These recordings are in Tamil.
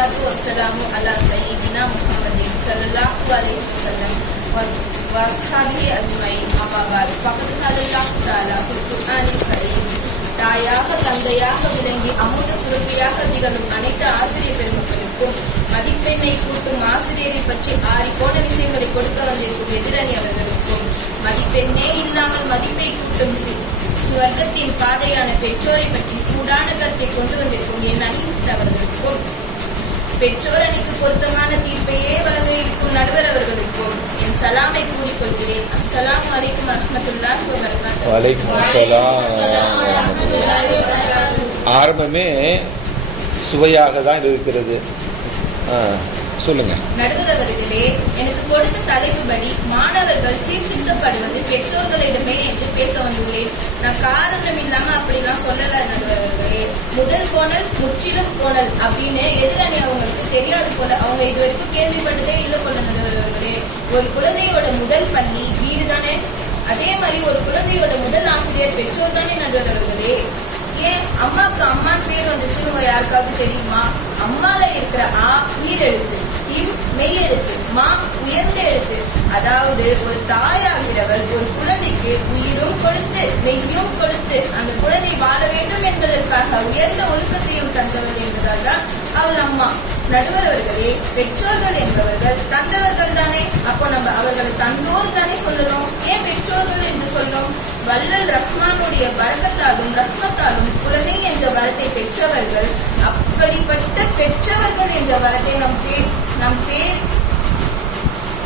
வஸ்ஸலாத்து வஸ்ஸலாமு அலா சய்யிதினா முஹம்மதின் ஸல்லல்லாஹு அலைஹி வஸல்லம் வஸ்ஹாபிஹி அஜ்மஈன். அம்மா பாத். ஃபகத் ஸல்லல்லாஹு தஆலா ஃபில் குர்ஆனில் கரீம். தாயாக தந்தையாக விளங்கி அமுத சுரபியாக திகழும் அனைத்து ஆசிரியர் பெருமக்களுக்கும் மதிப்பெண்ணை கூட்டும் ஆசிரியரை பற்றி ஆறிப்போன விஷயங்களை கொடுக்க வந்திருக்கும் எதிரணி அவர்களுக்கும் மதிப்பெண்ணே இல்லாமல் மதிப்பை கூட்டும் சுவர்க்கத்தின் பாதையான பெற்றோரை பற்றி சூடான கருத்தை கொண்டு வந்திருக்கும் என் அணித்தவர்களுக்கும் பெற்றோர் அணிக்கு பொருத்தமான தீர்ப்பையே வழங்க இருக்கும் நடுவர் அவர்களுக்கும் என் சலாமை கூறிக்கொள்கிறேன். அஸ்ஸலாமு அலைக்கும் வரஹ்மத்துல்லாஹி வ பரகாத்துஹு. வலைக்கும் அஸ்ஸலாம். ஆரம்பமே சுவையாக தான் இருக்கிறது. சொல்லுங்க. நடுவர் அவர்களே, எனக்கு கொடுத்த தலைப்புபடி மாணவர்கள் சீர்திருத்தப்படுவது பெற்றோர்களிடமே என்று பேச வந்துள்ளேன். நான் காரணம் இல்லாம அப்படிலாம் சொல்லல நடுவர் அவர்களே. முதல் கோணல் முற்றிலும் கோணல் அப்படின்னு எதிரணி அவங்களுக்கு தெரியாது போல. அவங்க இது வரைக்கும் கேள்விப்பட்டதே இல்லை போல நடுவர் அவர்களே. ஒரு குழந்தையோட முதல் பள்ளி வீடு தானே, அதே மாதிரி ஒரு குழந்தையோட முதல் ஆசிரியர் பெற்றோர் தானே நடுவர் அவர்களே. ஏன் அம்மாவுக்கு அம்மான்னு பேர் வந்துச்சுன்னு உங்க யாருக்காவது தெரியுமா? அம்மால இருக்கிற ஆ ஈரெழுத்து, இம் மெய் எழுத்து, மா உயர்ந்த எழுத்து. அதாவது ஒரு தாயாகிறவள் ஒரு குழந்தைக்கு உயிரும் கொடுத்து மெய்யும் கொடுத்து அந்த குழந்தை வாழ வேண்டும் என்பதற்காக உயர்ந்த ஒழுக்கத்தையும் தந்தவள் என்பதால் தான் அவள் அம்மா. நடுவர் அவர்களே, பெற்றோர்கள் என்பவர்கள் தந்தவர்கள் தானே. அப்போ நம்ம அவர்களை தந்தோர் தானே சொல்லணும். ஏன் பெற்றோர்கள் என்று சொல்லும்? வல்லல் ரஹ்மானுடைய வரக்கத்தாலும் ரஹ்மத்தாலும் குழந்தை என்ற வரத்தை பெற்றவர்கள். அப்படிப்பட்ட பெற்றவர்கள் என்ற வரத்தை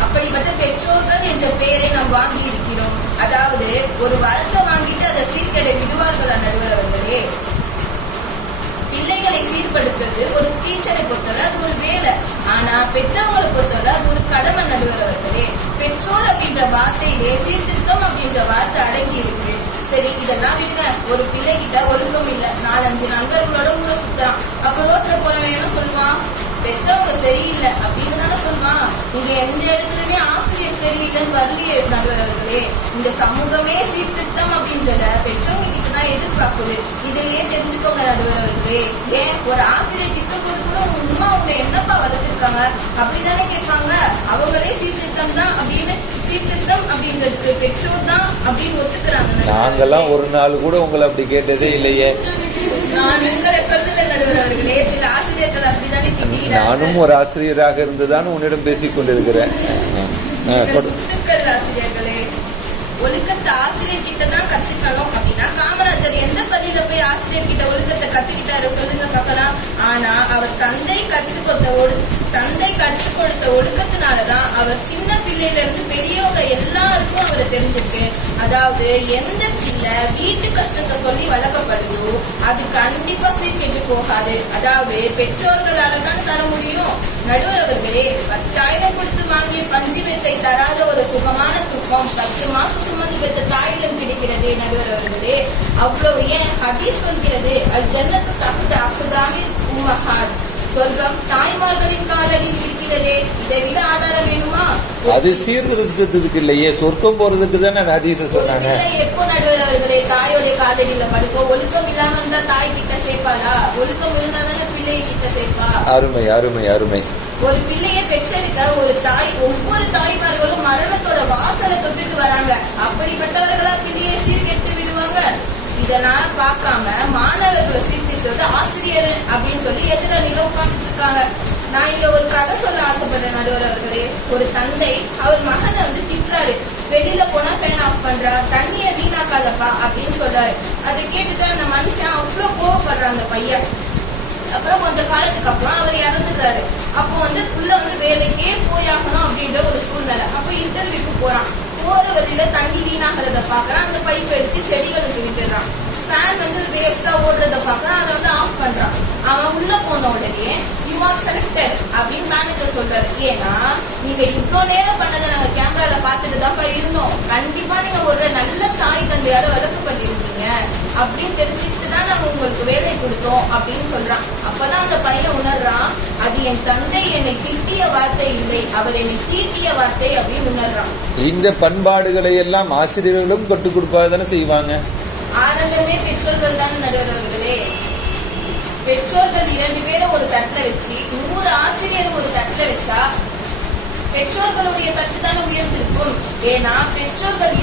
அப்படிப்பட்ட பெற்றோர்கள் என்ற பெயரை நாம் வாங்கி இருக்கிறோம். அதாவது ஒரு வரத்தை வாங்கிட்டு அதை சீர்கேட விடுவார்களா நடுவர் அவர்களே? பிள்ளைகளை சீர்படுத்துவது ஒரு டீச்சரை பொறுத்தவரை அது ஒரு வேலை. ஆனா பெற்றவங்களை பொறுத்தவரை அது ஒரு கடமை நடுவர் அவர்களே. பெற்றோர் அப்படின்ற வார்த்தையிலே சீர்திருத்தம் அப்படின்ற வார்த்தை அடங்கி இருக்கு. சரி, இதெல்லாம் விடுங்க. ஒரு பிள்ளை கிட்ட ஒழுக்கம் இல்லை, 4-5 நண்பர்களோட ஊர சுத்துறான். அப்ப ரோட்ல போறவன் என்ன சொல்லுவான்? பெற்றவங்க சரியில்லை அப்படின்னு தானே சொல்லுவான். இங்க எந்த இடத்துலயுமே ஆசிரியர் சரியில்லைன்னு வரலையே நடுவர் அவர்களே. இந்த சமூகமே சீர்திருத்தம் அப்படின்றத பெற்றவங்க கிட்டதான் எதிர்பார்க்குது. இதுலயே தெரிஞ்சுக்கோங்க நடுவர் அவர்களே. ஏன் ஒரு ஆசிரியர் திட்டம் போது கூட உண்மை அவங்க என்னப்பா வளர்த்துருக்காங்க அப்படிதானே கேட்பாங்க. அவங்களே சீர்திருத்தம் தான் அப்படின்னு, சீர்திருத்தம் அப்படின்றதுக்கு பெற்றோர் தான் அப்படின்னு ஒத்துக்கிறாங்க. நாங்கெல்லாம் ஒரு நாள் கூட உங்களை அப்படி கேட்டதே இல்லையே. நான் உங்களை சொல்லல நடுவர் அவர்களே. சில ஆசிரியர்கள் அப்படிதானே திட்டிக்கிறாங்க. நானும் ஒரு ஆசிரியராக இருந்துதான் உன்னிடம் பேசிக் கொண்டிருக்கிறேன். ஆசிரியர்களே, ஒழுக்கத்தை ஆசிரியர் கிட்ட தான் கத்துக்கணும் அப்படின்னா காமராஜர் எந்த பள்ளியில போய் ஆசிரியர் கிட்ட ஒழுக்கத்தை கத்துக்கிட்டாரு சொல்லுங்க பார்க்கலாம். ஆனா அவர் தந்தை கற்றுக் கொடுத்த ஒழுக்கத்தினாலதான் அவர் சின்ன பிள்ளையில இருந்து பெரியவங்க எல்லாருக்கும் அவரை தெரிஞ்சிருக்கு. அதாவது எந்த பிள்ளை வீட்டு கஷ்டத்தை சொல்லி வளர்க்கப்படுதோ அது கண்டிப்பா சீர்கெட்டு போகாது. அதாவது பெற்றோர்களால தானே தர முடியும். நடுவர் அவர்களே, 10,000 கொடுத்து வாங்கிய பஞ்சு மெத்தை தராத ஒரு சுகமான தூக்கம் 10 மாசம் சுமந்து பெற்ற தாயிடம் கிடைக்கிறது நடுவர் அவர்களே. அவ்வளவு ஏன் ஹதீஸ் சொல்கிறது, அல் ஜன்னத்து தஹ்த அக்தாமி உம்மஹாத், சொர்க்கம் தாய்மார்களின் காலடியில் இருக்கிறதே. இதை விட ஆதாரம் வேணுமா? அது சீர்திருத்தத்துக்கு இல்லையே, சொர்க்கம் போறதுக்கு தானே ஹதீஸ் சொன்னாங்க. எப்போ நடுவர் அவர்களே தாயோடைய காலடியில படுக்கும்? ஒழுக்கம் இல்லாம இருந்தா தாய் கிட்ட சேர்ப்பாளா? ஒழுக்கம் இருந்தாதானே பிள்ளை கிட்ட சேர்ப்பா. அருமை அருமை அருமை. ஒரு பிள்ளைய பெற்றெடுக்க ஒரு தாய், ஒவ்வொரு தாய்மார்களும் மரணத்தோட வாசலை தொட்டுட்டு வராங்க. அப்படிப்பட்டவர்களா பிள்ளையை சீர்கெடுத்து விடுவாங்க? இதெல்லாம் பார்க்காம மாணவர்களை சீர்திருத்தது ஆசிரியர் அப்படின்னு சொல்லி எதிரில உட்கார்ந்து இருக்காங்க. நான் இங்க ஒரு கதை சொல்ல ஆசைப்படுறேன் நடுவர் அவர்களே. ஒரு தந்தை அவர் மகனை திட்டுறாரு. வெளியில போனா ஃபேன் ஆஃப் பண்றா, தண்ணிய வீணாக்காதப்பா அப்படின்னு சொல்றாரு. அதை கேட்டுட்டு அந்த மனுஷன் அவ்வளவு கோவப்படுறான் அந்த பையன். அப்புறம் கொஞ்ச காலத்துக்கு அப்புறம் அவர் இறந்துடுறாரு. அப்போ புள்ள வேலைக்கே போயாகணும் அப்படின்ற ஒரு சூழ்நிலை. அப்போ இன்டர்வியூக்கு போறான். போற வழியில தண்ணி வீணாகிறத பாக்குறான். அந்த பைப் எடுத்து செடிகளுக்கு விட்டுறான். ஃபேன் வேஸ்டா ஓடுறத பாக்குறான். அதை ஆஃப் பண்றான். அவன் உள்ள போன உடனே யூ ஆர் செலக்டட் அப்படின்னு மேனேஜர் சொல்றாரு. ஏன்னா நீங்க இவ்வளவு நேரம் பண்ணதை நாங்க கேமரால பாத்துட்டு தான்ப்பா இருந்தோம். கண்டிப்பா நீங்க ஒரு நல்ல தாய் தந்தையால வளர்ப்பு பண்ணிருக்கீங்க அப்படின்னு தெரிஞ்சுக்கிட்டு தான் நாங்க உங்களுக்கு வேலை கொடுத்தோம் அப்படின்னு சொல்றான். அப்பதான் அந்த பையன் உணர்றான், அது என் தந்தை என்னை திட்டிய வார்த்தை இல்லை, அவர் என்னை தீட்டிய வார்த்தை அப்படின்னு உணர்றான். இந்த பண்பாடுகளை எல்லாம் ஆசிரியர்களும் கற்றுக் கொடுப்பாதானே செய்வாங்க. ஆரம்பமே பெற்றோர்கள் தான் நடுவர் அவர்களே. பெற்றோர்கள் 2 பேரை ஒரு தட்டுல வச்சு வச்சு 100 ஆசிரியர் ஒரு தட்டுல வச்சா பெற்றோர்களுடைய தட்டு தானே உயர்ந்திருக்கும். ஏன்னா பெற்றோர்கள்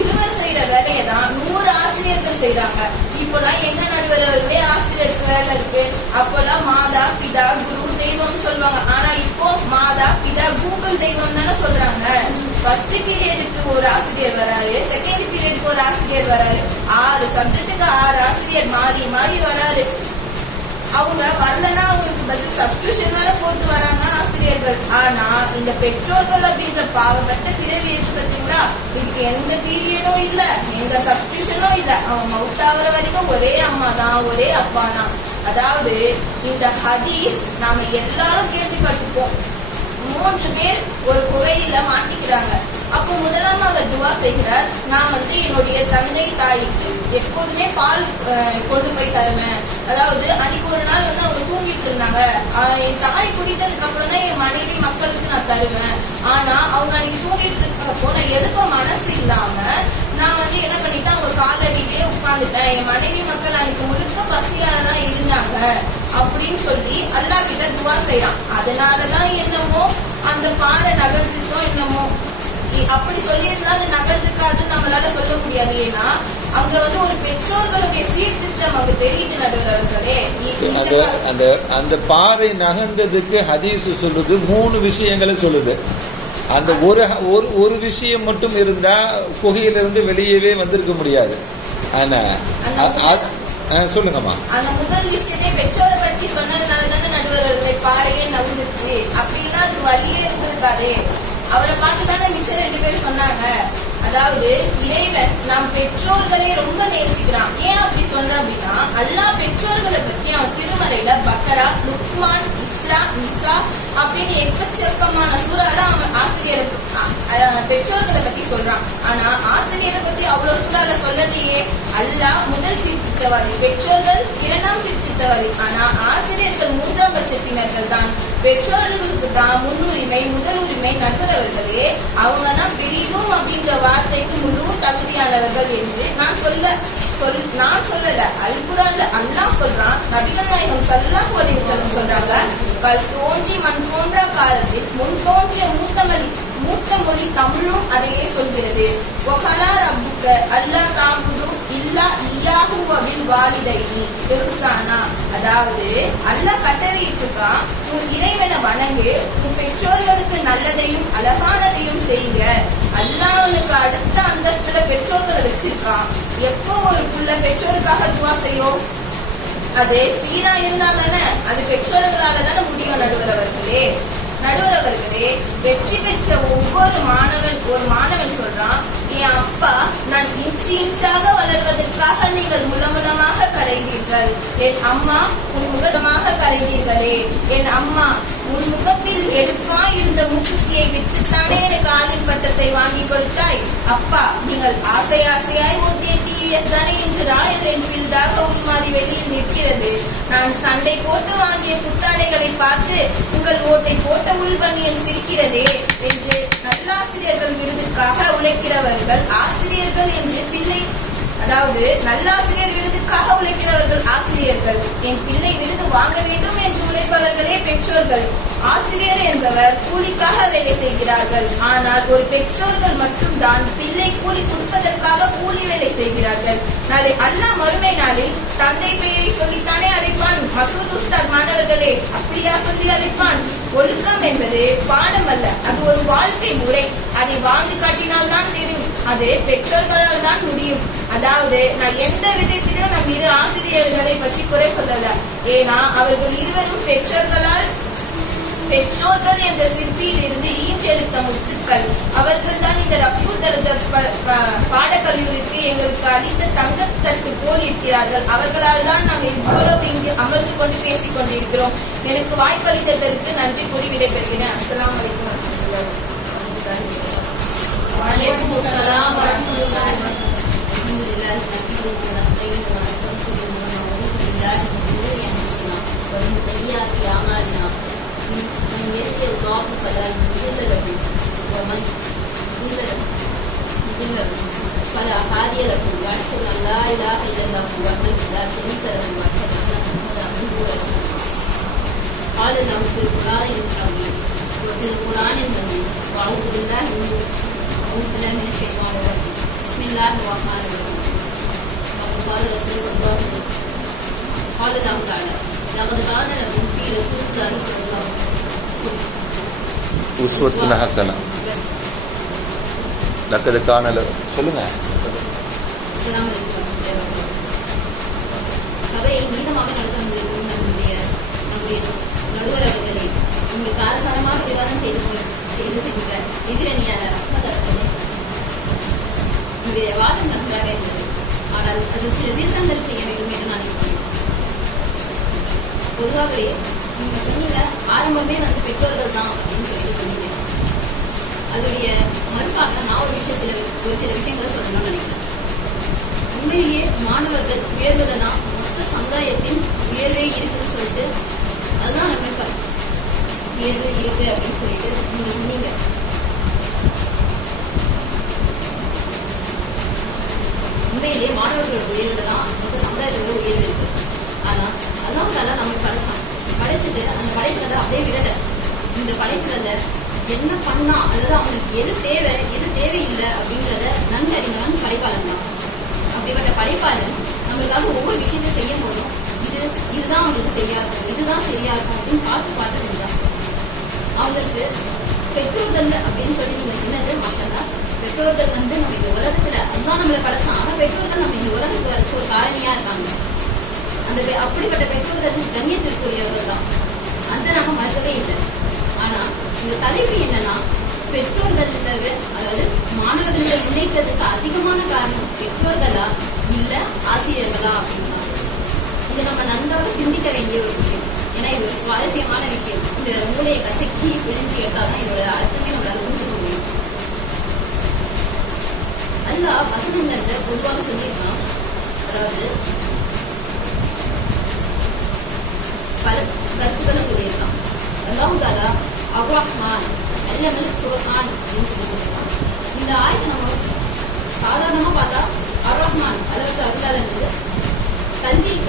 இருவர் செய்யற வேலையை தான் 100 ஆசிரியர்கள் செய்யறாங்க. இப்போலாம் எங்க நடுவர்களே ஆசிரியருக்கு வேலை இருக்கு. அப்போலாம் மாதா பிதா குரு தெய்வம் சொல்லுவாங்க. ஆனா இப்போ மாதா பிதா கூகுள் தெய்வம் தானே சொல்றாங்க. ஃபர்ஸ்ட் பீரியடுக்கு ஒரு ஆசிரியர் வராரு, செகண்ட் பீரியடுக்கு ஒரு ஆசிரியர் வராரு, 6 சப்ஜெக்டுக்கு 6 ஆசிரியர் மாறி மாறி வராரு. அவங்க வரலன்னா அவங்களுக்கு பதில் சப்ஸ்டியூஷன் வேற போட்டு வராங்க ஆசிரியர்கள். ஆனா இந்த பெற்றோர்கள் அப்படின்ற பாவப்பட்ட பிறவி இருக்கு பார்த்தீங்களா, இதுக்கு எந்த பீரியடும் இல்ல, எந்த சப்ஸ்டியூஷனும் இல்ல. அவன் மவுத் ஆகிற வரைக்கும் ஒரே அம்மா தான், ஒரே அப்பா தான். அதாவது இந்த ஹதீஸ் நாம எல்லாரும் கேள்விப்பட்டிருப்போம். 3 பேர் ஒரு குகையில மாட்டிக்கிறாங்க. அப்போ முதலாம் அவர் துவா செய்கிறார், நான் என்னுடைய தந்தை தாய்க்கு எப்போதுமே பால் கொண்டு போய் தருவேன். அதாவது அன்னைக்கு ஒரு நாள் அவங்க தூங்கிட்டு இருந்தாங்க. என் தாய் குடித்ததுக்கு அப்புறம் தான் என் மனைவி மக்களுக்கு நான் தருவேன். ஆனா அவங்க அன்னைக்கு தூங்கிட்டு இருக்கப்போ நான் எழுப்ப மனசு இல்லாம நான் என்ன பண்ணிட்டேன், அவங்க காலடியிலே உட்கார்ந்துட்டேன். என் மனைவி மக்கள் அன்னைக்கு முழுக்க பசியாலதான் இருந்தாங்க அப்படின்னு சொல்லி அல்லாஹ் கிட்ட துவா செய்யறான். அதனாலதான் என்னமோ அந்த பாறை நகர்ந்துச்சோ என்னமோ, அப்படி சொல்லி இருந்தா அது நகர்ந்துருக்காதுன்னு நம்மளால சொல்ல முடியாது. ஏன்னா அங்க ஒரு பெற்றோர்களுடைய சீர்திருத்தம் அங்க தெரியுது நடுவர்களே. அந்த பாறை நகர்ந்ததுக்கு ஹதீஸ் சொல்லுது 3 விஷயங்களை சொல்லுது. அந்த ஒரு விஷயம் மட்டும் இருந்தா குகையிலிருந்து வெளியவே வந்திருக்க முடியாது. ஆனா சொல்லுங்கம்மா. அந்த முதல் விஷயத்தை பெற்றோரை பற்றி சொன்னதுனால தானே நடுவர்களை பாறையே நகர்ந்துச்சு. அப்படின்னா அதுக்கு வழியே இருந்திருக்காது. அவரை பார்த்துதானே மிச்சம் 2 பேர் சொன்னாங்க. அதாவது இறைவன் நம் பெற்றோர்களை ரொம்ப நேசிக்கிறான். ஏன் அப்படி சொன்ன அப்படின்னா, அல்லாஹ் பெற்றோர்களை பத்தி அவன் திருமறையில பக்கரா, லுக்மான், இஸ்ரா, நிசா அப்படின்னு எக்கச்சக்கமான சூறால அவன் பெற்றோர்களை பத்தி சொல்றான். ஆனா ஆசிரியரை பத்தி அவ்வளவு சூறால சொல்லலையே. அல்லாஹ் முதல் சீர்திருத்தவாதி, பெற்றோர்கள் 2ஆம் சீர்திருத்தவாதி. ஆனா ஆசிரியர்கள் 3ஆம் பட்சத்தினர்கள் தான். பெற்றோர்களுக்கு தான் முன்னுரிமை, முதல் உரிமை. நடுவர்களே, அவங்க தான் பெரிதும் அப்படின்ற வார்த்தைக்கு முழு தகுதியானவர்கள் என்று நான் சொல்லல. அல் குர்ஆன்ல அல்லாஹ் சொல்றான். நபிகள் நாயகம் ஸல்லல்லாஹு அலைஹி வஸல்லம் சொல்றாங்க, கல் தோன்றி மண் தோன்ற காலத்தில் முன் தோன்றிய மூத்த மொழி தமிழும் அதையே சொல்கிறது. வகலா ரப்புக அல்லா தஅபுது இல்லா இய்யாஹு வபில் வாலிதைனி இஹ்சானா. அதாவது அல்லாஹ் கட்டளையிட்டிருக்கான், உன் இறைவனை வணங்கு, உன் பெற்றோர்களுக்கு நல்லதையும் அழகானதையும் செய்யுங்க. அல்லாஹ்வுக்கு அடுத்த அந்தஸ்துல பெற்றோர்களை வச்சிருக்கான். எப்போ ஒரு புள்ள பெற்றோருக்காக துவா செய்யும், அது சீனா இருந்தா தானே, அது பெற்றோர்களால தானே முடியும். நடுவரவர்களே, வெற்றி பெற்ற ஒவ்வொரு மாணவன் சொல்றான், என் அப்பா நான் இன்ச்சாக வளர்வதற்காக நீங்கள் முலமுலமாக கரைந்தீர்கள். என் அம்மா உன் முகமாக கரைந்தீர்களே. என் அம்மா உன் முகத்தில் எடுப்பாய் இருந்த மூக்குத்தியை விற்றுத்தானே எனக்கு ஆலிம் பட்டத்தை வாங்கி கொடுத்தாய். அப்பா நீங்கள் ஆசையாய் ஓட்டிய டிவிஎஸ் தானே இன்று ராயல் என்ஃபீல்டாக உருமாறி வெளியில் நிற்கிறது. நான் சண்டை போட்டு வாங்கிய புத்தாடைகளை பார்த்து உங்கள் ஓட்டை போட்ட உள்பணியன் சிரிக்கிறதே என்று நல்லாசிரியர்கள் விருதுக்காக உழைக்கிறவர்கள் ஆசிரியர்கள் என்று பிள்ளை, அதாவது நல்லாசிரியர் விருதுக்காக உழைக்கிறவர்கள் ஆசிரியர்கள். என் பிள்ளை விருது வாங்க வேண்டும் என்று உழைப்பவர்களே பெற்றோர்கள். ஆசிரியர் என்பவர் கூலிக்காக வேலை செய்கிறார்கள். ஆனால் ஒரு பெற்றோர்கள் மட்டும்தான் பிள்ளை கூலி கொடுப்பதற்காக கூலி வேலை செய்கிறார்கள். நாளை அல்லாஹ் மறுமை நாளில் தந்தை பெயரை சொல்லித்தானே அழைப்பான். மசூத் உஸ்தாத் மாணவர்களே, அப்படியா சொல்லி அழைப்பான்? ஒழுக்கம் என்பது பாடம் அல்ல, அது ஒரு வாழ்க்கை முறை. அதை வாழ்ந்து காட்டினால் தான் தெரியும். அது பெற்றோர்களால் தான் முடியும். அதாவது நான் எந்த விதத்திலும் நம் 2 ஆசிரியர்களை பற்றி குறை சொல்லல. ஏன்னா அவர்கள் இருவரும் பெற்றோர்கள் என்ற சிற்பியில் இருந்து ஈஞ்செடுத்த முத்துக்கள். அவர்கள் தான் இந்த ரஃபூல் தரஜத் பாடக்கல்லூரிக்கு எங்களுக்கு அளித்த தங்கத்தட்டு போல் இருக்கிறார்கள். அவர்களால் தான் நாங்கள் இவ்வளவு இங்கு அமர்ந்து கொண்டு பேசிக் கொண்டிருக்கிறோம். எனக்கு வாய்ப்பளித்ததற்கு நன்றி கூறி விடைபெறுகிறேன். அஸ்ஸலாமு அலைக்கும் வரஹ்மத்துல்லாஹி. من يهدي الله فلا مضل له ومن يضلل فلا هادي له. واشهد ان لا اله الا الله وحده لا شريك له واشهد ان محمدا عبده ورسوله. قال له في القرآن العظيم وفي القرآن المجيد وأعوذ بالله من الشيطان الرجيم بسم الله الرحمن الرحيم. قال رسول الله صلى الله عليه وسلم قال الله تعالى لقد كان لكم في رسول الله صلى الله عليه وسلم உஸ்வத்துன் ஹஸனா. லக்கது கான சொல்லுங்க. அஸ்ஸலாமு அலைக்கும். சபையை நீளமாக நடத்த வந்திருக்கும் நம்முடைய நடுவர் அவர்களே, இங்கு காரசாரமாக விவாதம் செய்து சென்ற எதிரணியான ரஹ்மத் அவர்களே, உங்களுடைய வாதம் நன்றாக இருந்தது. ஆனால் அதில் சில திருத்தங்கள் செய்ய வேண்டும் என்று நான் நினைக்கிறேன். பொதுவாகவே நீங்க சொன்னீங்க ஆரம்பமே பெற்றோர்கள் தான் அப்படின்னு சொல்லிட்டு சொன்னீங்க. அதோடைய மறுப்பாக நான் ஒரு சில விஷயங்களை சொல்லணும்னு நினைக்கிறேன். உண்மையிலேயே மாணவர்கள் உயர்வுல தான் மொத்த சமுதாயத்தின் உயர்வே இருக்குன்னு சொல்லிட்டு அதுதான் நம்ம உயர்வு இருக்கு அப்படின்னு சொல்லிட்டு நீங்க சொன்னீங்க. உண்மையிலேயே மாணவர்களோட உயர்வுல தான் மொத்த சமுதாயத்தோட உயர்வு இருக்கு. ஆனா அதான் நம்ம படைச்சிட்டு அந்த படைப்புகளை அப்படியே விடல. இந்த படைப்புகளை என்ன பண்ணா, அதாவது அவங்களுக்கு எது தேவை எது தேவையில்லை அப்படின்றத நன்கு அறிந்தவன் படைப்பாளன் தான். அப்படிப்பட்ட படைப்பாளன் நம்மளுக்காக ஒவ்வொரு விஷயத்தை செய்யும் போதும் இதுதான் அவங்களுக்கு சரியா இருக்கும், இதுதான் சரியா இருக்கும் அப்படின்னு பார்த்து செஞ்சான். அவங்களுக்கு பெற்றோர்கள் அப்படின்னு சொல்லி நீங்க சொன்னது மாஷல்லா. பெற்றோர்கள் நம்ம இந்த உலகத்துல அதுதான் நம்மளை படைச்சான். ஆனா பெற்றோர்கள் நம்ம இந்த உலகத்துக்கு வரதுக்கு ஒரு காரணியா இருக்காங்க. அப்படிப்பட்ட பெற்றோர்கள் கண்ணியத்திற்குரியவர்கள் தான். அந்த நாம மறுக்கவே இல்லை. ஆனா இந்த தலைப்பு என்னன்னா, பெற்றோர்கள் அதாவது மாணவர்களுடைய முன்னேற்றத்துக்கு அதிகமான காரணம் பெற்றோர்களா இல்ல ஆசிரியர்களா அப்படின்னா இதை நம்ம நன்றாக சிந்திக்க வேண்டிய ஒரு விஷயம். ஏன்னா இது ஒரு சுவாரஸ்யமான விஷயம். இந்த மூளையை கசக்கி பிழிஞ்சு எடுத்தாதான் இதோட அர்த்தமே நம்மளால புரிஞ்சுக்க முடியும். அல்லாஹ் வசனங்கள்ல பொதுவாக சொல்லியிருக்கான். அதாவது பல கருத்துக்களை சொல்லியிருக்கான். அல்லாஹ் தாலா அர்-ரஹ்மான் அல்லமல் குர்ஆன் அப்படின்னு சொல்லியிருக்கான். இந்த ஆயத்தை நம்ம சாதாரணமா பார்த்தா அர்-ரஹ்மான் அதாவது அருளாளர் கல்வியை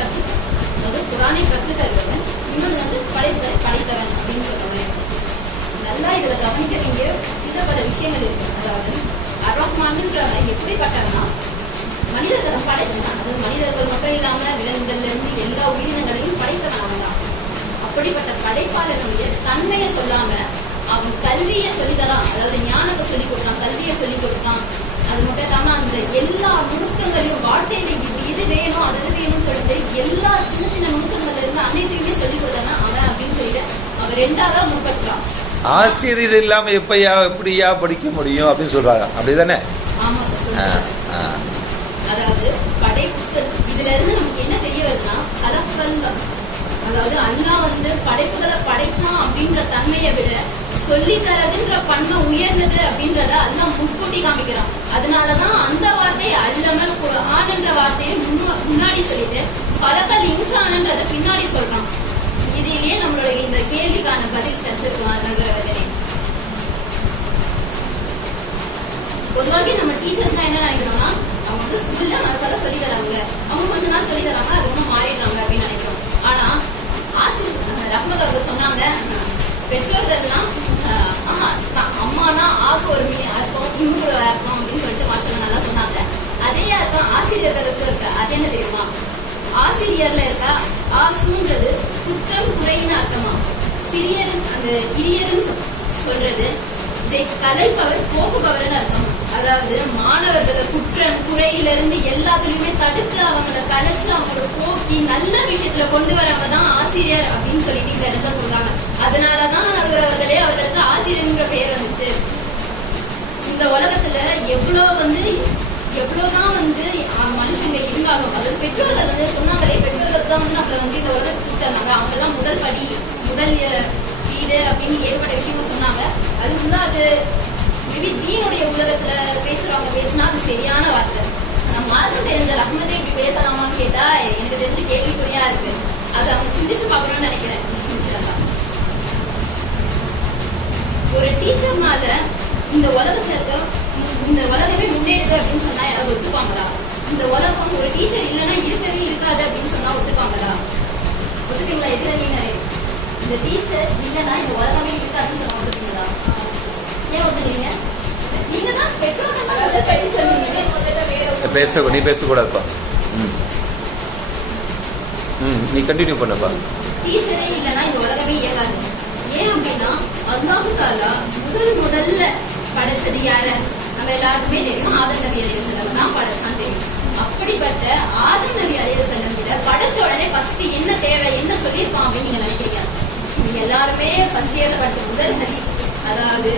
அதாவது குர்ஆனை கற்றுத் தருவவன், இன்னொன்று படைப்புகளை படைத்தவன் அப்படின்னு சொல்றவன். நல்லா இதுல கவனிக்க வேண்டிய சில பல விஷயங்கள் இருக்கு. அதாவது அர்-ரஹ்மான்ன்றவன் எப்படிப்பட்டவனா, மனிதர்களை படைச்சவன். அதாவது மனிதர்கள் மட்டும் இல்லாம விலங்குகள்ல இருந்து எல்லா உயிரினங்களையும் படைத்தவன் அவன் தான். அப்படிப்பட்ட படைப்பாளனுடைய தன்மையை சொல்லாம அவன் கல்வியை சொல்லித்தரான். அதாவது ஞானத்தை சொல்லிக் கொடுத்தான், கல்வியை சொல்லிக் கொடுத்தான். அது மட்டும் இல்லாம அந்த எல்லா நுணுக்கங்களையும் வாழ்க்கையில இது வேணும் அது வேணும்னு சொல்லிட்டு எல்லா சின்ன சின்ன நுணுக்கங்கள்ல இருந்து அனைத்தையுமே சொல்லிக் கொடுத்தானா அவன் அப்படின்னு சொல்லிட்டு அவன் ரெண்டாவதா முற்படுறான். ஆசிரியர் இல்லாம எப்படியா படிக்க முடியும் அப்படின்னு சொல்றாங்க. அப்படிதானே? ஆமா சார். அதாவது படைப்பு இதுல இருந்து நமக்கு என்ன தெரிய வருதுன்னா, கலக்கல் அதாவது அல்லாஹ் படைப்புகளை படைச்சான் அப்படின்ற தன்மையை விட சொல்லி தரதுன்ற பன்மை உயர்ந்தது அப்படின்றத அல்லாஹ் முன்கூட்டி காமிக்கிறான். அதனாலதான் அந்த வார்த்தையை அல்லமல் குர்ஆன் என்ற வார்த்தையை முன்னாடி சொல்லிட்டு கலக்கல் இன்சான்ன்றத பின்னாடி சொல்றான். இதிலேயே நம்மளுடைய இந்த கேள்விக்கான பதில் கிடைச்சிருக்கோம். நண்பர்களே, பொதுவாக நம்ம டீச்சர்ஸ் என்ன நினைக்கிறோம்னா, அவங்க ஸ்கூல்ல மசாலா சொல்லி தராங்க, அவங்க கொஞ்ச நாள் சொல்லி தராங்க, அதுக்கப்புறம் மாறிடுறாங்க அப்படின்னு நினைக்கிறோம். ஆனா ரஹ்மத் அவர்கள் சொன்னாங்க, பெற்றோர்கள்லாம் அம்மானா ஆக்கு ஒரு அர்த்தம், இன்னும் ஒரு அர்த்தம் அப்படின்னு சொல்லிட்டு மாஸ்டர் நல்லா சொன்னாங்க. அதே அர்த்தம் ஆசிரியர்களுக்கு இருக்கு. அது என்ன தெரியுமா? ஆசிரியர்ல இருக்கா ஆசுன்றது குற்றம் குறைன்னு அர்த்தமா, சிறியர் அந்த இரியர்ன்னு சொல்றது இதை கலைப்பவர் போக்குபவர்னு அர்த்தம். அதாவது மாணவர்களை குற்றம் குறையிலிருந்து எல்லாத்துலயுமே தடுத்து அவங்களை கலைச்சு அவங்களை போக்கி நல்ல விஷயத்துல கொண்டு வரவங்க தான் ஆசிரியர் அப்படின்னு சொல்லிட்டு இந்த இடத்துல சொல்றாங்க. அதனாலதான் அவர்களே அவர்களுக்கு ஆசிரியர்ன்ற பெயர் வந்துச்சு. இந்த உலகத்துல எவ்வளவுதான் மனுஷங்க இருந்தாலும், அதாவது பெற்றோர்கள் சொன்னாங்களே, பெற்றோர்கள் தான் நம்மள இந்த உலகத்துக்கு கூப்பிட்டாங்க. அவங்கதான் முதல் படி முதல் வீடு அப்படின்னு ஏற்பட்ட விஷயங்கள் சொன்னாங்க. அது மேபி தீனுடைய உலகத்துல பேசினா அது சரியான வார்த்தை. நம்ம மார்க்கம் தெரிஞ்ச ரஹ்மதே இப்படி பேசலாமான்னு கேட்டா எனக்கு தெரிஞ்ச கேள்விக்குறியா இருக்கு. அது அவங்க சிந்திச்சு பார்க்கணும்னு நினைக்கிறேன். ஒரு டீச்சர்னால இந்த உலகத்துல இந்த உலகமே முன்னேறுது அப்படின்னு சொன்னா யாராவது ஒத்துப்பாங்களா? இந்த உலகம் ஒரு டீச்சர் இல்லைன்னா இருக்கவே இருக்காது அப்படின்னு சொன்னா ஒத்துப்பாங்களா? ஒத்துப்பீங்களா? எதிரணியினரே இந்த டீச்சர் இல்லைன்னா இந்த உலகமே இருக்காதுன்னு சொல்ல ஒத்துக்கிறீங்களா? ஏன் ஒத்துக்கிறீங்க? நீங்க தான் பெற்றோர்கள் நீ பேசக்கூடாதுப்பா. நீ கண்டினியூ பண்ணப்பா. டீச்சரே இல்லைன்னா இந்த உலகமே இயங்காது. ஏன் அப்படின்னா அல்லாஹ் தஆலா முதல்ல படைச்சது யார? நம்ம எல்லாருக்குமே தெரியும். ஆதம் நபி அலைஹிஸ்ஸலாம் தான் படைச்சான்னு தெரியும். அப்படிப்பட்ட ஆதம் நபி அலைஹிஸ்ஸலாம் கிட்ட படைச்ச உடனே ஃபர்ஸ்ட் என்ன தேவை, என்ன சொல்லியிருப்பான் அப்படின்னு நீங்க நினைக்கிறீங்க? நீங்க எல்லாருமே ஃபர்ஸ்ட் இயர்ல படிச்ச முதல் ஹதீஸ், அதாவது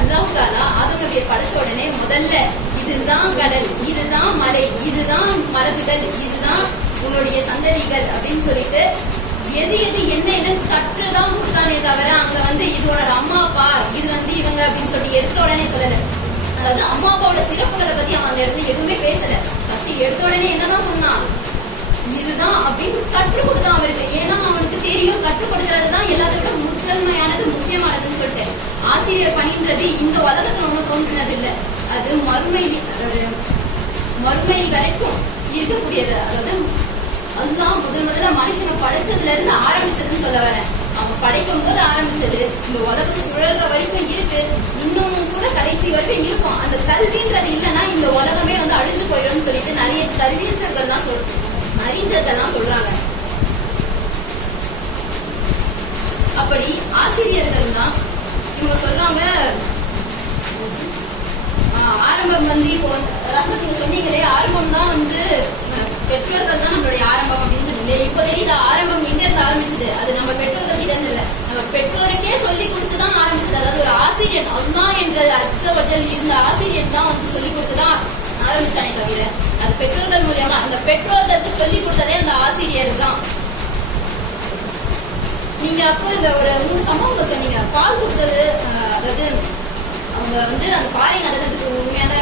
அல்லாஹ் தஆலா ஆதம் நபியை படைச்ச உடனே முதல்ல இதுதான் கடல், இதுதான் மலை, இதுதான் மரத்துகள், இதுதான் உன்னுடைய சந்ததிகள் அப்படின்னு சொல்லிட்டு எது எது என்ன கற்றுதான் கொடுத்தானே தவிர அங்க இது உன்னோட அம்மா அப்பா, இது இவங்க அப்படின்னு சொல்லிட்டு எடுத்த உடனே சொல்லல. அதாவது அம்மா அப்பாவோட சிறப்புகளை பத்தி அவன் அந்த இடத்துல எதுவுமே பேசல. ஃபர்ஸ்ட் எடுத்த உடனே என்னதான் சொன்னான், இதுதான் அப்படின்னு கற்றுக் கொடுத்தான் அவருக்கு. ஏன்னா அவனுக்கு தெரியும் கற்றுக் கொடுக்கறதுதான் எல்லாத்தோட முதன்மையானது, முக்கியமானதுன்னு சொல்லிட்டு. ஆசிரியர் பணின்றது இந்த உலகத்துல ஒன்றும் தோன்றினது இல்லை, அது மறுமையில் வரைக்கும் இருக்கக்கூடியது. அதாவது அதுதான் முதல்ல மனுஷனை படைச்சதுல இருந்து ஆரம்பிச்சதுன்னு சொல்ல வரேன். அவன் படைக்கும் போது ஆரம்பிச்சது இந்த உலகம் சுழல்ற வரைக்கும் இருக்கு, இன்னமும் கூட கடைசி வரைக்கும் இருக்கும். அந்த கல்வின்றது இல்லைன்னா இந்த உலகமே அழிஞ்சு போயிடும்னு சொல்லிட்டு நிறைய அறிஞர்கள்லாம் சொல்றாங்க. அப்படி ஆசிரியர்கள்லாம் இவங்க சொல்றாங்க, ஆரம்பம் இப்போ ரஹ்மத் நீங்க சொன்னீங்களே, ஆரம்பம் தான் பெற்றோர்கள் தான் நம்மளுடைய ஆரம்பம் அப்படின்னு சொன்னீங்களே. இப்போ தெரியுது ஆரம்பம் எங்க இருந்து ஆரம்பிச்சது? அது நம்ம பெற்றோர்கள் கிட்ட இல்ல, நம்ம பெற்றோருக்கே சொல்லி கொடுத்துதான் ஆரம்பிச்சது. அதாவது ஒரு ஆசிரியர் அல்லாஹ் என்ற அக்ஸவஜல் இருந்த ஆசிரியர் தான் சொல்லி கொடுத்துதான் ஆரம்பிச்சானே தவிர அது பெற்றோர்கள் மூலியமா அந்த பெற்றோர்களுக்கு சொல்லி கொடுத்ததே அந்த ஆசிரியர் தான். நீங்க அப்போ இந்த ஒரு 3 சம்பவங்கள் சொன்னீங்க. பால் கொடுத்தது, அதாவது அவங்க அந்த பாறை நடந்ததுக்கு உண்மையான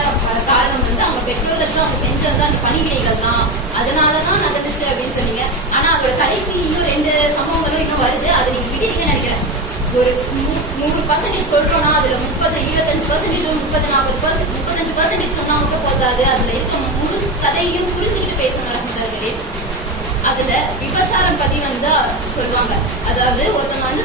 காரணம் அவங்க பெற்றோர்களுக்கு அவங்க செஞ்சது அந்த பணிவிடைகள் தான், அதனாலதான் நடந்துச்சு அப்படின்னு சொன்னீங்க. ஆனா அதோட கடைசி இன்னும் 2 சம்பவங்களும் இன்னும் வருது. அதை நீங்க விட்டுட்டீங்கன்னு நினைக்கிறேன். ஒரு 100% சொல்றோம்னா அதுல 25%, 35% சொன்னா மட்டும் போதாது. அதுல இருக்க முழு கதையும் புரிஞ்சுக்கிட்டு பேசணும் ரஹ்மத்துல்லாஹி. அதுல விபச்சாரம் பத்தி சொல்லுவாங்க. அதாவது ஒருத்தவங்க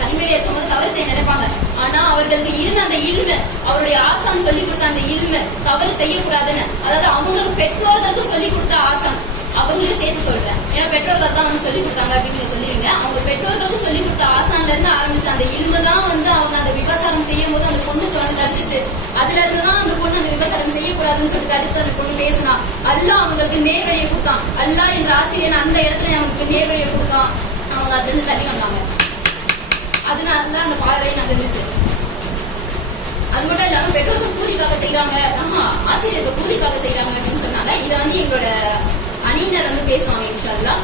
தனிமையில இருக்கும்போது தவறு செய்ய நினைப்பாங்க. ஆனா அவர்களுக்கு இருந்த அந்த இல்மு, அவருடைய ஆசான் சொல்லி கொடுத்த அந்த இல்மு தவறு செய்யக்கூடாதுன்னு, அதாவது அவங்களுக்கு பெற்றோர்களுக்கு சொல்லி கொடுத்த ஆசான், அவங்களையும் சேர்த்து சொல்றேன். ஏன்னா பெற்றோர்கள் தான் சொல்லி கொடுத்தாங்க அப்படின்னு நீங்க சொல்லுவீங்க. அவங்க பெற்றோர்களுக்கு சொல்லி கொடுத்த ஆசான்ல இருந்து ஆரம்பிச்ச அந்த இல்மு தான் அவங்க அந்த விபச்சாரம் செய்யும் போது அந்த பொண்ணுக்கு தடுத்துச்சு. அதுல இருந்துதான் அந்த பொண்ணு அந்த விபச்சாரம் செய்யக்கூடாதுன்னு சொல்லிட்டு தடுத்து அந்த பொண்ணு பேசினா. அல்லாஹ் அவங்களுக்கு நேர்வழியை கொடுத்தான். அல்லாஹ் என்ற ஆசிரியர் அந்த இடத்துல அவங்களுக்கு நேர்வழியை கொடுத்தான். அவங்க அதுல இருந்து தள்ளி வந்தாங்க. அதனாலதான் அந்த பாறை நகர்ந்துச்சு. அது மட்டும் இல்லாம பெற்றோர்கள் கூலிக்காக செய்யறாங்க, ஆமா ஆசிரியர்கள் கூலிக்காக செய்யறாங்க அப்படின்னு சொன்னாங்க. இதை எங்களோட அணியினர் பேசுவாங்க இன்ஷா அல்லாஹ்.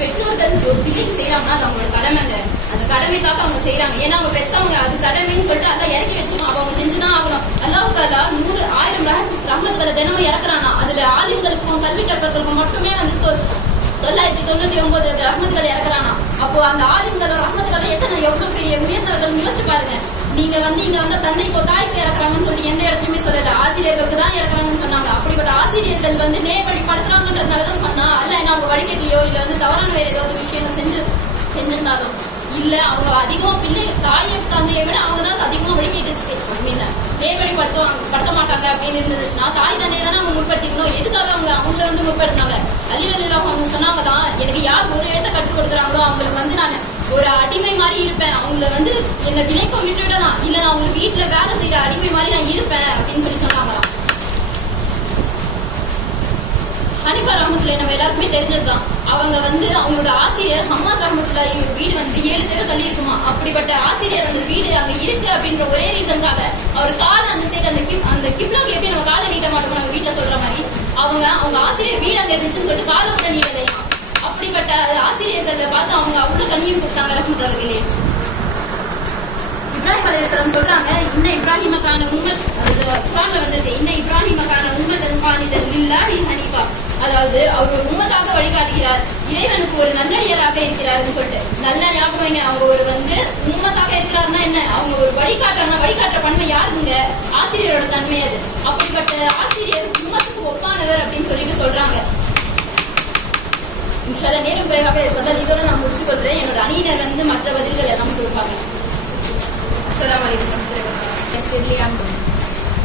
பெற்றோர்கள் ஒரு பிள்ளைக்கு செய்யறாங்கன்னா அது அவங்களோட கடமைங்க. அந்த கடமைக்காக அவங்க செய்யறாங்க. ஏன்னா அவங்க பெற்றவங்க அது கடமைன்னு சொல்லிட்டு அல்லாஹ் இறக்கி வச்சிருக்கோம். அவங்க செஞ்சுதான் ஆகணும். அல்லாஹ் தஆலா 100,000 ரஹ்மத்துகளை தினமும் இறக்குறானா. அதுல ஆலிம்களுக்கும் கல்வி கற்பவர்களுக்கும் மட்டுமே 999 ரஹ்மத்துகளை இறக்குறானா. அப்போ அந்த ஆலிம்கள் ரஹ்மத்துகளை எவ்வளவு பெரிய உயர்ந்தவர்கள் யோசிச்சு பாருங்க. நீங்க இங்க தன்னை இப்போ தாய்க்கு இறக்குறாங்கன்னு சொல்லி எந்த இடத்துலயுமே சொல்லல, ஆசிரியர்களுக்கு தான் இறக்குறாங்கன்னு சொன்னாங்க. அப்படிப்பட்ட ஆசிரியர்கள் நேர்வழிப்படுத்துறாங்கன்றதுனாலதான் சொன்னா, அல்ல என்ன அவங்க வழிகட்டிலையோ இல்ல தவறான வேற ஏதாவது விஷயங்கள் செஞ்சிருந்தாலும் இல்ல, அவங்க அதிகமா பிள்ளை தாயை தந்தையை விட அவங்க தான் அதிகமா வழிகட்டு நேர்வழிப்படுத்த மாட்டாங்க அப்படின்னு இருந்துச்சுன்னா தாய் தந்தையை தானே அவங்க முற்படுத்திக்கணும். எதுக்காக அவங்கள முற்படுத்தினாங்க? அலி ரலியல்லாஹு அன்ஹு சொன்னாங்க தான், எனக்கு யார் ஒரு இடத்தை கற்றுக் கொடுக்குறாங்களோ அவங்களுக்கு நான் ஒரு அடிமை மாதிரி இருப்பேன். அவங்கள என்ன விலைக்கும் விட்டுவிடலாம், இல்ல நான் அவங்க வீட்டுல வேலை செய்யற அடிமை மாதிரி நான் இருப்பேன் அப்படின்னு சொன்னாங்களாம். ஹனீஃபா ரஹ்மத்துல்லாஹி நம்ம எல்லாருக்குமே தெரிஞ்சதுதான். அவங்க அவங்களோட ஆசிரியர் ஹம்மாத் ரஹ்மத்துல்லாஹி வீடு 7 தெரு தள்ளி இருக்குமா. அப்படிப்பட்ட ஆசிரியர் அந்த வீடு அங்க இருக்கு அப்படின்ற ஒரே ரீசனுக்காக அவர் கால அந்த சைடு அந்த கிப்லாக்கு எப்படி நம்ம காலை நீட்ட மாட்டோம் நம்ம வீட்டுல சொல்ற மாதிரி, அவங்க ஆசிரியர் வீடு அங்க இருந்துச்சுன்னு சொல்லிட்டு காலை கூட நீட்டலையா. அப்படிப்பட்ட ஆசிரியர்கள் பார்த்து அவங்க அவ்வளவு கண்ணியம் கொடுத்தாங்க ரஹ்மத்துல்லாஹி. இப்ராஹிம் அலைஹிஸ்ஸலாம் சொல்றாங்க, இன்ன இப்ராஹிமக்கான உம்மத், குர்ஆன்ல வந்திருக்கு, இன்ன இப்ராஹிமக்கான உம்மத்தன் கானிதன் லில்லாஹி ஹனீஃபா. அதாவது அவர் ஒரு உம்மத்தாக வழிகாட்டுகிறார், இறைவனுக்கு ஒரு நல்லடியராக இருக்கிறார்னு சொல்லிட்டு. நல்ல ஞாபகம், அவங்க ஒரு உம்மத்தாக இருக்கிறாருன்னா என்ன, அவங்க ஒரு வழிகாட்டுறாங்கன்னா வழிகாட்டுற பன்மை யாருங்க? ஆசிரியரோட தன்மை அது. அப்படிப்பட்ட ஆசிரியர் உம்மத்துக்கு ஒப்பானவர் அப்படின்னு சொல்லிட்டு சொல்றாங்க. இன்ஷால்லா நேரம் குறைவாக இருப்பதால் இதோட நான் முடிச்சு கொள்றேன். என்னோட அணியினர் வந்து மற்ற பதில்கள் எல்லாம் கொடுப்பாங்க. அஸ்ஸலாமு அலைக்கும் வரஹ்மத்துல்லாஹி.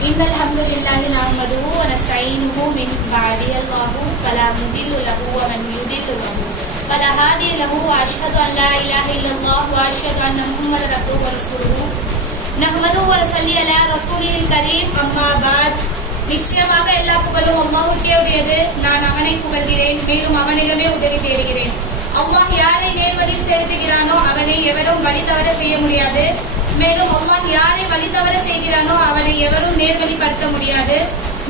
إن الحمد لله نحمده ونستعينه من بعد الله فلا مضل له ومن يضل له فلا هادي له وأشهد أن لا إله إلا الله وأشهد أن محمدا عبده ورسوله نحمده ونصلي على رسوله الكريم أما بعد. நிச்சயமாக எல்லா புகழும் அல்லாஹ்வுக்கே உரியது. நான் அவனை புகழ்கிறேன், மேலும் அவனிடமே உதவி தேடுகிறேன். அல்லாஹ் யாரை நேர்வழியில் செலுத்துகிறானோ அவனை எவரும் வழி தவற செய்ய முடியாது. மேலும் அல்லாஹ் யாரை வழி தவற செய்கிறானோ அவனை எவரும் நேர்வழிப்படுத்த முடியாது.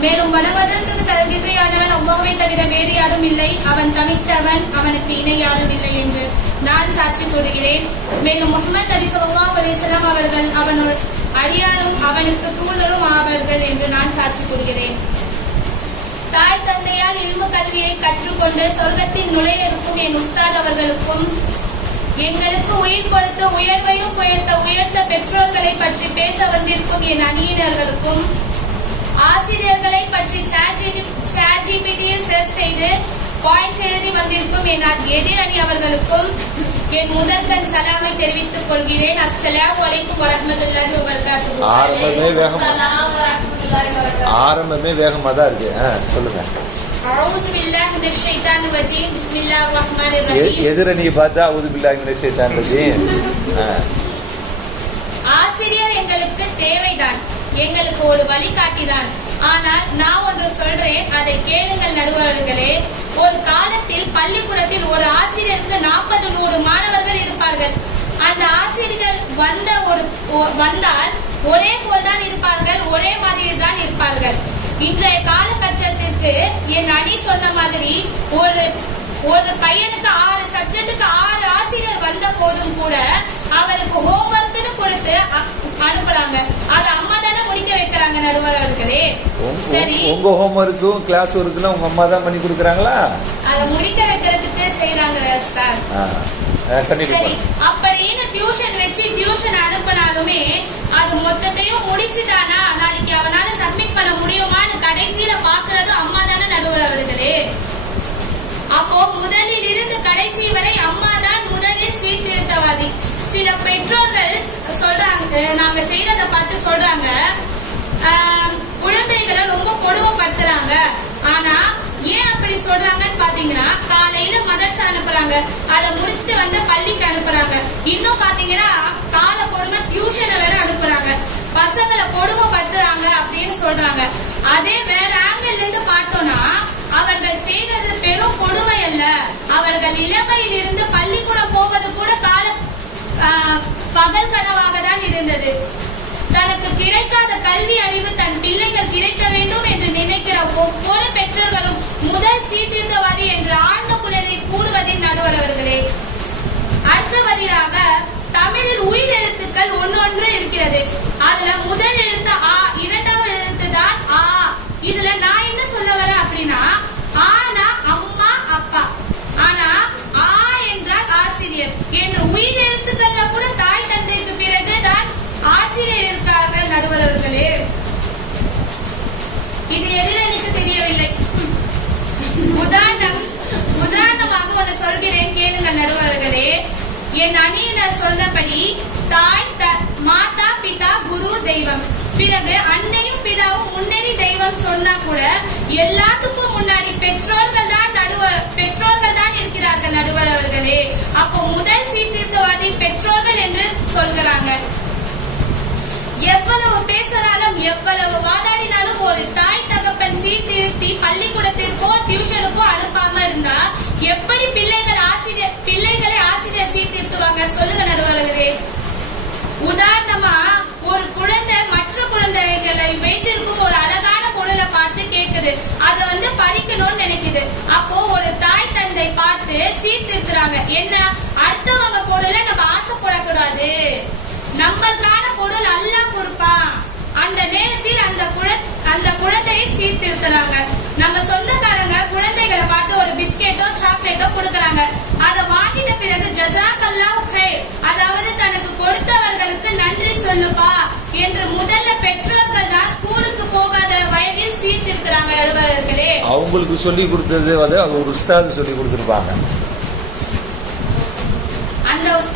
மேலும் வணங்குவதற்கு தகுதியானவன் அல்லாஹ்வை தவிர வேறு யாரும் இல்லை. அவன் தவிர்த்தவன், அவனுக்கு இணை யாரும் இல்லை என்று நான் சாட்சி கூறுகிறேன். மேலும் முஹம்மது நபி ஸல்லல்லாஹு அலைஹி வஸல்லம் அவர்கள் அவனுடைய அடியானும் அவனுக்கு தூதரும் ஆவார்கள் என்று நான் சாட்சி கூறுகிறேன். தாய் தந்தையால் இல்மு கல்வியை கற்றுக்கொண்டு சொர்க்கத்தில் நுழைய இருக்கும் என் உஸ்தாத் அவர்களுக்கும், எங்களுக்கு உயிர் கொடுத்து உயர்வையும் உயர்த்த பெற்றோர்களை பற்றி பேச வந்திருக்கும் என் அணியினர்களுக்கும், ஆசிரியர்களை பற்றி சாட்ஜிபிடியில் சர்ச் செய்து பாயிண்ட்ஸ் எழுதி வந்திருக்கும் என் எதிர் அணி அவர்களுக்கும் என் முதற்கண் சலாமை தெரிவித்துக் கொள்கிறேன். அஸ்ஸலாமு அலைக்கும் வரஹ்மத்துல்லாஹி வபரகாத்துஹு. ஆரம்பமே வேகமா தான் இருக்கு. சொல்லுங்க. அஊது பில்லாஹி மினஷ் ஷைத்தானிர் ரஜீம். பிஸ்மில்லாஹிர் ரஹ்மானிர் ரஹீம். எதிரணி பார்த்தா அஊது பில்லாஹி மினஷ் ஷைத்தானிர் ரஜீம். ஆசிரியர் எங்களுக்கு தேவைதான், எங்களுக்கு ஒரு வழிகாட்டிதான். ஆனால் நான் ஒன்று சொல்றேன், அதை கேளுங்கள் நடுவர்களே. ஒரு காலத்தில் பள்ளிக்கூடத்தில் ஒரு ஆசிரியருக்கு 40-100 மாணவர்கள் இருப்பார்கள். அந்த ஆசிரியர்கள் வந்தால் ஒரே போல்தான் இருப்பார்கள், ஒரே மாதிரி தான் இருப்பார்கள். இன்றைய காலகட்டத்திற்கு என் அணி சொன்ன மாதிரி ஒரு பையனுக்கு 6 சப்ஜெக்டுக்கு 6 ஆசிரியர் வந்த போதும் கூட அவனுக்கு ஹோம்ஒர்க்னு கொடுத்து அனுப்புறாங்க. அது அம்மா தானே முடிக்க வைக்கிறாங்க நடுவர்களே. சரி, உங்க ஹோம்ஒர்க்கும் கிளாஸ் ஒர்க்கும் உங்க அம்மா தான் பண்ணி கொடுக்கறாங்களா? அத முடிக்க வைக்கிறதுக்கு செய்றாங்க சார். சரி, அப்படின்னு டியூஷன் வச்சு டியூஷன் அனுப்பினாலுமே அது மொத்தத்தையும் முடிச்சுட்டானா நாளைக்கு அவனால சப்மிட் பண்ண முடியுமான்னு கடைசியில பாக்குறது அம்மா தானே நடுவர்களே. அப்போ முதலில் இருந்து கடைசி வரை அம்மா தான் முதலில் சீர்திருத்தவாதி. சில பெற்றோர்கள் சொல்றாங்க, நாங்க செய்யறத பார்த்து சொல்றாங்க, குழந்தைகளை ரொம்ப கொடுமைப்படுத்துறாங்க. ஆனா ஏன் அப்படி சொல்றாங்கன்னு பாத்தீங்கன்னா, காலையில மதரசா அனுப்புறாங்க, அதை முடிச்சுட்டு வந்து பள்ளிக்கு அனுப்புறாங்க. இன்னும் பாத்தீங்கன்னா கால கொடுமை டியூஷனை வேற அனுப்புறாங்க. பசங்களை கொடுமைப்படுத்துறாங்க அப்படின்னு சொல்றாங்க. அதே வேற ஆங்கிள் இருந்து பார்த்தோம்னா அவர்கள் செய்தது பெரும் கொடுமை அல்ல. அவர்கள் இளமையில் இருந்து பள்ளிக்கூடம் போவது கூட பகல் கனவாக தான் இருந்தது. தனக்கு கிடைக்காத கல்வி அறிவு தன் பிள்ளைகள் கிடைக்க வேண்டும் என்று நினைக்கிற ஒவ்வொரு பெற்றோர்களும் முதல் சீர்திருத்தவாதி என்று ஆழ்ந்த குளிரில் கூடுவதின் நடுவர்களே. அடுத்தபடியாக தமிழில் உயிர் எழுத்துக்கள் ஒன்னொன்று இருக்கிறது. அதுல முதல் எழுத்து ஆ, இரண்டாவது எழுத்து தான் ஆ. இதுல நான் என்ன சொல்ல வரேன் அப்படின்னா, ஆனா அம்மா அப்பா, ஆனா ஆ என்றால் ஆசிரியர் என்று உயிர் எழுத்துக்கள்ல கூட தாய் தந்தைக்கு பிறகுதான் ஆசிரியர் இருக்கிறார்கள் நடுவர்களே. இது எதிரணிக்கு தெரியவில்லை. உதாரணமாக ஒன்னு சொல்கிறேன், கேளுங்கள் நடுவர்களே. என் அணியினர் சொன்னபடி தாய், மாதா, பிதா, குரு, தெய்வம், பிறகு அன்னையும் பிதாவும் முன்னேறி தெய்வம் சொன்னா கூட எல்லாத்துக்கும் முன்னாடி பெற்றோர்கள் தான் இருக்கிறார்கள் நடுவர்களே. அப்போ முதல் சீர்திருத்தவாதி பெற்றோர்கள் என்று சொல்கிறாங்க. எவ்வளவு பேசினாலும் எவ்வளவு வாதாடினாலும் ஒரு தாய் தகப்பன் சீர்திருத்தி பள்ளிக்கூடத்திற்கோ டியூஷனுக்கோ அனுப்பாம இருந்தா எப்படி பிள்ளைகளை ஆசிரியர் சீர்திருத்துவாங்க சொல்லுங்க நடுவர்களே. உதாரணமா ஒரு குழந்தை மற்ற குழந்தைகளை வைத்திருக்கும் ஒரு அழகான பொருளை பார்த்து கேக்குது, அதை படிக்கணும்னு நினைக்குது. அப்போ ஒரு தாய் தந்தை பார்த்து சீர்திருத்துறாங்க. என்ன, அடுத்தவங்க பொருளை நம்ம ஆசைப்படக்கூடாது, நம்மளுக்கான பொருள் அல்லாஹ் கொடுப்பான். அந்த நேரத்தில் அந்த குழந்தையை சீர்திருத்துறாங்க. நம்ம சொந்தக்காரங்க குழந்தைகளை பார்த்து ஒரு பிஸ்கெட்டோ சாக்லேட்டோ கொடுக்கறாங்க. அதை வாங்கிட்ட பிறகு ஜஸாக்கல்லாஹு கைர், அதாவது தனக்கு கொடுத்தவர்களுக்கு நன்றி சொல்லுப்பா என்று முதல்ல பெற்றோர்கள் தான் ஸ்கூலுக்கு போகாத வயதில் சீர்திருத்துறாங்க நடுவர்களே. அவங்களுக்கு சொல்லி கொடுத்தது ஒரு உஸ்தாது சொல்லி கொடுத்திருப்பாங்க.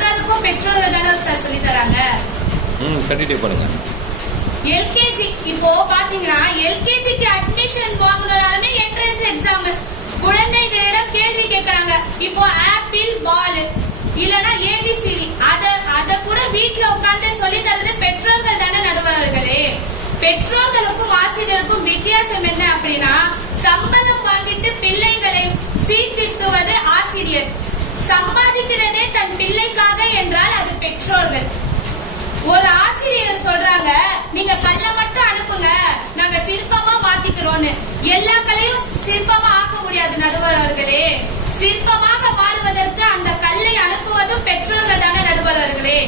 எல்லாருக்கும் பெற்றோர்கள் தானே சொல்லி தராங்க. கண்டினியூ பண்ணுங்க. எல்கேஜி இப்போ பாத்தீங்கன்னா எல்கேஜிக்கு அட்மிஷன் வாங்கினாலுமே என்ட்ரன்ஸ் எக்ஸாம் குழந்தைகளிடம் கேள்வி கேட்கறாங்க. இப்போ ஆப்பிள் பால் இல்லனா ஏபிசிடி அத கூட வீட்ல உட்கார்ந்து சொல்லி தரது பெற்றோர்கள் தானே நடுவர்களே. பெற்றோர்களுக்கும் ஆசிரியருக்கும் வித்தியாசம் என்ன அப்படின்னா, சம்பளம் வாங்கிட்டு பிள்ளைகளை சீர்திருத்துவது ஆசிரியர், சம்பாதிக்கிறதே தன் பிள்ளைக்காக என்றால் அது பெற்றோர்கள். ஒரு ஆசிரியர் சொல்றாங்க, நீங்க கல்ல மட்டும் அனுப்புங்க, நாங்க சிற்பமா மாத்திக்கிறோம்னு. எல்லா கலையும் சிற்பமா ஆக்க முடியாது நடுவர்களே. சிற்பமாக மாறுவதற்கு அந்த கல்லை அனுப்புவதும் பெற்றோர்கள் தானே நடுவர்களே.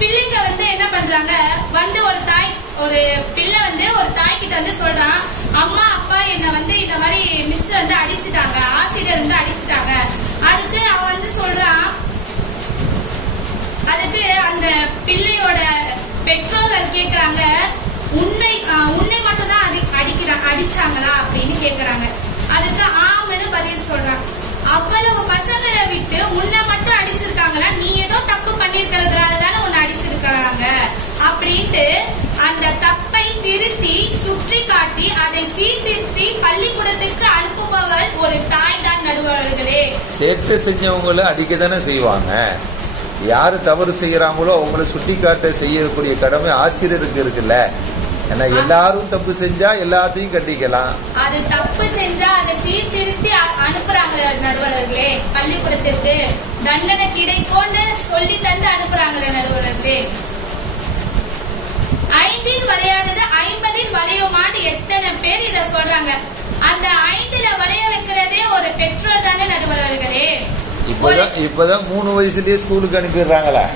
பிள்ளைங்க வந்து என்ன பண்றாங்க, வந்து ஒரு பிள்ளை வந்து ஒரு தாய் கிட்ட வந்து சொல்றான், அம்மா அப்பா என்ன வந்து இந்த மாதிரி மிஸ் வந்து அடிச்சுட்டாங்க, ஆசிரியர் வந்து அடிச்சுட்டாங்க. அதுக்கு அவன் வந்து சொல்றான், அதுக்கு அந்த பிள்ளையோட பெற்றோர்கள் கேக்குறாங்க, உன்னை மட்டும் தான் அடிச்சாங்களா அப்படின்னு கேக்குறாங்க. அதுக்கு ஆமன்னு பதில் சொல்றான். அவ்வளவு பசங்களை விட்டு உன்னை மட்டும் அடிச்சிருக்காங்களா, நீ ஏதோ தப்பு பண்ணிருக்கிறதுனால தானே உன்னை அடிச்சிருக்காங்க அப்படின்ட்டு அந்த தப்பை திருத்தி சுற்றி காட்டி அதை சீர்திருத்தி பள்ளிக்கூடத்துக்கு அனுப்புபவர் ஒரு தாய் தான் நடுவர்களே. சேட்டை செஞ்சவங்களை அடிக்க தானே செய்வாங்க. யாரு தவறு செய்யறாங்களோ அவங்களை சுட்டி காட்ட செய்யக்கூடிய கடமை ஆசிரியருக்கு இருக்குல்ல. ஏன்னா எல்லாரும் தப்பு செஞ்சா எல்லாத்தையும் கண்டிக்கலாம். அது தப்பு செஞ்சா அதை சீர்திருத்தி அனுப்புறாங்க நடுவர்களே. பள்ளிக்கூடத்திற்கு தண்டனை கிடைக்கும்னு சொல்லி தந்து அனுப்புறாங்க நடுவர்களே. 5இல் வளையாதது 50இல் வளையுமான்னு எத்தனை பேர் இத சொல்றாங்க. அந்த 5ல வளைய வைக்கிறதே ஒரு பெற்றோர் தானே நடுவர்களே. இப்பதான் 3 வயசுலயே ஸ்கூலுக்கு அனுப்பிடுறாங்களா?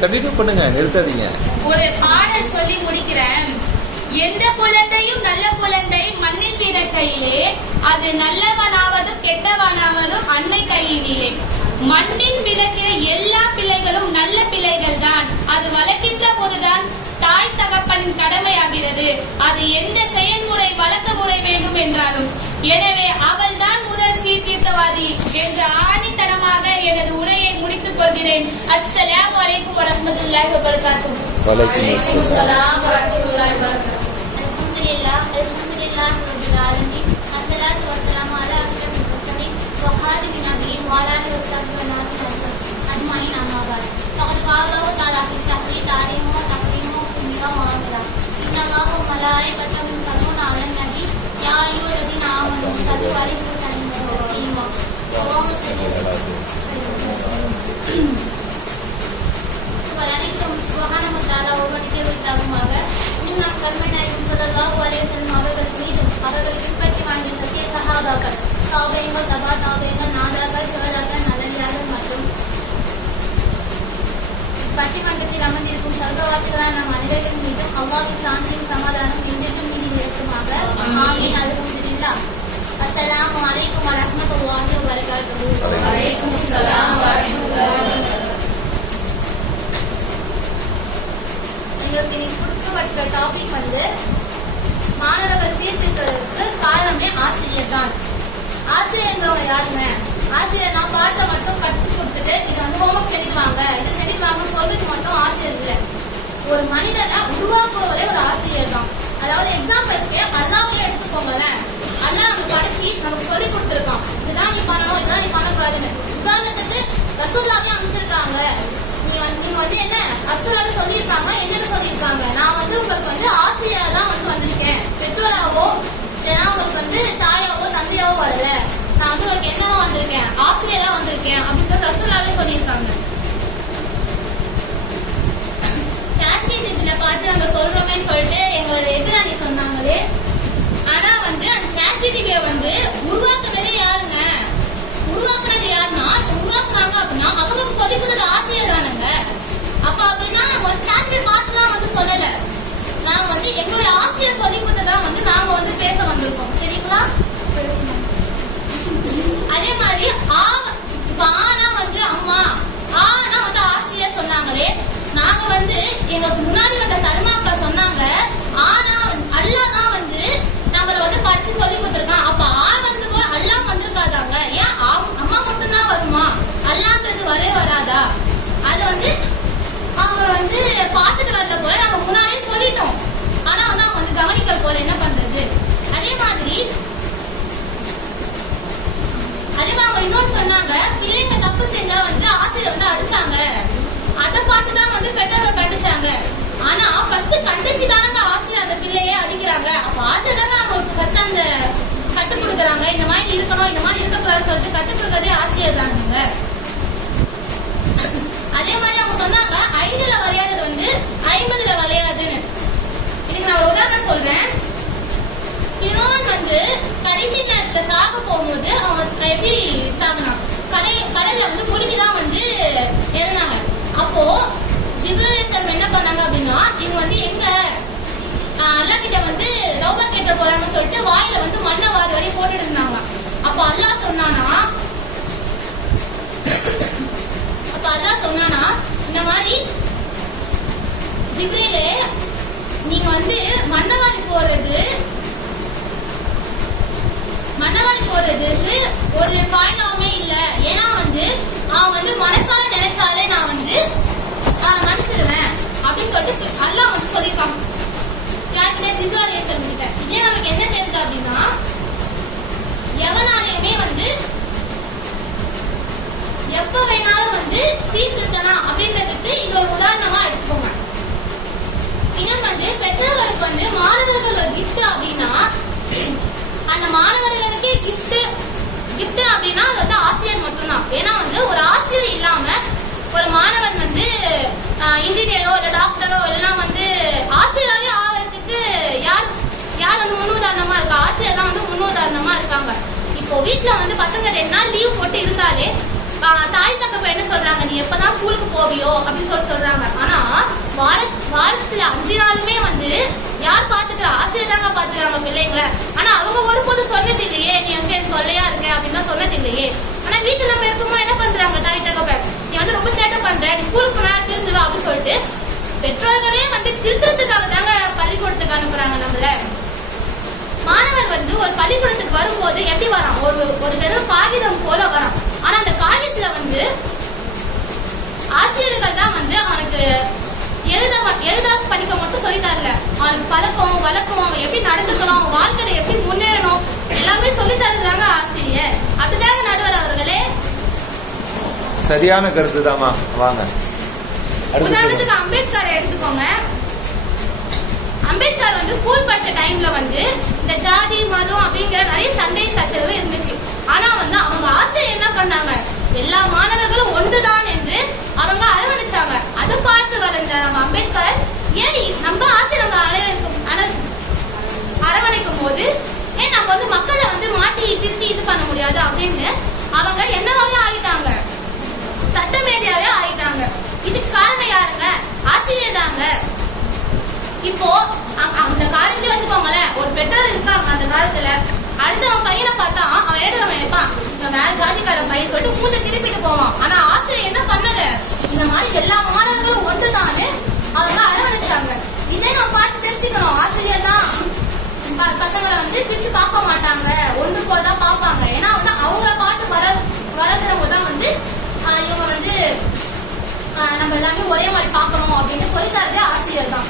கண்டினியூ பண்ணுங்க, நிறுத்தாதீங்க. ஒரு பாடல் சொல்லி முடிக்கிறேன். எந்த குழந்தையும் நல்ல குழந்தை மண்ணின் வீர கையிலே, அது நல்லவனாவதும் கெட்டவனாவதும் அன்னை கையிலே. மண்ணின் விளக்கிற எல்லா பிள்ளைகளும் நல்ல பிள்ளைகள் தான். அது வளர்க்கின்ற போதுதான் தாய் தகப்பனின் கடமையாகிறது. அது எந்த செயல்முறை வழக்க முறை வேண்டும் என்றாலும். எனவே அவள் தான் முதல் சீர்திருத்தவாதி என்ற ஆணித்தனமாக எனது உரையை முடித்துக் கொள்கிறேன். அஸ்ஸலாமு அலைக்கும் வரஹ்மத்துல்லாஹி வபரகாத்துஹு. வலைக்கும் அஸ்ஸலாம் வரஹ்மத்துல்லாஹி வபரகாத்துஹு. அல்ஹம்துலில்லாஹ் ரப்பில் ஆலமீன். அஸ்ஸலாத்து வஸ்ஸலாமு அலா அஷ்ரஃபில் முர்ஸலீன் வ ஹாதிமின் நபிய்யின் வ அலா ஆலிஹி வஸஹ்பிஹி வ சல்லம் அஜ்மஈன். அம்மா பஅத். ஃபகத் காலல்லாஹு தஆலா ஃபி ஷஹ்ரி தாரீஹு வ தக்ரீமு குமிரா வ அமிரா. இன்னல்லாஹு வ மலாயிகத்தஹு யுஸல்லூன அலன் நபி யா அய்யுஹல்லதீன ஆமனூ ஸல்லு அலைஹி வ ஸல்லிமு தஸ்லீமா. அல்லாஹும்ம ஸல்லி அலா அனைத்தும் சுப்ஹானஹு வ தஆலா ஒருவனுக்கே உரித்தாகுமாக. இன்னும் கர்மை நாயகம் ஸல்லல்லாஹு அலைஹி வஸல்லம் அவர்கள் மீதும் அவர்கள் பின்பற்றி வாழ்ந்த சத்திய சஹாபாக்கள், தாபீன்கள், தபா தாபீன்கள், நாதாக்கள், சுஹதாக்கள், நல்லடியார்கள் மற்றும் பட்டிமன்றத்தில் அமர்ந்திருக்கும் சொர்க்கவாசிகளான நம் அனைவரின் மீதும் அல்லாஹ்வின் சாந்தியும் சமாதானம் என்றென்றும் மீது நிலைக்குமாக. ஆமீன். அல்ஹம்துலில்லாஹ். அஸ்ஸலாமு அலைக்கும் வரஹ்மத்துல்லாஹி வபரகாத்துஹு. வலைக்கும் ஸலாம் வரஹ்மத்துல்லாஹி வபரகாத்துஹு. எங்களுக்கு நீ கொடுக்கப்பட்ட டாபிக் வந்து மாணவர்கள் சீர்திருத்துவதற்கு காரணமே ஆசிரியர் தான். ஆசிரியர் என்பவங்க யாருங்க? ஆசிரியர் நான் பாட்டை மட்டும் கற்றுக் கொடுத்துட்டு இதை வந்து ஹோம்ஒர்க் செஞ்சுக்குவாங்க, இதை செஞ்சுக்குவாங்க சொல்றது மட்டும் ஆசிரியர் இல்லை. ஒரு மனிதனை உருவாக்குவதே ஒரு ஆசிரியர் தான். அதாவது எக்ஸாம்பிளுக்கு அல்லாஹ்வே எடுத்துக்கோங்களேன். அல்லாஹ் நமக்கு படிச்சு நமக்கு சொல்லி கொடுத்துருக்கான், இதுதான் நீ பண்ணணும், இதுதான் நீ பண்ணக்கூடாதுன்னு. உதாரணத்துக்கு ரசூலுல்லாஹ்வே அமைச்சிருக்காங்க. நீங்க வந்து என்ன ரசூலுல்லாஹ்வே சொல்லியிருக்காங்க. என்னன்னு சொல்லியிருக்காங்க? நான் வந்து உங்களுக்கு வந்து ஆசிரியரா தான் வந்து வந்திருக்கேன், பெற்றோராவோ இல்லைன்னா உங்களுக்கு வந்து தாயாவோ தந்தையாவோ வரல. நான் வந்து உங்களுக்கு என்னவா வந்திருக்கேன், ஆசிரியரா வந்திருக்கேன் அப்படின்னு சொல்லி ரசூலுல்லாஹ்வே சொல்லியிருக்காங்க. சாட்சியத்துல பார்த்து நம்ம சொல்றோமேன்னு சொல்லிட்டு எங்களோட எதிராளி சொன்னாங்களே. ஆனா வந்து அந்த சாட்சியத்தை வந்து உருவாக்குனதே யாருங்க? உருவாக்குறது யாருன்னா, உருவாக்குனாங்க அப்படின்னா அவங்களுக்கு சொல்லி கொடுத்த ஆசிரியர் தானுங்க. அப்ப அப்படின்னா நாங்க ஒரு சாட்சியை பார்த்துலாம் வந்து சொல்லல. நாங்க வந்து எங்களுடைய ஆசிரியர் சொல்லி கொடுத்ததான் வந்து நாங்க வந்து பேச வந்திருக்கோம். சரிங்களா? அதே மாதிரி இப்ப ஆனா வந்து அம்மா, ஆனா வந்து ஆசிரியர் சொன்னாங்களே. நாங்க வந்து எங்களுக்கு முன்னாடி வந்த சல்மாக்கா சொன்னாங்க, ஆனா கண்டிக்கிறாங்க. ஆனா ஃபர்ஸ்ட் கண்டிச்சுதாங்க ஆசிரியர் அந்த பிள்ளையே அடிக்கிறாங்க. அப்ப ஆசிரியர் தாங்க அவங்களுக்கு ஃபர்ஸ்ட் அந்த கத்துக் கொடுக்குறாங்க. இந்த மாதிரி இருக்கணும், இந்த மாதிரி இருக்கக்கூடாதுன்னு சொல்லிட்டு கத்துக் கொடுக்கறதே ஆசிரியர் தானுங்க. அதே மாதிரி அவங்க சொன்னாங்க 5ல வளையாதது 50ல வளையாதுன்னு. இதுக்கு நான் ஒரு உதாரணம் சொல்றேன். ஃபிரௌன் கடைசி நேரத்துல சாக போகும்போது அவன் எப்படி சாகுனான்? கடல்ல முழுகிதான் இறந்தாங்க. அப்போ ஜிப்ரீல் அலைஹிஸ்ஸலாம் என்ன பண்ணாங்க அப்படின்னா, இவங்க எங்க அல்லாஹ் கிட்ட தௌபா கேட்ட போறாங்கன்னு சொல்லிட்டு வாயில மண்ணை வாரி வரை போட்டுட்டு இருந்தாங்க. அப்ப அல்லாஹ் சொன்னானா இந்த மாதிரி ஜிப்ரீலே நீங்க மண்ணவாரி போறதுக்கு ஒரு ஃபாய்தாவுமே இல்ல. ஏன்னா அவன் மனசால நினைச்சாலே நான் மன்னிச்சிடுவேன் அப்படின்னு சொல்லிட்டு அல்லாஹ் சொல்லியிருக்காங்க. யாருக்குமே ஜிப்ரீல் அலைஹிஸ்ஸலாம் கிட்ட. இதே நமக்கு என்ன தெரியுது அப்படின்னா, எவனாலையுமே எப்ப வேணாலும் சீர்திருத்தலாம் அப்படின்றதுக்கு இது ஒரு உதாரணமா எடுத்துக்கோங்க. இன்னும் பெற்றோர்களுக்கு மாணவர்கள் ஒரு கிஃப்ட் அப்படின்னா, அந்த மாணவர்களுக்கே கிஃப்ட் அப்படின்னா அது ஆசிரியர் மட்டும்தான். ஏன்னா ஒரு ஆசிரியர் இல்லாம ஒரு மாணவன் இன்ஜினியரோ இல்ல டாக்டரோ இல்லைன்னா ஆசிரியராகவே ஆகிறதுக்கு யார் முன்னுதாரணமா இருக்கா? ஆசிரியர் தான் முன்னுதாரணமா இருக்காங்க. இப்போ வீட்டுல பசங்க 2 நாள் லீவ் போட்டு இருந்தாலே தாய் தகப்ப என்ன சொல்றாங்க, நீ எப்பதான் ஸ்கூலுக்கு போவியோ அப்படின்னு சொல்றாங்க. ஆனா வாரத்துல 5 நாளுமே யார் பாத்துக்கிறா? ஆசிரியர் தாங்க பாத்துக்கிறாங்க பிள்ளைங்களை. ஆனா அவங்க ஒருபோது சொன்னது இல்லையே, நீ எங்க தொல்லையா இருக்க அப்படின்னா சொன்னது இல்லையே. ஆனா வீட்டுல நம்ம இருக்கும்போது என்ன பண்றாங்க தாய் தகப்ப, நீ ரொம்ப சேட்டை பண்ற, நீ ஸ்கூலுக்கு போனா திருந்துவா அப்படின்னு சொல்லிட்டு பெற்றோர்களே திருத்துறதுக்காக தாங்க பள்ளிக்கூடத்துக்கு அனுப்புறாங்க நம்மள. மாணவர் ஒரு பள்ளிக்கூடத்துக்கு வரும்போது எப்படி வரான்? ஒரு வெறும் காகிதம் போல வரான். ஆனா அந்த காகிதத்துல ஆசிரியர்கள் தான் அவனுக்கு எழுத படிக்க மட்டும் சொல்லி தரல, அவனுக்கு பழக்கம் வழக்கம், அவன் எப்படி நடந்துக்கணும், வாழ்க்கையில எப்படி முன்னேறணும் எல்லாமே சொல்லி தரதுதாங்க ஆசிரியர். அப்படிதாங்க நடுவர் அவர்களே. சரியான கருத்து தாமா. வாங்க உதாரணத்துக்கு அம்பேத்கரை எடுத்துக்கோங்க. அம்பேத்கர் ஸ்கூல் படிச்ச டைம்ல இந்த ஜாதி மதம் அப்படிங்கிற நிறைய சண்டை சச்சரவு இருந்துச்சு. ஆனா அவங்க ஆசிரியர் என்ன பண்ணாங்க, எல்லா மாணவர்களும் ஒன்றுதான் என்று அவங்க அரவணைச்சாங்க. அதை பார்த்து வளர்ந்த நம்ம அம்பேத்கர், ஏன் நம்ம ஆசிரியர் அரவணைக்கும் போது ஏன் நம்ம மக்களை மாத்தி திருத்தி இது பண்ண முடியாது அப்படின்னு அவங்க என்னவாவே ஆகிட்டாங்க, சட்டமேதையாவே ஆகிட்டாங்க. இதுக்கு காரணம் யாருங்க? ஆசிரியர் தாங்க. இப்போ அந்த காலத்துல வச்சுக்கோங்களேன், ஒரு பெற்றோர் இருக்காங்க அந்த காலத்துல, அடுத்து அவன் பையனை பார்த்தா அவன் என்ன நினைப்பான், இவன் வேற ஜாதிக்கார பையன் சொல்லிட்டு மூஞ்ச திருப்பிட்டு போவான். ஆனா ஆசிரியர் என்ன பண்ணல, இந்த மாதிரி எல்லா மாணவர்களும் ஒன்றுதான்னு அவங்க அரவணைச்சாங்க. இதே நம்ம பார்த்து தெரிஞ்சுக்கணும், ஆசிரியர் தான் பசங்களை பிரிச்சு பார்க்க மாட்டாங்க, ஒன்று போலதான் பார்ப்பாங்க. ஏன்னா அவங்கள பார்த்து வளர்றவங்க தான் இவங்க நம்ம எல்லாமே ஒரே மாதிரி பார்க்கணும் அப்படின்னு சொல்லி தரதே ஆசிரியர் தான்.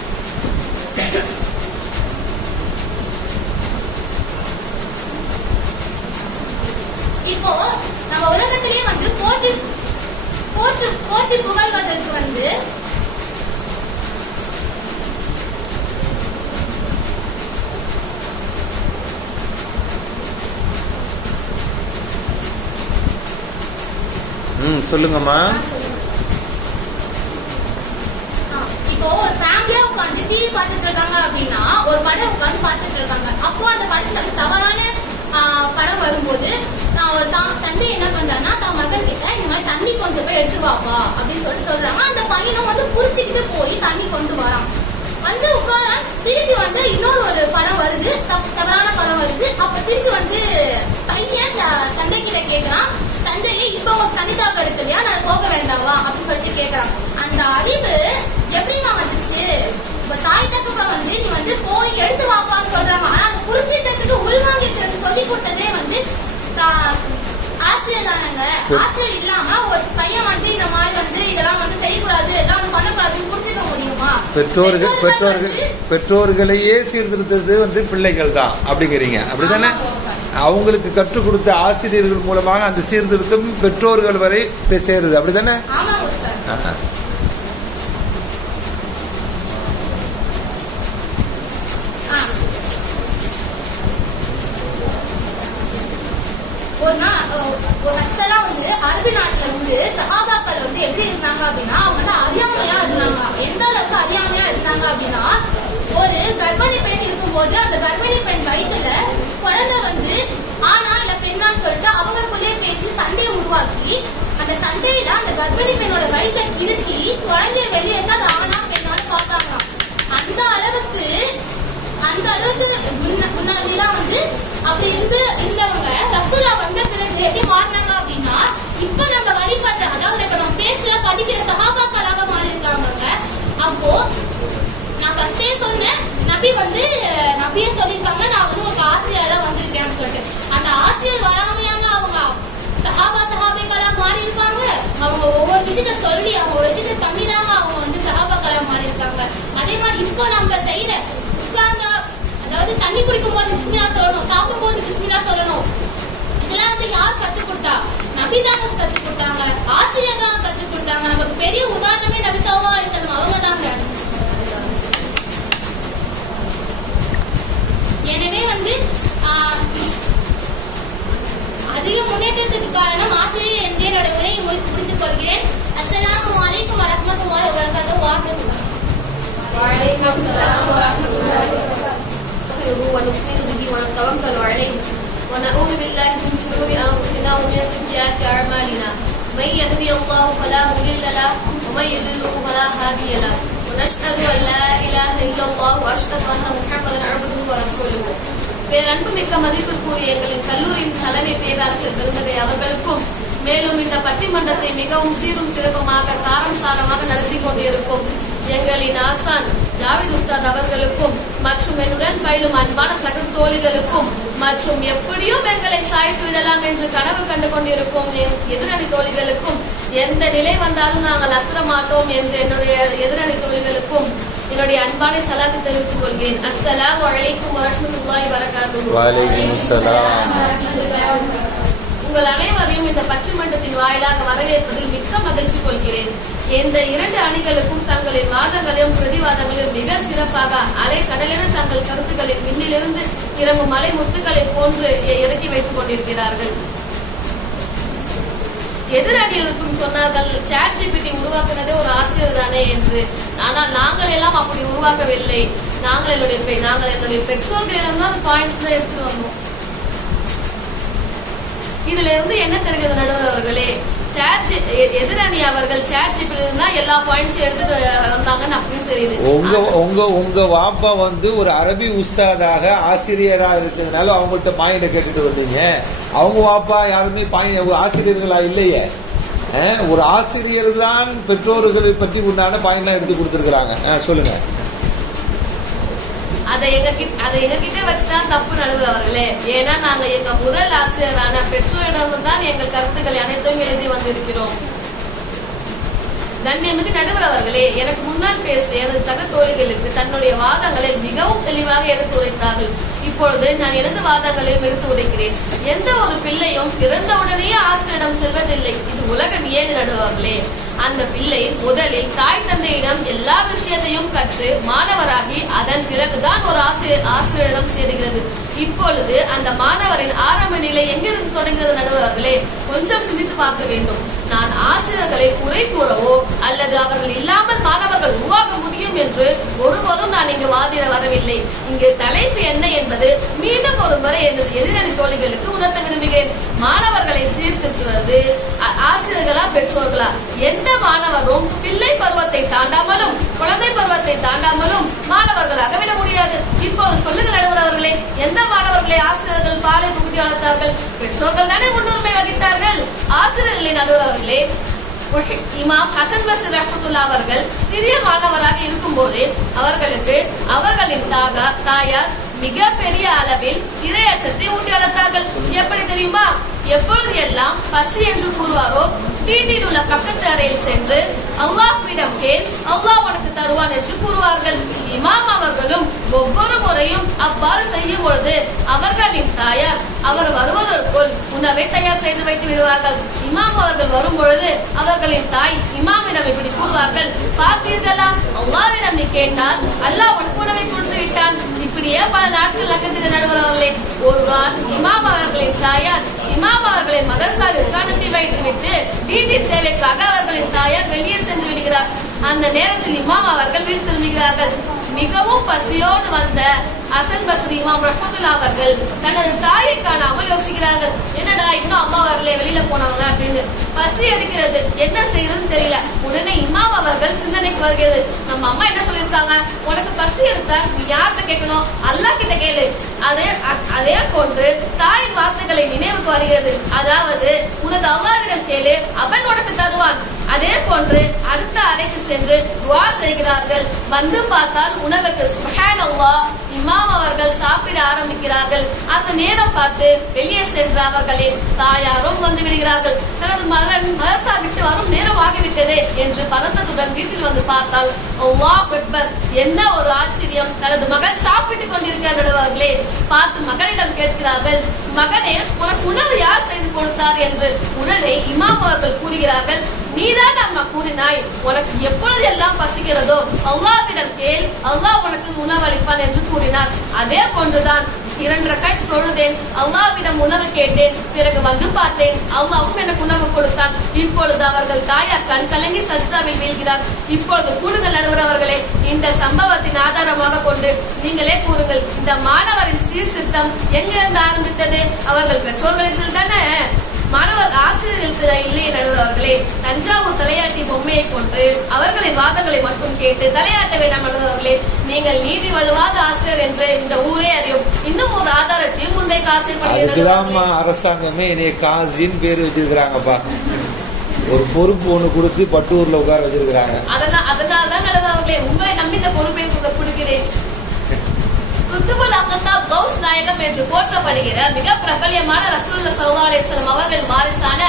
இப்போ நம்ம உலகத்திலேயே போற்றி புகழ்வதற்கு சொல்லுங்கம்மா. இப்போ ஒரு ஃபேமிலியா உட்காந்து டிவி பார்த்துட்டு இருக்காங்க அப்படின்னா, ஒரு படம் உட்காந்து பார்த்துட்டு இருக்காங்க. அப்போ அந்த படத்துல தவறான படம் வரும்போது ஒரு தந்தை என்ன பண்றாங்கன்னா, தான் மகன் கிட்ட இந்த மாதிரி தண்ணி கொண்டு போய் எடுத்து வாப்பா அப்படின்னு சொல்றாங்க. அந்த பையனும் புரிச்சுக்கிட்டு போய் தண்ணி கொண்டு வரான். உட்கார திருப்பி இன்னொரு படம் வருது, தவறான படம் வருது. அப்ப திருப்பி பையன் தந்தை கிட்ட கேட்கிறான், தந்தையே இப்ப உங்க தண்ணி தாக்கம் எடுக்கலையா, நான் போக வேண்டாவா அப்படின்னு சொல்லிட்டு கேட்கறான். அந்த அறிவு எப்படிமா வந்துச்சு? இப்ப தாய் தகப்ப நீ போய் எடுத்து வாப்பான்னு சொல்றாங்க. ஆனா அது புரிஞ்சுக்கிறதுக்கு உள்வாங்கிட்டு சொல்லி கொடுத்ததே ஆசிரியர் தானங்க. ஆசிரியர் இல்லாம ஒரு பையன் இந்த மாதிரி இதெல்லாம் செய்யக்கூடாது, இதெல்லாம் பண்ணக்கூடாதுன்னு புரிஞ்சுக்க முடியுமா? பெற்றோர்களையே சீர்திருத்தது பிள்ளைகள் தான் அப்படிங்கிறீங்க, அப்படித்தானே? அவங்களுக்கு கற்றுக் கொடுத்த ஆசிரியர்கள் மூலமாக அந்த சீர்திருத்தம் பெற்றோர்கள் வரை சேருது, அப்படித்தானே? ஒரு ஹஸ்தெல்லாம் வந்து அரபி நாட்டுல வந்து சஹாபாக்கள் வந்து எப்படி இருந்தாங்க அப்படின்னா அவங்க வந்து அறியாமையா இருந்தாங்க. எந்த அளவுக்கு அறியாமையா இருந்தாங்க அப்படின்னா ஒரு கர்ப்பிணி பெண் இருக்கும்போது அந்த கர்ப்பிணி பெண் வயிற்றுல குழந்தை வந்து ஆனா இல்ல பெண்ணான்னு சொல்லிட்டு அவங்களுக்குள்ளேயே பேசி சண்டையை உருவாக்கி அந்த சண்டையில அந்த கர்ப்பிணி பெண்ணோட வயிற்றை கிழிச்சு குழந்தைய வெளியேற்ற அது ஆனா பெண்ணான்னு பார்ப்பாங்க. அந்த அளவுக்கு முன்னாடிலாம் வந்து அப்படி இருந்தவங்க ரசூலா வந்த பிறகு எப்படி மாறினாங்க அப்படின்னா இப்ப நம்ம வழிபடுற அதாவது இப்ப நம்ம பேசல படிக்கிற சஹாபாக்களாக மாறி இருக்காங்க. அப்போ நான் ஃபர்ஸ்டே சொன்னேன் நபியே சொல்லியிருக்காங்க நான் வந்து உங்களுக்கு ஆசிரியர் தான் வந்திருக்கேன்னு சொல்லிட்டு. அந்த ஆசிரியர் வராமையாங்க அவங்க சஹாபாக்களா மாறி இருப்பாங்க. அவங்க ஒவ்வொரு விஷயத்த சொல்லி அவங்க ஒரு விஷயத்த பண்ணிதாங்க அவங்க வந்து சஹாபாக்களா மாறி இருக்காங்க. அதே மாதிரி இப்போ நம்ம செய்யற உட்கார்ந்து அதாவது தண்ணி குடிக்கும் போது பிஸ்மில்லா சொல்லணும், சாப்பிடும் போது பிஸ்மில்லா சொல்லணும். இதெல்லாம் வந்து யார் கத்துக் கொடுத்தா? நபி தாங்க கத்துக் கொடுத்தாங்க, ஆசிரியர் தான் கத்துக் கொடுத்தாங்க. நமக்கு பெரிய உதாரணமே நபி ஸல்லல்லாஹு அலைஹி வஸல்லம் அவங்க தாங்க. எனவே வந்து அதிக முன்னேற்றத்துக்கு காரணம் ஆசிரியர் என்று என்னோட உரையை முடித்துக் கொள்கிறேன். அஸ்ஸலாமு அலைக்கும் வரஹ்மத்துல்லாஹி வபரகாத்துஹு. وعليكم السلام ورحمة الله وبركاته. ونؤمن به ونتوكل عليه ونعوذ بالله من شرور أنفسنا ومن سيئات أعمالنا من يهدي الله فلا مضل له ومن يضلل فلا هادي له ونشهد أن لا إله إلا الله وأشهد أن محمدا عبده ورسوله. பேரன்புமிக்க மதிப்பிற்குரிய எங்களின் கல்லூரியின் தலைமை பேராசிரியர் பெருந்தகை அவர்களுக்கும் மேலும் இந்த பட்டிமன்றத்தை மிகவும் சீரும் சிறப்புமாக காரம் சாரமாக நடத்தி கொண்டிருக்கும் எங்களின் ஆசான் ஜாவித் உஸ்தாத் அவர்களுக்கும் மற்றும் என்னுடன் பயிலும் அன்பான சக தோழிகளுக்கும் மற்றும் எப்படியும் எங்களை சாய்த்து விடலாம் என்று கனவு கண்டு கொண்டிருக்கும் எதிரணி தோழிகளுக்கும் எந்த நிலை வந்தாலும் நாங்கள் அசர மாட்டோம் என்று என்னுடைய எதிரணி தோழிகளுக்கும் என்னுடைய அன்பான சலாத்தை தெரிவித்துக் கொள்கிறேன். அஸ்ஸலாமு அலைக்கும் வரஹ்மத்துல்லாஹி வபரகாத்துஹு. வலைக்கும் ஸலாம். உங்கள் அனைவரையும் இந்த பட்டிமன்றத்தின் வாயிலாக வரவேற்பதில் மிக்க மகிழ்ச்சி கொள்கிறேன். இந்த இரண்டு அணிகளுக்கும் தங்களின் வாதங்களையும் பிரதிவாதங்களையும் மிக சிறப்பாக அலை கடலென தங்கள் கருத்துக்களின் விண்ணிலிருந்து இறங்கும் மலை முத்துக்களை போன்று இறக்கி வைத்துக் கொண்டிருக்கிறார்கள். எதிரணிகளுக்கும் சொன்னார்கள் ChatGPT உருவாக்குனதே ஒரு ஆசிரியர் தானே என்று. ஆனால் நாங்கள் எல்லாம் அப்படி உருவாக்கவில்லை. நாங்கள் என்னுடைய பெற்றோர்களிடம் தான் பாயிண்ட்ஸ் எடுத்துட்டு வந்தோம். இதுல இருந்து என்ன தெரிகிறது நடுவர் அவர்களே, எதிரணி அவர்கள் ChatGPT தான் எல்லா பாயிண்ட்ஸும் எடுத்துட்டு வந்தாங்கன்னு அப்படின்னு தெரியுது. உங்க வாப்பா வந்து ஒரு அரபி உஸ்தாதாக ஆசிரியரா இருக்கிறதுனால அவங்கள்ட்ட பாயிண்ட கேட்டுட்டு வந்தீங்க. அவங்க வாப்பா யாருமே ஆசிரியர்களா இல்லையே. ஒரு ஆசிரியர் தான் பெற்றோர்களை பற்றி உண்டான பாயிண்ட்லாம் எடுத்து கொடுத்துருக்காங்க. சொல்லுங்க. அதை எங்க கிட்ட வச்சுதான் தப்பு நடுவர் அவர்களே. ஏன்னா நாங்க எங்க முதல் ஆசிரியரான பெற்றோரிடம் தான் எங்கள் கருத்துக்களை அனைத்தும் எழுதி வந்திருக்கிறோம். கண்ணியமிகு நடுவர் அவர்களே, எனக்கு முன்னால் பேசிய எனது சக தோழிகளுக்கு தன்னுடைய வாதங்களை மிகவும் தெளிவாக எடுத்து உரைத்தார்கள். இப்பொழுது நான் எனது வாதங்களையும் எடுத்து உரைக்கிறேன். எந்த ஒரு பிள்ளையும் பிறந்தவுடனேயே ஆசிரியரிடம் செல்வதில்லை. இது உலக நியதி நடுவர்களே. அந்த பிள்ளை முதலில் தாய் தந்தையிடம் எல்லா விஷயத்தையும் கற்று மாணவராகி அதன் பிறகுதான் ஒரு ஆசிரியரிடம் சேருகிறது. இப்பொழுது அந்த மாணவரின் ஆரம்ப நிலை எங்கிருந்து தொடங்குகிறது நடுவர்களே? கொஞ்சம் சிந்தித்து பார்க்க வேண்டும். நான் ஆசிரியர்களை குறை கூறவோ அல்லது அவர்கள் இல்லாமல் மாணவர்கள் உருவாக்க முடியும் என்று ஒருபோதும் நான் இங்கு வாதிட வரவில்லை. இங்கு தலைப்பு என்ன என்பது மீண்டும் ஒரு முறை எனது எதிரணி தோழிகளுக்கு உணர்த்த விரும்புகிறேன். மாணவர்களை சீர்திருத்துவது ஆசிரியர்களா பெற்றோர்களா? எந்த மாணவரும் பிள்ளை பருவத்தை தாண்டாமலும் குழந்தை பருவத்தை தாண்டாமலும் மாணவர்களாக விட முடியாது. இப்போது சொல்லுங்க நடுவர் அவர்களே, எந்த மாணவர்களை ஆசிரியர்கள் பாலை புகுட்டி வளர்த்தார்கள்? பெற்றோர்கள் தானே முன்னுரிமை வகித்தார்கள். ஆசிரியர்களின் நடுவர் அவர்களே, இமாம் ஹசன் பஷீர் ரஹ்மத்துல்லாஹ் அவர்கள் சிறிய மாணவராக இருக்கும் போதே அவர்களுக்கு அவர்களின் தாயார் மிக பெரிய அளவில் இறையச்சத்தை ஊட்டி வளர்த்தார்கள். எப்படி தெரியுமா? எப்பொழுது எல்லாம் பசி என்று கூறுவாரோ வீட்டில் உள்ள பக்கத்து அறையில் சென்று அல்லாஹ்விடம் கேள், அல்லாஹ் உனக்கு தருவான் என்று கூறுவார்கள். இமாம் அவர்களும் ஒவ்வொரு முறையும் அவ்வாறு செய்யும் பொழுது அவர்களின் தாயார் அவர் வருவதற்குள் உணவை தயார் செய்து வைத்து விடுவார்கள். இமாம் அவர்கள் வரும் பொழுது அவர்களின் தாய் இமாமிடம் இப்படி கூறுவார்கள், பார்த்தீர்களா, அல்லாஹ்விடம் நீ கேட்டால் அல்லாஹ் உனக்கு உணவை கொடுத்து விட்டான். இப்படியே பல நாட்கள் நகர்ந்து நடுவர் அவர்களே. ஒரு நாள் இமாம் அவர்களின் தாயார் இமாம் அவர்களை மதரசாவிற்கு அனுப்பி வைத்துவிட்டு வீட்டின் தேவைக்காக அவர்களின் தாயார் வெளியே சென்று விடுகிறார். அந்த நேரத்தில் இமாம் அவர்கள் வீடு திரும்புகிறார்கள். மிகவும் பசியோடு வந்த ஹசன் பஸ்ரி இமாம் ரஹ்மத்துல்லாஹி அவர்கள் தனது தாயை காணாமல் யோசிக்கிறார்கள். என்னடா இன்னும் அம்மா வரல, வெளியில போனவங்க அப்படின்னு. பசி எடுக்கிறது, என்ன செய்யறதுன்னு தெரியல. உடனே இமாம் அவர்கள் சிந்தனைக்கு வருகிறது. நம்ம அம்மா என்ன சொல்லியிருக்காங்க, உனக்கு பசி எடுத்தா நீ யார்கிட்ட கேட்கணும், அல்லாஹ் கிட்ட கேளு. அதே போன்று தாயின் வார்த்தைகளை நினைவுக்கு வருகிறது. அதாவது உனது அல்லாஹ்விடம் கேளு, அவன் உனக்கு தருவான். அதே போன்று அடுத்த அறைக்கு சென்று துஆ செய்கிறார்கள். வந்து பார்த்தால் உணவுக்கு சுப்ஹானல்லாஹ் இமாம் அவர்கள் சாப்பிட ஆரம்பிக்கிறார்கள். அந்த நேரம் பார்த்து வெளியே சென்ற அவர்களின் தாயாரும் வந்து விடுகிறார்கள். தனது மகன் மதரசா விட்டு வரும் நேரம் ஆகிவிட்டதே என்று பதட்டத்துடன் வீட்டில் வந்து பார்த்தால் அல்லாஹ் அக்பர், என்ன ஒரு ஆச்சரியம், தனது மகன் சாப்பிட்டுக் கொண்டிருக்கிறார்களே. பார்த்து மகனிடம் கேட்கிறார்கள், மகனே உனக்கு உணவு யார் செய்து கொடுத்தார் என்று. உடனே இமாம் அவர்கள் கூறுகிறார்கள், நீதான் அம்மா கூறினாய், உனக்கு எப்பொழுது எல்லாம் பசிக்கிறதோ அல்லாஹ்விடம் கேள், அல்லாஹ் உனக்கு உணவளிப்பான் என்று கூறினார். அதே போன்றுதான் 2 ரக்காத் தொழுதேன், அல்லாஹ்விடம் உணவு கேட்டேன், பிறகு வந்து பார்த்தேன், அல்லாஹ்வும் எனக்கு உணவு கொடுத்தான். இப்பொழுது அவர்கள் தாயார் கண் கலங்கி சஜ்தாவில் வீழ்கிறார். இப்பொழுது கூடுதல் நடுவர் அவர்களே, இந்த சம்பவத்தின் ஆதாரமாக கொண்டு நீங்களே கூறுங்கள், இந்த மாணவரின் சீர்திருத்தம் எங்கிருந்து ஆரம்பித்தது? அவர்கள் பெற்றோர்களிடத்தில் தானே? மாணவர் ஆசிரியர்கள் இல்லை நடுவர்களே. தஞ்சாவூர் தலையாட்டி பொம்மையை போன்று அவர்களின் வாதங்களை மட்டும் கேட்டு தலையாட்ட வேண்டாம் நடுவர்களே. நீங்கள் நீதி வலுவாத ஆசிரியர் என்று இந்த ஊரே அறியும். இன்னும் ஒரு ஆதாரத்தையும் முன்வைக்க ஆசைப்படுகிறேன். அரசாங்கமே என்னைய காசின்னு பேர் வச்சிருக்கிறாங்கப்பா. ஒரு பொறுப்பு ஒண்ணு கொடுத்து பட்டூர்ல உட்கார வச்சிருக்கிறாங்க. அதனாலதான் நடுவர்களே உங்களை நம்பி இந்த பொறுப்பை கொடுக்கிறேன். குத்துபுல் அக்தா கௌஸ் நாயகம் என்று போற்றப்படுகிற மிக பிரபல்யமான ரசூலுல்லாஹி ஸல்லல்லாஹு அலைஹி வஸல்லம் அவர்கள் வாரிசான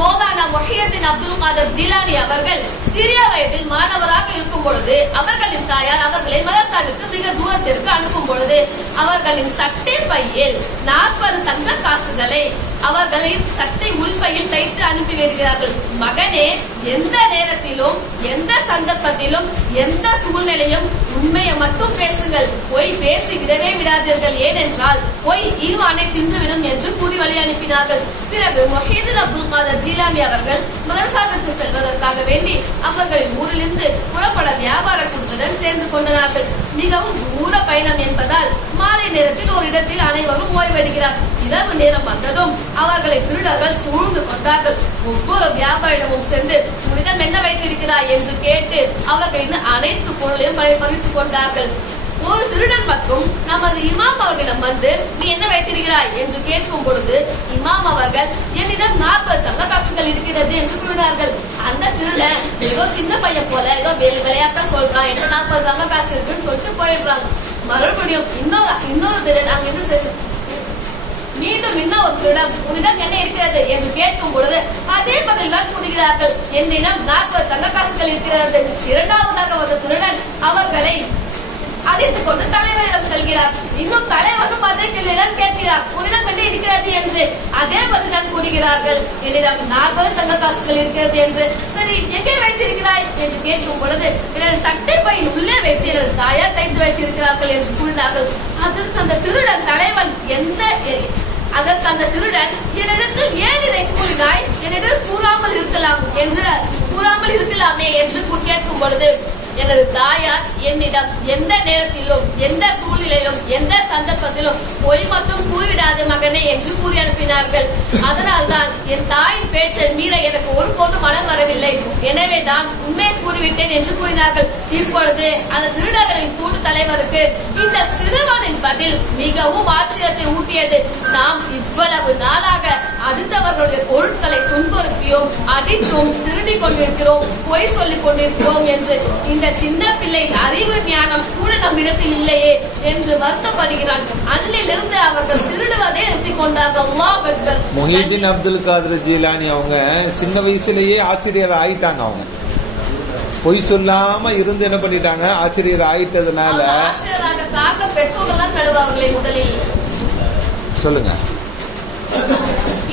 மௌலானா முஹியுத்தீன் அப்துல் காதர் ஜிலானி அவர்கள் சிறிய வயதில் மாணவராக இருக்கும் பொழுது அவர்களின் தாயார் அவர்களை மதரசாவிற்கு மிக தூரத்திற்கு அனுப்பும் பொழுது அவர்களின் சட்டை பையில் 40 தங்க காசுகளை அவர்களின் சட்டை உள்பையில் தைத்து அனுப்பி வருகிறார்கள். மகனே, எந்த நேரத்திலும் எந்த சந்தர்ப்பத்திலும் எந்த சூழ்நிலையும் உண்மையை மட்டும் பேசுங்கள், பொய் பேசி விடவே விடாதீர்கள், ஏனென்றால் பொய் ஈமானை தின்றுவிடும் என்று கூறி வழி அனுப்பினார்கள். பிறகு முஹியுத்தீன் அப்துல் காதர் ஜிலானி அவர்கள் மதரசாவிற்கு செல்வதற்காக வேண்டி அவர்களின் ஊரிலிருந்து புறப்பட வியாபார குழுவுடன் சேர்ந்து கொண்டனார்கள். மிகவும் தூர பயணம் என்பதால் மாலை நேரத்தில் ஒரு இடத்தில் அனைவரும் ஓய்வெடுக்கிறார். இரவு நேரம் வந்ததும் அவர்களை திருடர்கள் சூழ்ந்து கொண்டார்கள். ஒவ்வொரு வியாபாரிடமும் சென்று உன்னிடம் என்ன வைத்திருக்கிறாய் என்று கேட்டு அவர்களின் அனைத்து பொருளையும் பறித்துக் கொண்டார்கள். ஒரு திருடன் மட்டும் நமது இமாம் அவர்களிடம் வந்து நீ என்ன வைத்திருக்கிறாய் என்று கேட்கும் பொழுது இமாம் அவர்கள் என்னிடம் 40 தங்க காசுகள் இருக்கிறது என்று கூறினார்கள். அந்த திருடன் ஏதோ சின்ன பையன் போல ஏதோ விளையாட்டா சொல்றான், என்ன 40 தங்க காசு இருக்குன்னு சொல்லிட்டு போயிடுறாங்க. மறுபடியும் இன்னொரு திருடன் அங்கிருந்து மீண்டும் இன்னொரு திருடம் உன்னிடம் என்ன இருக்கிறது என்று கேட்கும் பொழுது அதே பதில் தான் கூறுகிறார்கள், என்னிடம் 40 தங்க காசுகள் இருக்கிறது. இரண்டாவதாக வந்த திருடன் அவர்களை அழைத்துக் கொண்டு தலைவரிடம் செல்கிறார். இன்னும் தலைவரும் அதே கேள்விதான் கேட்கிறார், உன்னிடம் என்ன இருக்கிறது என்று. அதே பதில் தான் கூறுகிறார்கள், என்னிடம் 40 தங்க காசுகள் இருக்கிறது என்று. சரி, எங்கே வைத்திருக்கிறாய் என்று கேட்கும் பொழுது எனது சட்டை பையின் உள்ளே வைத்து எனது தாயார் தைத்து வைத்திருக்கிறார்கள் என்று கூறினார்கள். அதற்கு அந்த திருடன் தலைவன் அதற்கு அந்த திருடன் என்னிடத்தில் ஏன் இதை கூறினாய், என்னிடம் கூறாமல் இருக்கலாமே என்று கேட்கும் பொழுது எனது தாயார் என்னிடம் எந்த நேரத்திலும் எந்த சூழ்நிலையிலும் எந்த சந்தர்ப்பத்திலும் பொய் மட்டும் கூறிவிடாத மகனே என்று கூறி அனுப்பினார்கள். அதனால்தான் என் தாயின் பேச்சை மீற எனக்கு ஒருபோதும் மனம் வரவில்லை, எனவேதான் உண்மையை கூறிவிட்டேன் என்று கூறினார்கள். இப்பொழுது அந்த திருடர்களின் கூட்டு தலைவருக்கு இந்த சிறுவனின் பதில் மிகவும் ஆச்சரியத்தை ஊட்டியது. நாம் இவ்வளவு நாளாக அடுத்தவர்களுடைய பொருட்களை துன்புறுத்தியோம், அடித்தும் திருடி கொண்டிருக்கிறோம், பொய் சொல்லிக் கொண்டிருக்கிறோம் என்று இந்த சின்ன பிள்ளை அறிவு ஞானம் கூட நம்மிடத்தில் இல்லையே என்று வருத்தப்படுகிறான். அன்னிலிருந்து அவர்கள் திருடுவதை நிறுத்திக் கொண்டார்கள். அல்லாஹ் அக்பர். முஹியுத்தீன் அப்துல் காதர் ஜிலானி அவங்க சின்ன வயசுலயே ஆசிரியர் ஆயிட்டாங்க. அவங்க பொய் சொல்லாம இருந்து என்ன பண்ணிட்டாங்க, ஆசிரியர் ஆயிட்டதுனால. ஆசிரியராக காரணம் பெற்றோர்கள் தான் நடுவார்களே. முதலில் சொல்லுங்க.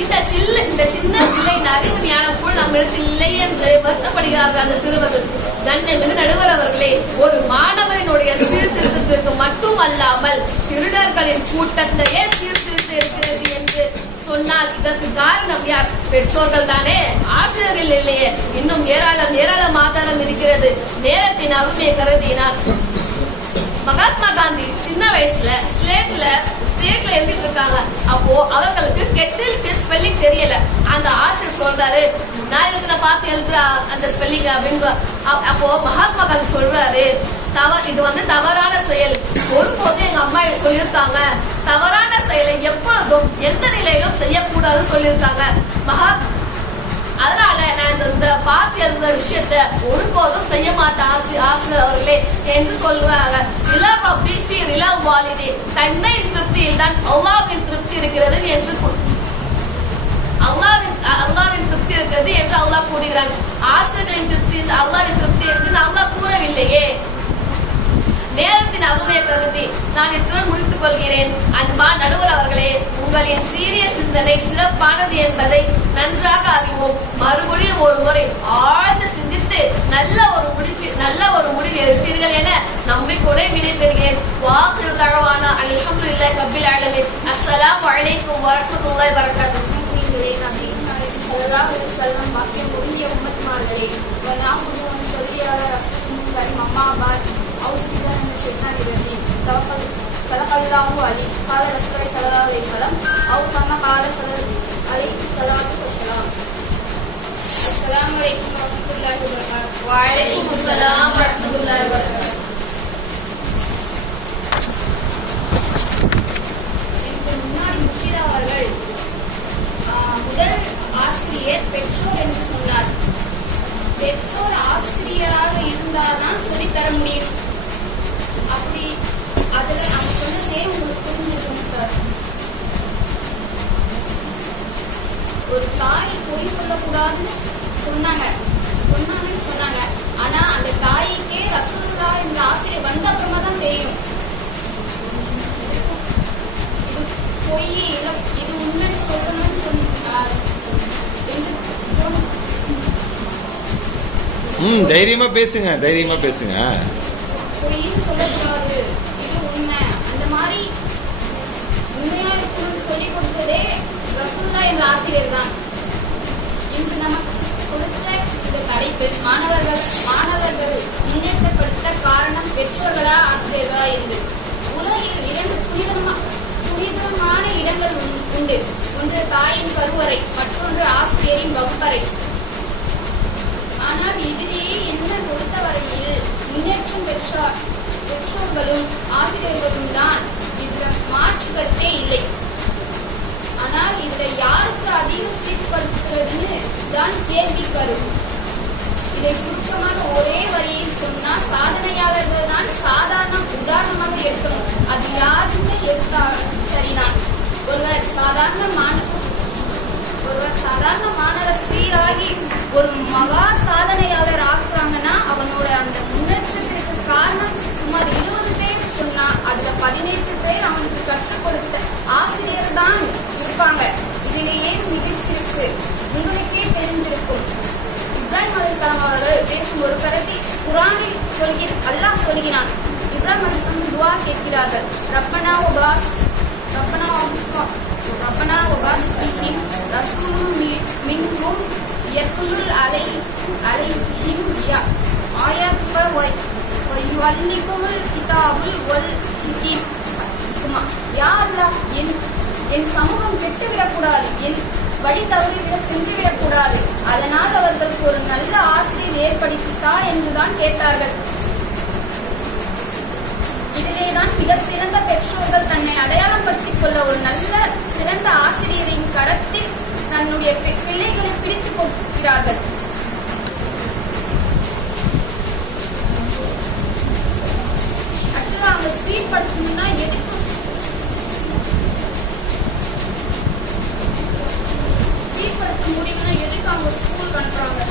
இந்த சின்ன பிள்ளை அறிவு ஞானம் கூட நம்மிடத்தில் இல்லை என்று வருத்தப்படுகிறார்கள் அந்த சிறுவர்கள். கண்ணியமிகு நடுவர் அவர்களே, ஒரு மாணவரினுடைய சீர்திருத்தத்திற்கு மட்டுமல்லாமல் திருடர்களின் கூட்டத்தையே சீர்திருத்த இருக்கிறது என்று சொன்னால் இதற்கு காரணம் யார்? பெற்றோர்கள் தானே, ஆசிரியர்கள் இல்லையே. இன்னும் ஏராளம் ஆதாரம் இருக்கிறது. நேரத்தின் அருமையை கருதினார். மகாத்மா காந்தி சின்ன வயசுல ஸ்லேட்ல எழுதிட்டு இருக்காங்க. அப்போ அவர்களுக்கு கெட்டிலுக்கு ஸ்பெல்லிங் தெரியல. அந்த ஆசிரியர் சொல்றாரு, நான் இதுல பார்த்து எழுதுற அந்த ஸ்பெல்லிங் அப்படின்னு. அப்போ மகாத்மா காந்தி சொல்றாரு, இது தவறான செயல். ஒருபோதும் எங்க அம்மா சொல்லியிருக்காங்க, தவறான செயலை எப்பொழுதும் எந்த நிலையிலும் செய்யக்கூடாதுன்னு சொல்லியிருக்காங்க. அதனால நான் இந்த பார்த்து எழுதுற விஷயத்த ஒருபோதும் செய்ய மாட்டேன் ஆசிரியர் அவர்களே என்று சொல்றாங்க. தன்னை திருப்தியில் தான் அல்லாஹ்வின் திருப்தி இருக்கிறது என்று அல்லாஹ்வின் திருப்தி இருக்கிறது என்று அல்லாஹ் கூறுகிறான். ஆசிரியர்களின் திருப்தி அல்லாஹ்வின் திருப்தி என்று அல்லாஹ் கூறவில்லையே. நேரத்தின் அருமையை கருதி நான் இத்துடன் முடித்துக் கொள்கிறேன். அன்பா நடுவர் அவர்களே, உங்களின் சீரிய சிந்தனை சிறப்பானது என்பதை நன்றாக அறிவோம். மறுபடியும் ஒரு முறை ஆழ்ந்து சிந்தித்து நல்ல ஒரு முடிவு எடுப்பீர்கள் என நம்பிக்கையுடன் விடைபெறுகிறேன். வாக்கு தழவான அல்ஹம்துலில்லாஹி ரப்பில் ஆலமீன். அஸ்ஸலாமு அலைக்கும் வரஹ்மத்துல்லாஹி வபரகாத்துஹு. வாக்கியம் முடிஞ்சிய உம்மத்மார்களே, சொல்லியாள ரசூலுல்லாஹி கரீம் அம்மாபாத் அவுதுபில்லாஹி மினஷ் ஷைத்தானிர் ரஜீம். தவக்கல் ஸல்லல்லாஹு அலைஹி قال رسول الله صلى الله عليه وسلم او كما قال صلى الله عليه وسلم. السلام عليكم ورحمة الله وبركاته. وعليكم السلام ورحمة الله وبركاته. எனக்கு முன்னாடி முர்ஷிதா அவர்கள் முதல் ஆசிரியர் பெற்றோர் என்று சொன்னார். பெற்றோர் ஆசிரியராக இருந்தால்தான் சொல்லித்தர முடியும். அப்படி அதுல நம்ம சொன்னதே உங்களுக்கு புரிஞ்சிருக்கும் சார். ஒரு தாய் பொய் சொல்லக்கூடாதுன்னு சொன்னாங்க. ஆனா அந்த தாய்க்கே ரசூலுல்லாஹ் என்ற ஆசிரியர் வந்த அப்புறமா தான் தெரியும் இது பொய் இல்ல இது உண்மைன்னு சொல்லணும்னு தைரியமா பேசுங்க. பொய்ன்னு சொல்லக்கூடாது, இது உண்மை, அந்த மாதிரி உண்மையா இருக்கணும்னு சொல்லி கொடுத்ததே ரசூலுல்லாஹ் என்ற ஆசிரியர் தான். இன்று நமக்கு கொடுத்த இந்த தலைப்பில் மாணவர்கள் முன்னேற்றப்படுத்த காரணம் பெற்றோர்களா ஆசிரியர்களா என்பது. உலகில் 2 புனிதமான இடங்கள் உண்டு. ஒன்று தாயின் கருவறை, மற்றொன்று ஆசிரியரின் வகுப்பறை. ஆனால் இதிலேயே என்ன பொறுத்தவரையில் முன்னேற்றம் பெற்றோர்களும் ஆசிரியர்களும் தான். இதுல மாற்று கருத்தே இல்லை. ஆனால் இதுல யாருக்கு அதிக சீர்படுத்துறதுன்னு தான் கேள்வி வரும். இதை சுருக்கமாக ஒரே வரியில் சொன்னா சாதனையாளர்கள் தான் உதாரணமாக எடுக்கணும். அது யாருன்னு எடுத்தாலும் சரிதான். ஒருவர் சாதாரண மாணவர் சீராகி ஒரு மகா சாதனையாளர் ஆக்குறாங்கன்னா அவனோட அந்த முன்னேற்றத்திற்கு காரணம் சுமார் 20 பேர் சொன்னா அதுல 18 பேர் அவனுக்கு கற்றுக் கொடுத்த ஆசிரியர் தான் இருப்பாங்க. இதிலேயே மிகச்சிருக்கு உங்களுக்கே தெரிஞ்சிருக்கும். இப்ராஹிம் அலைஹிஸ்ஸலாம் அவர்கள் பேசும் ஒரு கருத்தை குர்ஆனில் அல்லாஹ் சொல்கிறான். இப்ராஹிம் அலைஹிஸ்ஸலாம் துஆ கேட்கிறார்கள். ரப்பனா வபாஸ் ஃபீஹிம் ரசூலும் மின்ஹும் யத்லுல் அலைஹிம் ஆயாத்துக வ யுஅல்லிமுல் கிதாபுல் வல் ஹிக்மா. யா அல்லாஹ், என் சமூகம் கெட்டுவிடக்கூடாது, என் வழி தவறிவிட சென்றுவிடக்கூடாது. அதனால் அவர்களுக்கு ஒரு நல்ல ஆசிரியர் ஏற்படுத்தித்தா என்றுதான் கேட்டார்கள். இதிலேதான் மிக சிறந்த பெற்றோர்கள் தன்னை அடையாளம் படுத்திக் கொள்ள ஒரு நல்ல சிறந்த ஆசிரியரின் கரத்தில் தன்னுடைய பிள்ளைகளை பிடித்துக் கொடுக்கிறார்கள். அடுத்தது அவங்க சீர்படுத்தணும்னா எதுக்கு சீர்படுத்த முடியும்னா எதுக்கு அவங்க ஸ்கூல் அனுப்புறாங்க?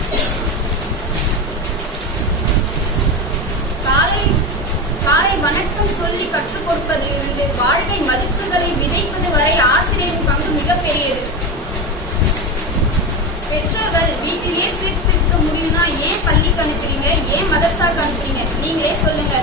காலை வணக்கம் சொல்லி கற்றுக் கொடுப்பதிலிருந்து வாழ்க்கை மதிப்புகளை விதைப்பது வரை ஆசிரியரின் பங்கு மிகப்பெரியது. பெற்றோர்கள் வீட்டிலேயே சீர்திருத்த முடியும்னா ஏன் பள்ளிக்கு அனுப்புறீங்க, ஏன் மதரசாக்கு அனுப்புறீங்க? நீங்களே சொல்லுங்க.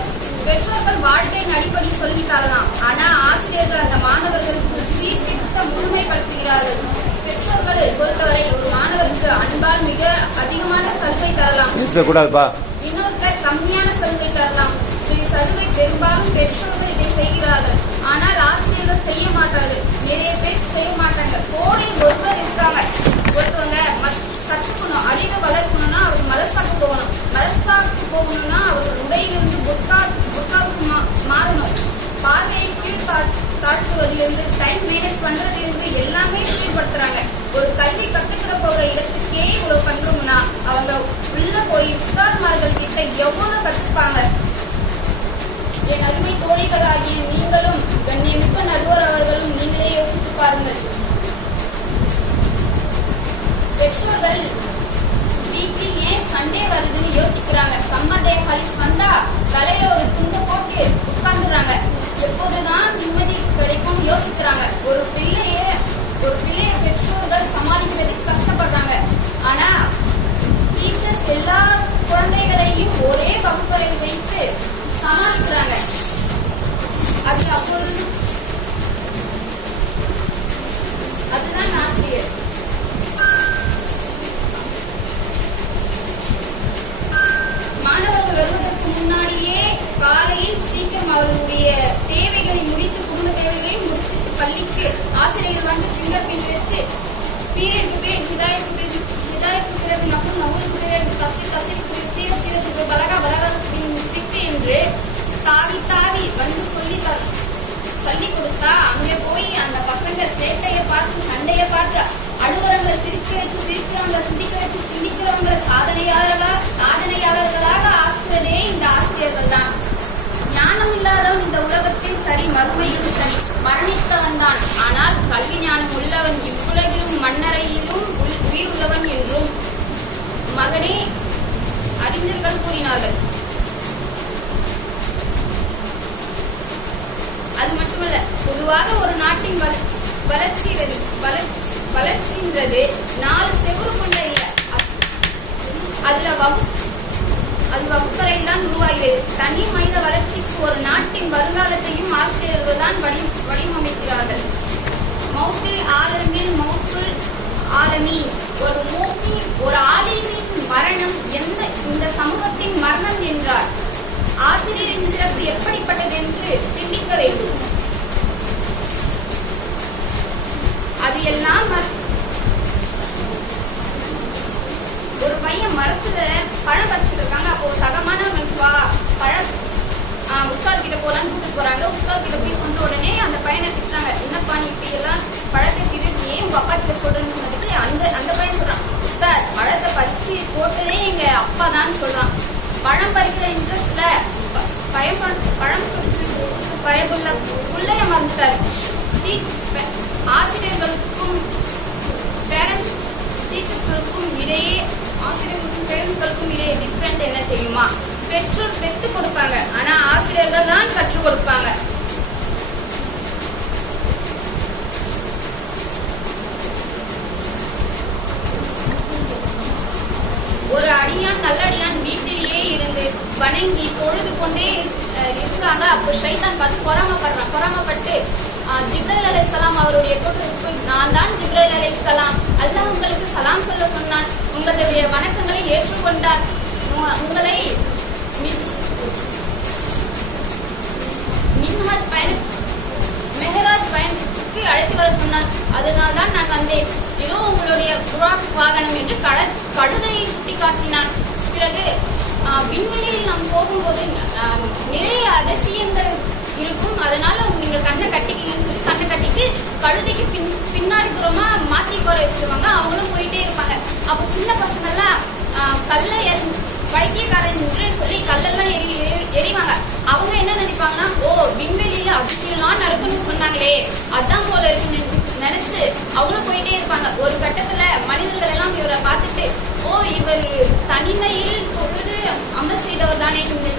பெற்றோர்கள் வாழ்க்கையின் அடிப்படை சொல்லி தரலாம். ஆனா ஆசிரியர்கள் அந்த மாணவர்களுக்கு சீர்திருத்த முழுமைப்படுத்துகிறார்கள். பெற்றோர்கள் பொறுத்தவரை ஒரு மாணவருக்கு அன்பால் மிக அதிகமான சலுகை தரலாம், பேசக்கூடாதுப்பா. இன்னொருத்தர் கம்மியான சலுகை தரலாம். இந்த சலுகை பெரும்பாலும் பெற்றோர்கள் இதை செய்கிறார்கள், ஆனால் ஆசிரியர்கள் செய்ய மாட்டார்கள். நிறைய பேர் செய்ய மாட்டாங்க. கோடியில் ஒருவர் இருக்காங்க, ஒருத்தவங்க கற்றுக்கணும், அறிவை வளர்க்கணும்னா அவர் மதரசாக்கு போகணும், மதரசாக்கு போகணும்னா அவர் உடையிலிருந்து புட்காவுக்கு மாறணும், பார்வையை கீழ் தாழ்த்துவதிலிருந்து டைம் மேனேஜ் பண்றதிலிருந்து எல்லாமே சீர்படுத்துறாங்க. ஒரு கல்வி கத்துக்கிற போகிற இடத்துக்கே இவ்வளவு பண்றோம்னா அவங்க உள்ள போய் உஸ்தாத்மார்கள் கிட்ட எவ்வளவு கத்துப்பாங்க. என் அருமை தோழிகளாகிய நீங்களும் கண்ணியமிக்க நடுவர் அவர்களும் நீங்களே யோசித்து பாருங்கள். பெற்றோர்கள் வீக்லி ஏன் சண்டே வருதுன்னு யோசிக்கிறாங்க. சம்மர் டே ஹாலிஸ் வந்தா தலையில ஒரு துண்டை போட்டு உட்கார்ந்துடுறாங்க. எப்போதுதான் நிம்மதி கிடைக்கும்னு யோசிக்கிறாங்க. ஒரு பிள்ளைய பெற்றோர்கள் சமாளிக்கிறதுக்கு கஷ்டப்படுறாங்க. ஆனா டீச்சர்ஸ் எல்லா குழந்தைகளையும் ஒரே வகுப்பறையில் வைத்து சமாளிக்கிறாங்க. அது அப்பொழுது அதுதான் ஆசிரியர். மாணவர்கள் வருவதற்கு முன்னாடியே காலையில் சீக்கிரம் அவர்களுடைய தேவைகளை முடித்து, குடும்ப தேவைகளை முடிச்சுட்டு பள்ளிக்கு ஆசிரியர்கள் வந்து ஃபிங்கர் பிரிண்ட் வச்சு பீரியடுக்கு பேர் ஹிதாயத்துக்கு பிறகு மற்றும் நவுலுக்கு பிறகு தப்சீர் சீரத்துக்கு பலகா ஃபிக்கு என்று தாவி வந்து சொல்லி கொடுத்தா அங்கே போய் அந்த பசங்க சேட்டையை பார்த்து சண்டையை பார்த்து அழுவரங்களை சிரிக்க வச்சு சிரிக்கிறவங்களை சிந்திக்க வச்சு சிந்திக்கிறவங்களை சாதனையாளர்களாக ஆக்குவதே இந்த ஆசிரியர்கள் தான். ஞானம் இல்லாதவன் இந்த உலகத்தில் சரி, மறுமையிலும் சரி, மரணித்தவன் தான். ஆனால் கல்வி ஞானம் உள்ளவன் இவ்வுலகிலும் மண்ணறையிலும் உயிர் உள்ளவன் என்றும் மகனே அறிஞர்கள் கூறினார்கள். அது மட்டுமல்ல, பொதுவாக ஒரு நாட்டின் வளர்ச்சின்றது 4 செவுறு கொண்ட இல்ல, அது வகுப்பறையில் தான் உருவாகிறது. தனி மனித வளர்ச்சிக்கு ஒரு நாட்டின் வருங்காலத்தையும் ஆசிரியர்கள் தான் வடிவமைக்கிறார்கள். மௌத்துல் ஆலமில் மௌத்துல் ஆலமி, ஒரு ஆலிமின் மரணம் இந்த சமூகத்தின் மரணம் என்றார். ஆசிரியரின் சிறப்பு எப்படிப்பட்டது என்று சிந்திக்க வேண்டும். அது எல்லாம் ஒரு பையன் மரத்துல பழம் பறிச்சுட்டு இருக்காங்க. அப்போ சகமானவன் பழம் உஸ்தாத் கிட்ட போலான்னு கூப்பிட்டு போறாங்க. உஸ்தாத் கிட்ட போய் சொன்ன உடனே அந்த பையனை திட்டுறாங்க. என்னப்பா நீ இப்படி எல்லாம் பழத்தை திருட்டியே உங்க அப்பா கிட்ட சொல்றேன்னு சொன்னதுக்கு அந்த பையன் சொல்றான், உஸ்தாத் பழத்தை பறிச்சு போட்டதே எங்க அப்பா தான் சொல்றான். பழம் பறிக்கிற இன்ட்ரெஸ்ட்ல பழம் பயப்புள்ள பிள்ளைய மறந்துட்டாரு. ஆசிரியர்களுக்கும் டீச்சர்ஸ்களுக்கும் இடையே டிஃபரெண்ட் என்ன தெரியுமா? பெற்றோர் பெற்று கொடுப்பாங்க, ஆனா ஆசிரியர்கள் தான் கற்றுக் கொடுப்பாங்க. ஒரு அடியான் நல்லடியான் வீட்டிலேயே இருந்து வணங்கி தொழுது கொண்டே இருக்காங்க. அப்போ ஷைத்தான் பார்த்து பொறாமப்பட்டு ஜிப்ரைல் அலைஹிஸ்ஸலாம் அவருடைய தோற்றத்துக்குள், நான் தான் ஜிப்ரைல் அலைஹிஸ்ஸலாம், அல்லாஹ் உங்களுக்கு சலாம் சொல்ல சொன்னான், உங்களுடைய வணக்கங்களை ஏற்றுக்கொண்டார், உங்களை மெஹராஜ் பயணத்துக்கு அழைத்து வர சொன்னான், அதனால் தான் நான் வந்தேன், இதோ உங்களுடைய புராக் வாகனம் என்று கழுதையை சுட்டி காட்டினான். பிறகு விண்வெளியில் நாம் போகும்போது நிறைய அதிசயங்கள் இருக்கும், அதனால நீங்க கண்ணை கட்டிக்கிங்கன்னு சொல்லி கண்ணை கட்டிட்டு கழுதைக்கு பின்னாடி புறமா மாத்தி கோர வச்சிருவாங்க. அவங்களும் போயிட்டே இருப்பாங்க. அப்போ சின்ன பசங்கள்லாம் கல்ல வைத்தியக்காரன் என்று சொல்லி கல்லெல்லாம் எறிவாங்க. அவங்க என்ன நினைப்பாங்கன்னா, ஓ விண்வெளியில அதிசயம்லாம் நடக்கும்னு சொன்னாங்களே, அதான் போல இருக்குன்னு நினைச்சு அவங்களும் போயிட்டே இருப்பாங்க. ஒரு கட்டத்துல மனிதர்கள் எல்லாம் இவரை பார்த்துட்டு, ஓ இவர் தனிமையில் தொழுது அமல் செய்தவர் தானே என்று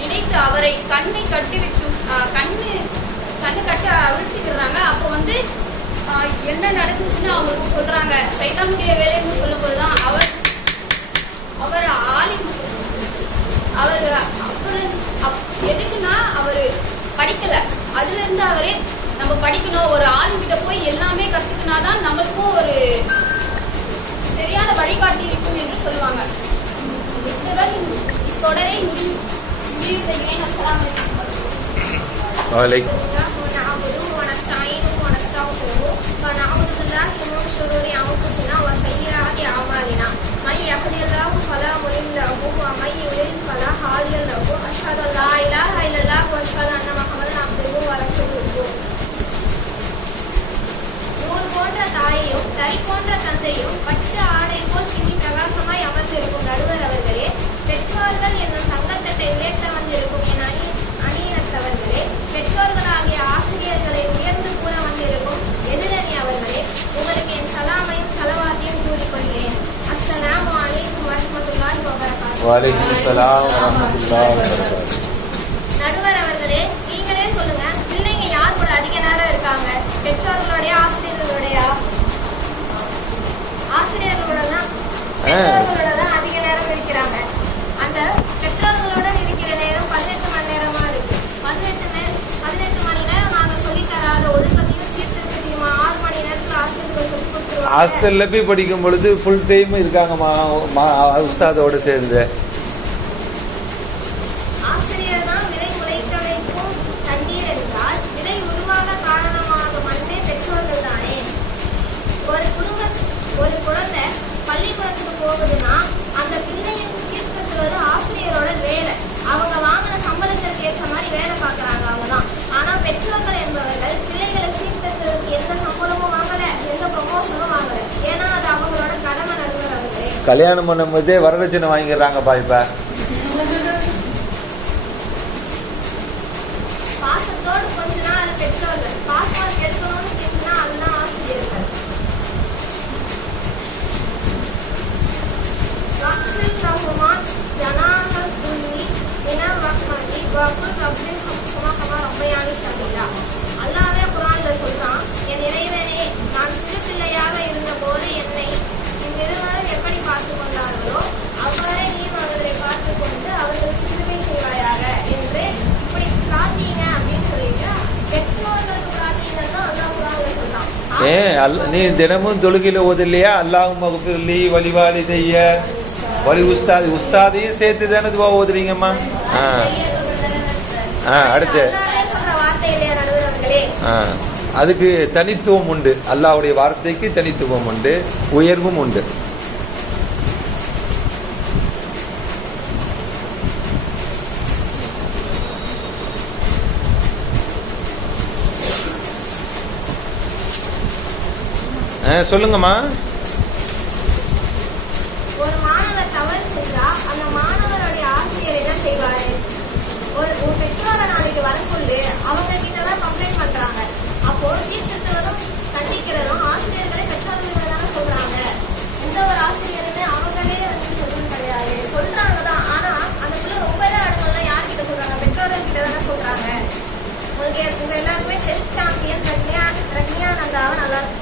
நினைத்து அவரை கண்ணை கட்டு அழுத்திக்கிறாங்க. அப்போ வந்து என்ன நடந்துச்சுன்னு அவங்களுக்கு சொல்றாங்க. ஷைத்தானுடைய வேலைன்னு சொல்லும் போதுதான் அவர் எதுக்குன்னா அவரு படிக்கல, அதுல இருந்து அவரே நம்ம படிக்கணும், ஒரு ஆளுங்கிட்ட போய் எல்லாமே கத்துக்கினாதான் நம்மளுக்கும் ஒரு சரியான வழிகாட்டி இருக்கும் என்று சொல்லுவாங்க. இத்துடன் இத்தொடரை முடிவு செய்கிறேன். அஸ்ஸலாமு அலைக்கும். ونعوذ بالله من شرور أنفسنا وسيئات أعمالنا من يهد الله فلا مضل له ومن يضلل فلا هادي له أشهد أن لا إله إلا الله وأشهد أن محمدا عبده ورسوله. நூல் போன்ற தாயையும் தறி போன்ற தந்தையும் பட்டு ஆடை போல் பின்னி பிரகாசமாய் அமர்ந்திருக்கும் நடுவர் அவர்களே, பெற்றோர்கள் என்னும் தங்கத்தட்டை உயர்த்த வந்திருக்கும் என் அணியினத்தவர்களே, பெற்றோர்களாகிய ஆசிரியர்களை உயர்ந்து கூற வந்திருக்கும் எதிரணி அவர்களே, உங்களுக்கு என் சலாமையும் சலவாத்தையும் கூறிக்கொள்கிறேன். அஸ்ஸலாமு அலைக்கும் வரஹ்மத்துல்லாஹி வபரகாத்துஹு. வலைக்கும் ஸலாம் வரஹ்மத்துல்லாஹி வபரகாத்துஹு. நடுவர் அவர்களே, நீங்களே சொல்லுங்க, பிள்ளைங்க யார் கூட அதிக நேரம் இருக்காங்க? பெற்றோர்களுடைய ஆசிரியர்களோட தான் பெற்றோர்களோட தான் அதிக நேரம் இருக்கிறாங்க. அந்த பெற்றோர்களுடன் இருக்கிற நேரம் 18 மணி நேரமா இருக்கு. 18 மணி நேரம் நாங்க சொல்லி தராத ஒழுக்கத்தையும் சீர்திருத்தத்தையும் 6 மணி நேரத்துல ஆசிரியர்கள் சொல்லி கொடுத்துருவாங்க. ஹாஸ்டல்ல போய் படிக்கும் பொழுது ஃபுல் டைம் இருக்காங்கம்மா உஸ்தாதோட சேர்ந்து. ஆசிரியர் தான் விதை முளைக்க வைக்கும் தண்ணீர் என்றால் விதை உருவாக காரணமாக மண்ணே பெற்றோர்கள் தானே. ஒரு குழந்தை பள்ளிக்கூடத்துக்கு போகுதுன்னா அந்த பிள்ளையின் சீர்திருத்துவது ஆசிரியரோட வேலை. அவங்க வாங்கின சம்பளத்திற்கு ஏற்ற மாதிரி வேலை பார்க்கறாங்க அவங்கதான். ஆனா பெற்றோர்கள் என்பவர்கள் பிள்ளைகளை சீர்திருத்துறதுக்கு எந்த சம்பளமும் வாங்கல, எந்த ப்ரமோஷனும் வாங்கல. ஏன்னா அது அவங்களோட கடமை. நடுவர் அவர்களே, கல்யாணம் பண்ணும் போதே வரதட்சணை வாங்கிடுறாங்கப்பா. இப்ப பாசத்தோடு கொஞ்சனா அது பெற்றோர்கள், பாஸ்மார்க் எடுக்கணும்னு தெரிஞ்சுனா அதுதான் ஆசிரியர்கள். அல்லாஹ்வே குர்ஆன்ல சொல்றான், என் இறைவனே, நான் சிறு பிள்ளையாக இருந்த போது என்னை இவ்விருவரும் எப்படி பார்த்துக் கொண்டார்களோ அவ்வாறே நீ அவர்களை பார்த்துக் கொண்டு அவர்களுக்கு கிருபை செய்வாயாக என்று இப்படி பிரார்த்திங்க அப்படின்னு சொல்லிட்டு பெற்றோர்களுக்கு பிரார்த்திங்கன்னு தான் அல்லாஹ் குர்ஆன்ல சொல்றான். நீ தினமும் தொழுகையில ஓதலையா? அல்லாஹும்ம மக்ஃபிர்லி வலிவாலிதைய வலி உஸ்தாதையும் சேர்த்து தானே துவா ஓதுறீங்கம்மா? அடுத்து அதுக்கு தனித்துவம் உண்டு. அல்லாஹ்வுடைய வார்த்தைக்கு தனித்துவம் உண்டு, உயர்வும் உண்டு. சொல்லுங்கம்மா. ஒரு மாணவர் தவறு செஞ்சா அந்த மாணவருடைய ஆசிரியர் என்ன செய்வாரு? ஒரு பெற்றோரை நாளைக்கு வர சொல்லி அவங்க கிட்டதான் கம்ப்ளைண்ட் பண்றாங்க. அப்போ சீர்திருத்துவதும் கண்டிக்கிறதும் ஆசிரியர்களே பெற்றோர்கள் தானே சொல்றாங்க. எந்த ஒரு ஆசிரியருமே அவங்களே சொல்றது கிடையாது. சொல்றாங்க தான், ஆனா அந்த பிள்ளை ரொம்ப இடங்கள்லாம் யார்கிட்ட சொல்றாங்க? பெற்றோர்கள் கிட்ட தானே சொல்றாங்க. உங்க எல்லாருக்குமே செஸ் சாம்பியன் ரக்ஞானந்தாவை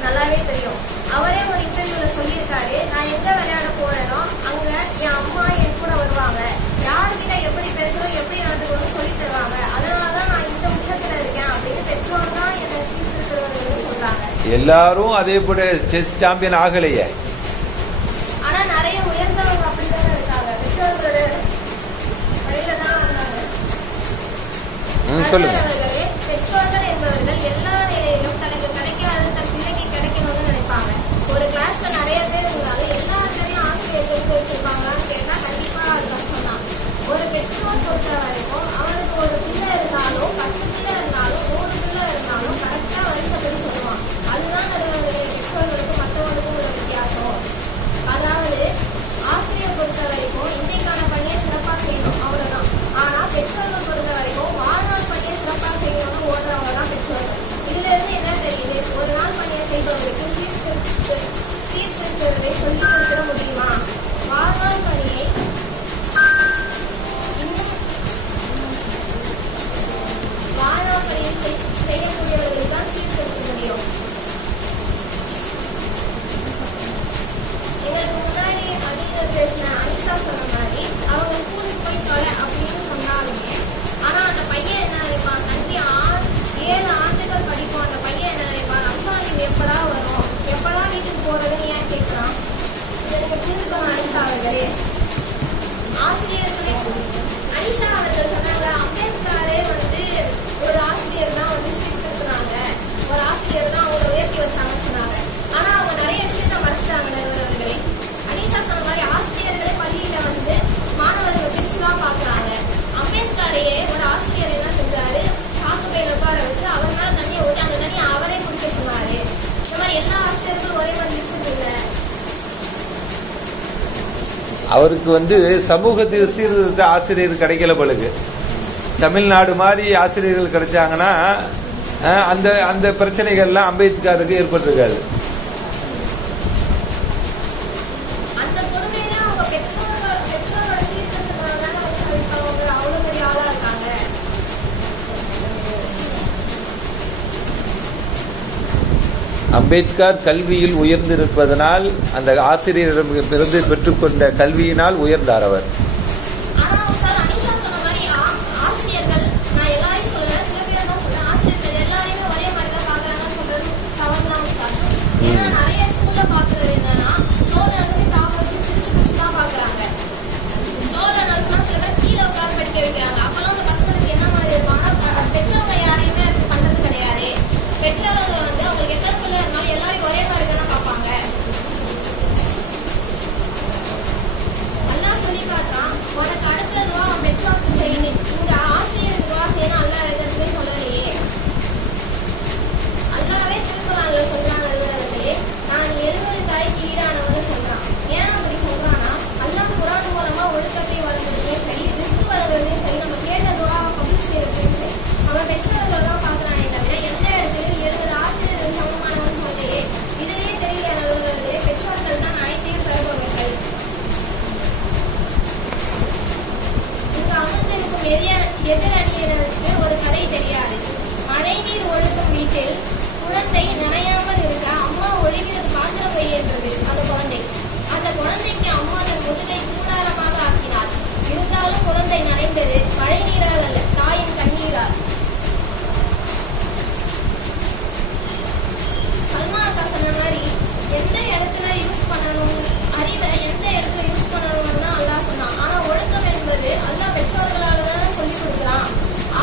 நல்லாவே தெரியும். அவரே ஒரு இன்டர்வியூல சொல்லியிருக்காரு, நான் எங்க விளையாட போறேனோ அங்க என் அம்மா என் கூட வருவாங்க, யாருக்கிட்ட எப்படி பேசணும் எப்படி நடந்துக்கணும் சொல்லி தருவாங்க. அதனாலதான் நான் இந்த உச்சத்துல இருக்கேன் அப்படின்னு பெற்றோர் தான் என்னை சீர்திருத்துறவர்கள் சொல்றாங்க. எல்லாரும் அதே போல செஸ் சாம்பியன் ஆகலையே. ஆனா நிறைய உயர்ந்தவங்க அப்படித்தானே இருக்காங்க. பெற்றோர்களோட வழியில தான் வந்தாங்க. சொல்லுங்க. பெற்றோர்கள் என்பவர்கள் எல்லா நிலையிலும் தனக்கு கிடைக்காது தன் பிள்ளைக்கு கிடைக்கணும்னு நினைப்பாங்க. ஒரு கிளாஸ்ல நிறைய பேர் இருந்தாலும் எல்லாருக்கையும் ஆசிரியர் தெரிந்து வச்சிருப்பாங்கன்னு கேட்டா கண்டிப்பா அது கஷ்டம் தான். ஒரு பெற்றோர் பொறுத்த வரைக்கும் அவனுக்கு ஒரு பிள்ளை இருந்தாலும் 10 பிள்ளை இருந்தாலும் 100 பிள்ளை இருந்தாலும் கரெக்டா வரிசைப்படி சொல்லுவான். அதுதான் நடுவர்களுடைய பெற்றோர்களுக்கும் மற்றவர்களுக்கும் உள்ள வித்தியாசம். அதாவது ஆசிரியர் பொறுத்த வரைக்கும் இன்னைக்கான பணியை சிறப்பா செய்யணும், அவ்வளவுதான். ஆனா பெற்றோர்கள் பொறுத்த வரைக்கும் வாழ்நாள் பணியை சிறப்பா செய்யணும்னு ஓடுறவங்க தான் பெற்றோர்கள். இதுல இருந்து என்ன தெரியுது? ஒரு நாள் பணியை செய்பவர்களுக்கு சீர்திருத்துவதை சொல்லி கொடுத்துட முடியுமா? வாழ்நாள் பணியை செய்யக்கூடியவர்களுக்கு தான் சீர்திருத்த முடியும். எங்களுக்கு முன்னாடி அணியில் பேசின அனிஷா சொன்ன மாதிரி அவங்க ஸ்கூலுக்கு போய் தொலை அப்படின்னு சொன்னாலுமே ஆனா அந்த பையன் என்ன நினைப்பான்? தங்கி 7 ஆண்டுகள் படிக்கும் அந்த அவர்களே. ஆசிரியர்களே, அனிஷா அவர்கள் சொன்னாங்க, அம்பேத்கரே ஒரு ஆசிரியர் தான் சீர்திருத்தினாங்க, ஒரு ஆசிரியர் தான் அவங்களை உயர்த்தி வச்சாங்கன்னு சொன்னாங்க. ஆனா அவங்க நிறைய விஷயத்த மறைச்சிட்டாங்க அவர்களே. அனிஷா சொன்ன மாதிரி ஆசிரியர்களே பள்ளியில மாணவர்களை பிரிச்சுதான் பாக்குறாங்க. அம்பேத்கரையே ஒரு ஆசிரியர் என்ன செஞ்சாரு, சாக்கு பையில உட்கார வச்சு அவர் மேல தண்ணியை ஊற்றி அந்த தண்ணியை அவரே குடிக்க சொன்னாரு. இந்த மாதிரி எல்லா ஆசிரியர்களும் ஒரே மாதிரி இருக்குது இல்ல. அவருக்கு சமூகத்தில் சீர்திருத்த ஆசிரியர் கிடைக்கல பழுகு. தமிழ்நாடு மாதிரி ஆசிரியர்கள் கிடைச்சாங்கன்னா அந்த அந்த பிரச்சனைகள்லாம் அம்பேத்கருக்கு ஏற்பட்டிருக்காது. அந்த கொடுமையில அவங்க பெற்றோரோட சீர்திருத்தனால அவங்க அவ்வளவு பெரிய ஆளா இருக்காங்க. அம்பேத்கர் கல்வியில் உயர்ந்திருப்பதனால் அந்த ஆசிரியரிடமிருந்து பெற்றுக்கொண்ட கல்வியினால் உயர்ந்தார் அவர். ஆனா உஸ்தாத் அனிஷா சொன்ன மாதிரி ஆசிரியர்கள், நான் எல்லாரையும் சொல்றேன், சில பேர் தான் சொல்றேன், ஆசிரியர்கள் எல்லாரையுமே ஒரே மாதிரி தான் பாக்குறாங்கன்னு சொல்றது தவறுதான் உஸ்தாத். ஏன்னா நிறைய ஸ்கூல்ல பாக்குறது என்னன்னா ஸ்லோ லேர்னர்ஸையும் டாப்பர்ஸையும் பிரிச்சு தான் பாக்குறாங்க. ஸ்லோ லேர்னர்ஸ்லாம் சில பேர் கீழே உட்காந்து படிக்க வைக்கிறாங்க. அப்பெல்லாம் அந்த பசங்களுக்கு என்ன மாதிரி இருப்பாங்கன்னா, பெற்றவங்க யாரையுமே அது பண்றது கிடையாது. பெற்றவங்க அவங்களுக்கு எத்தனை பிள்ளை இருந்தாலும் எல்லாரையும் ஒரே மாதிரி தானே பார்ப்பாங்க. அல்லாஹ் சொல்லி காட்டுறான், உனக்கு அடுத்ததுவா பெற்றோருக்கு செய்யணும், இந்த ஆசிரியருக்கு துவா செய்யணும். அல்லாஹ் எதுவுமே சொல்லலையே. அல்லாஹ்வே திருக்குறான்ல சொல்றாங்க, நான் 70 தாய்க்கு ஈடானவன்னு சொல்றான். ஏன் அப்படி சொல்றான்னா, அல்லாஹ் குர்ஆன் மூலமா ஒழுக்கத்தை வளர்க்கறதுலையும் சரி, ரிஸ்க் வளர்க்கறதுலையும் சரி, நம்ம கேட்ட துவா கபூல் செய்யறதுலையும் சரி, அவன் பெற்றோர்களை தான் பார்க்கறானே தவிர எந்த இடத்துலையும் 70 ஆசிரியர்கள் சமமானவன்னு சொல்லையே. இதுலயே தெரியல நல்லவர்களே, பெற்றோர்கள் தான் அனைத்தையும் தருபவர்கள். இங்கு அமர்ந்திருக்கும் எதிரணியினருக்கு ஒரு கதை தெரியாது. மழைநீர் ஒழுகும் வீட்டில் குழந்தை நனையாமல் இருக்க அம்மா ஒழுகிறது பாத்திரம் வை என்றது அந்த குழந்தை. அந்த குழந்தைக்கு அம்மா தன் முதுகை கூடாரமாக ஆக்கினார். இருந்தாலும் குழந்தை நனைந்தது மழை நீரால் அல்ல, தாயின் கண்ணீரால். சல்மா அக்கா சொன்ன மாதிரி எந்த இடத்துல யூஸ் பண்ணணும், அறிவை எந்த இடத்துல யூஸ் பண்ணணும்னு தான் அல்லாஹ் சொன்னான். ஆனா ஒழுக்கம் என்பது அல்லாஹ் பெற்றோர்களால தானே சொல்லிக் கொடுக்குறான்.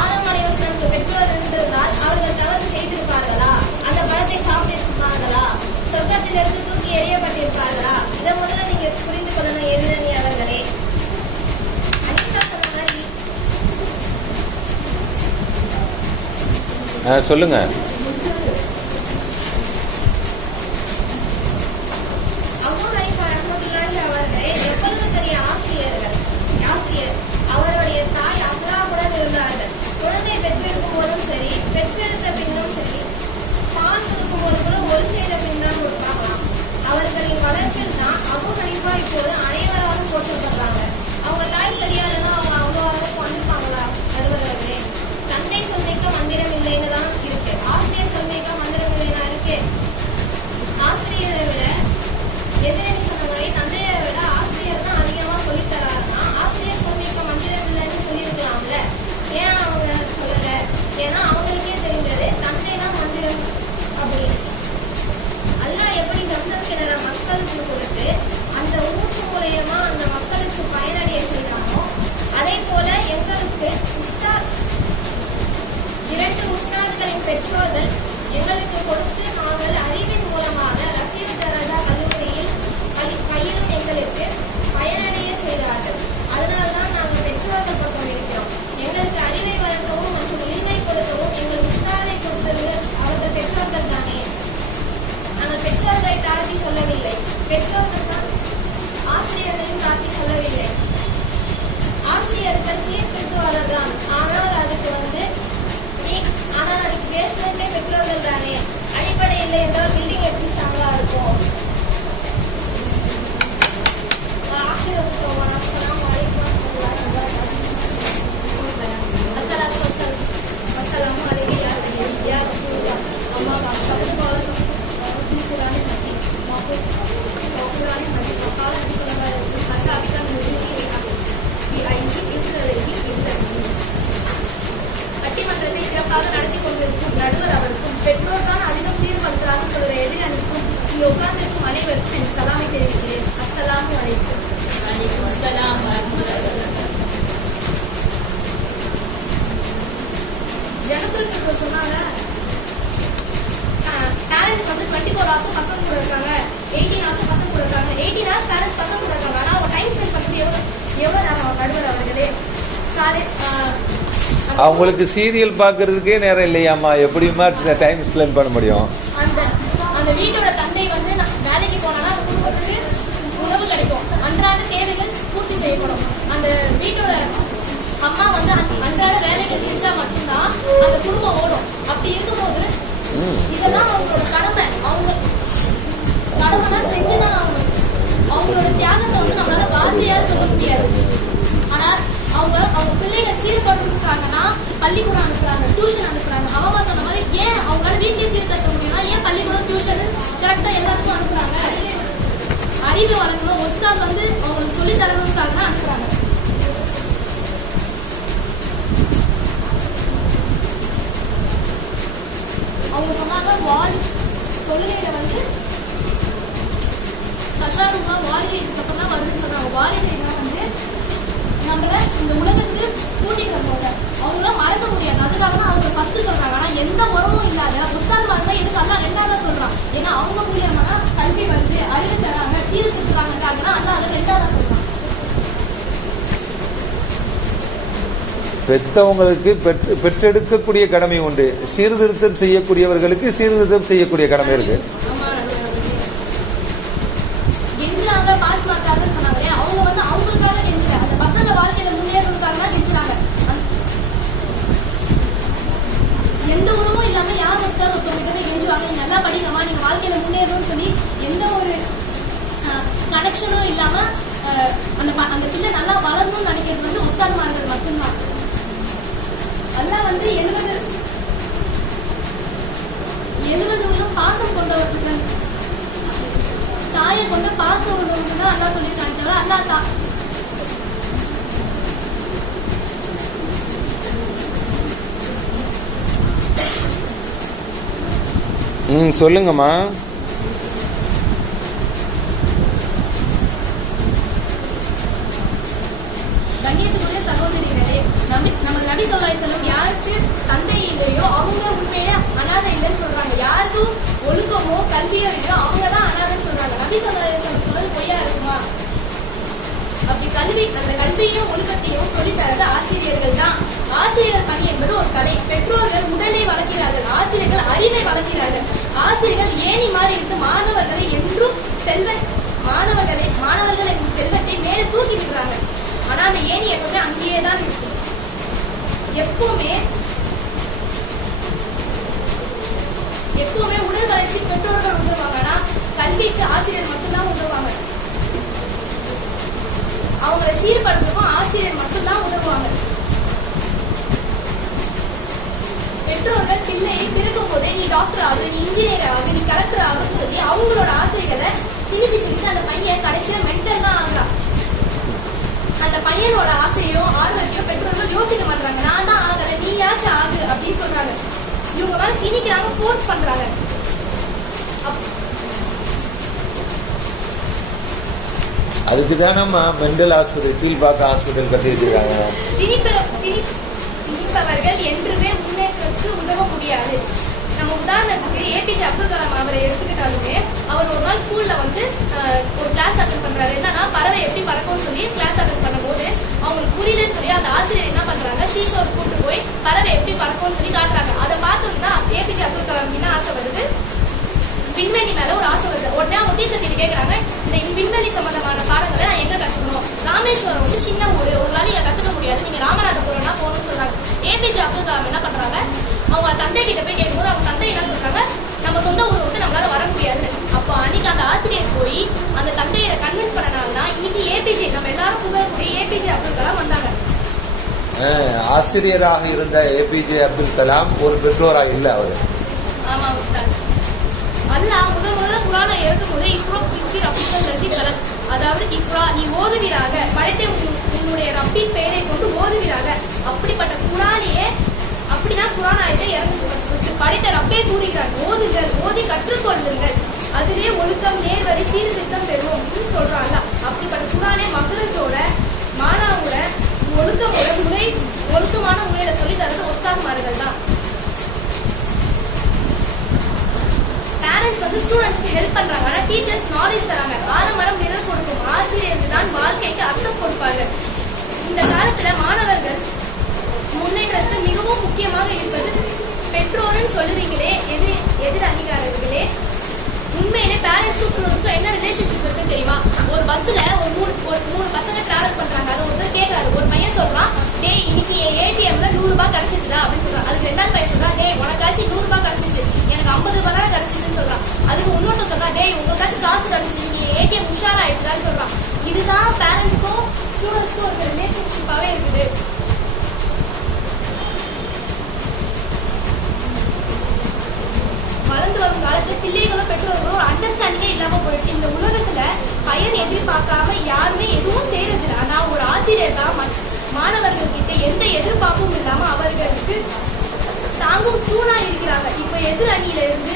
ஆதம் அலைஹிஸ்ஸலாமுக்கு பெற்றோர் இருந்திருந்தால் அவர்கள் தவறு செய்திருப்பார்களா? அந்த பழத்தை சாப்பிட்டிருப்பார்களா? சொர்க்கத்திலிருந்து தூக்கி எறியப்பட்டிருப்பார்களா? இதை முதல்ல நீங்க புரிந்து கொள்ளணும் எதிரணி அவர்களே. அனிஷா சொன்ன மாதிரி சொல்லுங்க. அபூ ஹனீஃபா ரஹ்மத்துல்லாஹி அவர்களே எப்பொழுது பெரிய ஆசிரியர். அவருடைய தாய் அல்லாஹ்வுடன் இருந்தார்கள். குழந்தை பெற்றெடுக்கும் போதும் சரி, பெற்றெடுத்த பின்னும் சரி, பால் கொடுக்கும் போது கூட ஒரு செய்த பின் தான் கொடுப்பாங்களாம். அவர்களின் வளர்ப்பில் தான் அபூ ஹனீஃபா இப்போது அனைவராலும் போற்றப்படுறாங்க. அவங்க தாய் சரியானனா அவங்க அவ்வளோ வந்துருப்பாங்களா நடுவர்களே? தந்தை சொல்லிக்க மந்திரம் இல்லைன்னு தான் இருக்கு, ஆசிரியர் சொல்லிக்க மந்திரம் இல்லைன்னா இருக்கு. ஆசிரியரை விட எதிரணி சொன்ன மாதிரி தந்தையை விட ஆசிரியர் தான் அதிகமா சொல்லித்தராருன்னா ஆசிரியர் சொல்லிக்க மந்திரம் இல்லைன்னு சொல்லியிருக்கலாம்ல. ஏன் அவங்க சொல்லல? ஏன்னா அவங்களுக்கே தெரிஞ்சது தந்தை தான் மந்திரம் அப்படின்னு. அல்லாஹ் எப்படி ஜம்சம் கிணற மக்களுக்கு கொடுத்து அந்த ஊற்று மூலயமா அந்த மக்களுக்கு பயனடைய செய்தானோ அதே போல எங்களுக்கு இரண்டு உஸ்தாத்களின் பெற்றோர்கள் எங்களுக்கு கொடுத்து நாங்கள் அறிவின் மூலமாக ரஃபீல் தரஜா கல்லூரியில் பயிலும் எங்களுக்கு பயனடைய செய்தார்கள். அதனால்தான் நாங்கள் பெற்றோர்கள் பக்கம் இருக்கிறோம். எங்களுக்கு அறிவை வளர்க்கவும் மற்றும் இல்மை கொடுக்கவும் எங்கள் உஸ்தாதை கொடுத்தது அவர்கள் பெற்றோர்கள் தானே. நாங்கள் பெற்றோர்களை தாழ்த்தி சொல்லவில்லை, பெற்றோர்கள் தான் ஆசிரியர்களையும் தாழ்த்தி சொல்லவில்லை. ஆசிரியர்கள் சீர்திருத்துவார்கள் தான், ஆனால் அதுக்கு பேஸ்மெண்டே பெற்றோர்கள் தானே. அடிப்படை இல்லை என்றால் பில்டிங் எப்படி ஸ்ட்ராங்கா இருக்கும்? பட்டிமன்றத்தை சிறப்பாக நடத்தி கொண்டிருக்கும் நடுவர் அவருக்கும், பெற்றோர் தான் அதிகம் சீர்படுத்துறாங்க சொல்ற எதிரணிக்கும், இங்க உட்கார்ந்திருக்கும் அனைவருக்கும் என் சலாமை தெரிவிக்கிறேன். அஸ்ஸலாமு அலைக்கும். வலைக்கும் அஸ்ஸலாம் வரஹ்மத்துல்லாஹி வபரகாத்துஹு. ஜனத்துல் ஃபிக்ர் சொன்னாங்க, பேரண்ட்ஸ் வந்து 24 hours பசங்க கூட இருக்காங்க, 18 hours பசங்க கூட இருக்காங்க, 18 hours பேரண்ட்ஸ் பசங்க கூட இருக்காங்க. ஆனால் அவங்க டைம் ஸ்பெண்ட் பண்ணுறது எவ்வளோ நேரம் நடுவர் அவர்களே? அவங்களுக்கு சீரியல் பார்க்கறதுக்கே நேரம் இல்லையாம்மா, எப்படியுமா டைம் ஸ்பெண்ட் பண்ண முடியும்? அந்த வீட்டோட தந்தை வந்து வேலைக்கு போனாலும் அந்த குடும்பத்துக்கு உணவு கிடைக்கும், அன்றாட தேவைகள் பூர்த்தி செய்யப்படும். அந்த வீட்டோட அம்மா வந்து அன்றாட வேலைகள் செஞ்சா மட்டும்தான் அந்த குடும்பம் ஓடும். அப்படி இருக்கும்போது இதெல்லாம் அவங்களோட கடமை, அவங்க கடமைனா செஞ்சுதான் ஆகணும். அவங்களோட தியாகத்தை வந்து நம்மளால வார்த்தையால சொல்ல முடியாது. ஆனா அவங்க பிள்ளைகள் சீர்படுறாங்கன்னா பள்ளிக்கூடம் அனுப்புறாங்க, டியூஷன் அனுப்புறாங்க. அவமா சொன்ன மாதிரி ஏன் அவங்களால வீட்லயே சீர்கட்ட முடியும்னா ஏன் பள்ளிக்கூடம் டியூஷன் கரெக்டா எல்லாத்துக்கும் அனுப்புறாங்க? அறிவு வளர்க்கணும், ஒஸ்தாத் வந்து அவங்களுக்கு சொல்லி தரணும்னுக்காக அனுப்புறாங்க. அவங்க சொன்னாங்க தொழுகையில வந்து தஷாருமா வாலிகைக்கு அப்புறம் தான் வருதுன்னு சொன்னாங்க. வாலிகைனா வந்து நம்மள இந்த உலகத்துக்கு கூட்டிட்டு வந்தவங்க, அவங்களாம் மறக்க முடியாது. அதுக்காக தான் அவங்க ஃபர்ஸ்ட் சொல்றாங்க. ஆனா எந்த உறவும் இல்லாத உஸ்தாத் மாதிரி எதுக்கு எல்லாம் ரெண்டாவதா சொல்றான்? ஏன்னா அவங்க மூலியமா தான் கல்வி வந்து அறிவு தராங்க, சீர்திருத்துறாங்கக்காக தான் எல்லாம் அதை ரெண்டாவதா சொல்றாங்க. பெற்றவங்களுக்கு பெற்றெடுக்கக்கூடிய கடமை உண்டு, சீர்திருத்தம் செய்யக்கூடியவர்களுக்கு சீர்திருத்தம் செய்யக்கூடிய கடமை இருக்கு. கெஞ்சுறாங்க, பாஸ் மார்க்காகன்னு சொன்னாங்களே, அவங்க வந்து அவங்களுக்காக கெஞ்சல, அந்த பசங்க வாழ்க்கையில முன்னேறதுக்காக தான் கெஞ்சுறாங்க. எந்த உணவும் இல்லாம யார் வந்தாலும் ஒருத்தவங்க கெஞ்சுவாங்க, நல்லா படிங்கம்மா, நீங்க வாழ்க்கையில முன்னேறணும்னு சொல்லி எந்த ஒரு கனெக்ஷனும் இல்லாம அந்த பிள்ளை நல்லா வளரணும்னு நினைக்கிறது வந்து உஸ்தாத்மார்கள் மட்டும்தான். எல்லாம் வந்து 70 பாசம் கொண்டவர்கள், தாயை கொண்ட பாசம் உள்ளவங்க தான் அல்லா சொல்லியிருக்காங்க தவிர அல்லா சொல்லுங்கம்மா. கண்ணியத்துக்குரிய சகோதரிகளே, நம்ம நபி ஸல்லல்லாஹு அலைஹி வஸல்லம் யாருக்கு தந்தை இல்லையோ அவங்க உண்மையிலே அனாதை இல்லைன்னு சொல்றாங்க. யாருக்கும் ஒழுக்கமோ கல்வியோ இல்லையோ அவங்க தான் அனாதைன்னு சொல்றாங்க. நபி ஸல்லல்லாஹு அலைஹி வஸல்லம் சொல்றது பொய்யா இருக்குமா? அப்படி அந்த கல்வியும் ஒழுக்கத்தையும் சொல்லித்தரது ஆசிரியர்கள் தான். ஆசிரியர் பணி என்பது ஒரு கலை. பெற்றோர்கள் உடலை வளர்க்கிறார்கள், ஆசிரியர்கள் அறிவை வளர்க்கிறார்கள். ஆசிரியர்கள் ஏணி மாதிரி இருந்து மாணவர்களை என்றும் மாணவர்கள் என்ற செல்வத்தை மேலே தூக்கி விடுறாங்க. ஆனா அந்த ஏணி எப்பவுமே அங்கேயே தான் இருக்கு. எப்பவுமே உடல் வளர்ச்சி பெற்றோர்கள் உதவுவாங்க, ஆனா கல்விக்கு ஆசிரியர் மட்டும்தான் உதவுவாங்க. அவங்களை சீர்படுத்துக்கும் ஆசிரியர் மட்டும்தான் உதவுவாங்க. பெற்றோர்கள் பிள்ளையை பிறக்கும் போதே நீ டாக்டர் ஆகு, நீ இன்ஜினியர் ஆகு, நீ கலெக்டர் ஆகுன்னு சொல்லி அவங்களோட ஆசைகளை திணிச்சு அந்த பையன் கடைசியா மென்டல் தான் ஆகுறான். அந்த பையனோட ஆசையோ ஆர்வத்தையோ பெற்றோர்கள் யோசிக்க மாட்டாங்க. நான் தான் ஆகல, நீயாச்சும் ஆகு அப்படின்னு சொல்றாங்க. இவங்க மேல திணிக்கிறாங்க, ஃபோர்ஸ் பண்றாங்க. அதுக்கு தானம்மா மெண்டல் ஹாஸ்பிட்டல், கீழ்பாக்க ஹாஸ்பிட்டல் கட்டி வச்சிருக்காங்க. திணிப்பவர்கள் என்றுமே முன்னேற்றத்துக்கு உதவ முடியாது. நம்ம உதாரணத்துக்கு ஏபிஜே அப்துல் கலாம் அவரை எடுத்துக்கிட்டாலுமே, அவர் ஒரு நாள் ஸ்கூல்ல வந்து ஒரு கிளாஸ் அட்டென்ட் பண்றாரு. என்னன்னா பறவை எப்படி பறக்கும்னு சொல்லி கிளாஸ் அட்டென்ட் பண்ணும்போது அவங்களுக்கு புரியலன்னு சொல்லி அந்த ஆசிரியர் என்ன பண்றாங்க, ஷீஷோர் கூட்டு போய் பறவை எப்படி பறக்கும்னு சொல்லி காட்டுறாங்க. அதை பார்த்தோம்னா ஏபிஜே அப்துல் கலாம் என்ன ஆசை வருது, விண்வெளி மேல ஒரு ஆசை வருது. உடனே அவங்க டீச்சர் கிட்ட கேட்கறாங்க, இந்த விண்வெளி சம்பந்தமான பாடங்களை நான் எங்க கத்துக்கணும்? ராமேஸ்வரம் வந்து சின்ன ஊரு, ஒரு நாள் இங்க கத்துக்க முடியாது, நீங்க ராமநாதபுரம்னா போகணும்னு சொல்றாங்க. ஏபிஜே அப்துல் கலாம் என்ன பண்றாங்க, அவங்க தந்தை கிட்ட போய் கேட்கும்போது அவங்க தந்தை என்ன சொல்றாங்க, நம்ம சொந்த ஊரை விட்டு நம்மளால வர முடியாது. அப்போ அன்னைக்கு அந்த ஆசிரியர் போய் அந்த தந்தையை கன்வின்ஸ் பண்ணனால்தான் இன்னைக்கு ஏபிஜே நம்ம எல்லாரும் புகழக்கூடிய ஏபிஜே அப்துல் கலாம் வந்தாங்க. ஆசிரியராக இருந்த ஏபிஜே அப்துல் கலாம் ஒரு பெற்றோராக இல்லை அவரு. ஆமா உஸ்தாத். அல்லாஹ் முதல் குர்ஆனை எழுதும்போது இக்ரா பிஸ்மி ரப்பிக்கல் லஸீ கலக், அதாவது இக்ரா நீ ஓதுவீராக, படைத்த உன்னுடைய ரப்பின் பெயரை கொண்டு ஓதுவீராக. அப்படிப்பட்ட குர்ஆனையே அப்படிதான் குர்ஆன் ஆயத்தை இறங்குச்சு. படைத்த ரப்பே கூறுகிறார், ஓதுங்கள், ஓதி கற்றுக்கொள்ளுங்கள், அதுவே ஒழுக்கம் நேர்வழி சீர்திருத்தம் பெறுவோம் அப்படின்னு சொல்றாங்க. அப்படிப்பட்ட குர்ஆனை மக்கள் ஹெல்ப் பண்றாங்க. ஆனா டீச்சர்ஸ் நாலேஜ் தராங்க. ஆலமரம் நிழல் கொடுக்கும், ஆசிரியர்கள் தான் வாழ்க்கைக்கு அர்த்தம் கொடுப்பார்கள். இந்த காலத்துல மாணவர்கள் முன்னேற்றத்துக்கு மிகவும் முக்கியமாக இருப்பது பெற்றோர்னு சொல்லுறீங்களே, எதிர் அணிகாரர்களே, உண்மையிலே பேரண்ட்ஸும் ஸ்டூடெண்ட்ஸும் என்ன ரிலேஷன்ஷிப் இருக்குன்னு தெரியுமா? ஒரு பஸ்ல ஒரு மூணு பசங்க டிராவல் பண்றாங்க. அதை ஒருத்தர் கேட்கறாரு. ஒரு பையன் சொல்றான், டேய் இன்னைக்கு என் ஏடிஎம்ல 100 ரூபாய் கிடைச்சிச்சுடா அப்படின்னு சொல்றான். அதுக்கு ரெண்டாவது பையன் சொல்றான், டேய் உனக்காச்சும் 100 ரூபாய் கிடைச்சிச்சு, எனக்கு 50 ரூபாய் தான் கிடைச்சிச்சுன்னு சொல்றான். அதுக்கு இன்னொருத்தர் சொல்றான், டேய் உங்களுக்காச்சும் காசு கிடைச்சிச்சு, நீ ஏடிஎம் உஷாராயிடுச்சுடான்னு சொல்றான். இதுதான் பேரண்ட்ஸ்க்கும் ஸ்டூடெண்ட்ஸ்க்கும் ஒரு ரிலேஷன்ஷிப்பாவே இருக்குது. வளர்ந்து வரும் காலத்துல பிள்ளைகளும் பெற்றோர்களும் ஒரு அண்டர்ஸ்டாண்டிங்கே இல்லாம போயிடுச்சு. இந்த உலகத்துல பயன் எதிர்பார்க்காம யாருமே எதுவும் செய்யறதில்லை. ஆனா ஒரு ஆசிரியர் தான் மாணவர்கள் கிட்ட எந்த எதிர்பார்ப்பும் இல்லாம அவர்களுக்கு தாங்கும் தூணா இருக்கிறாங்க. இப்ப எதிர் அணியில இருந்து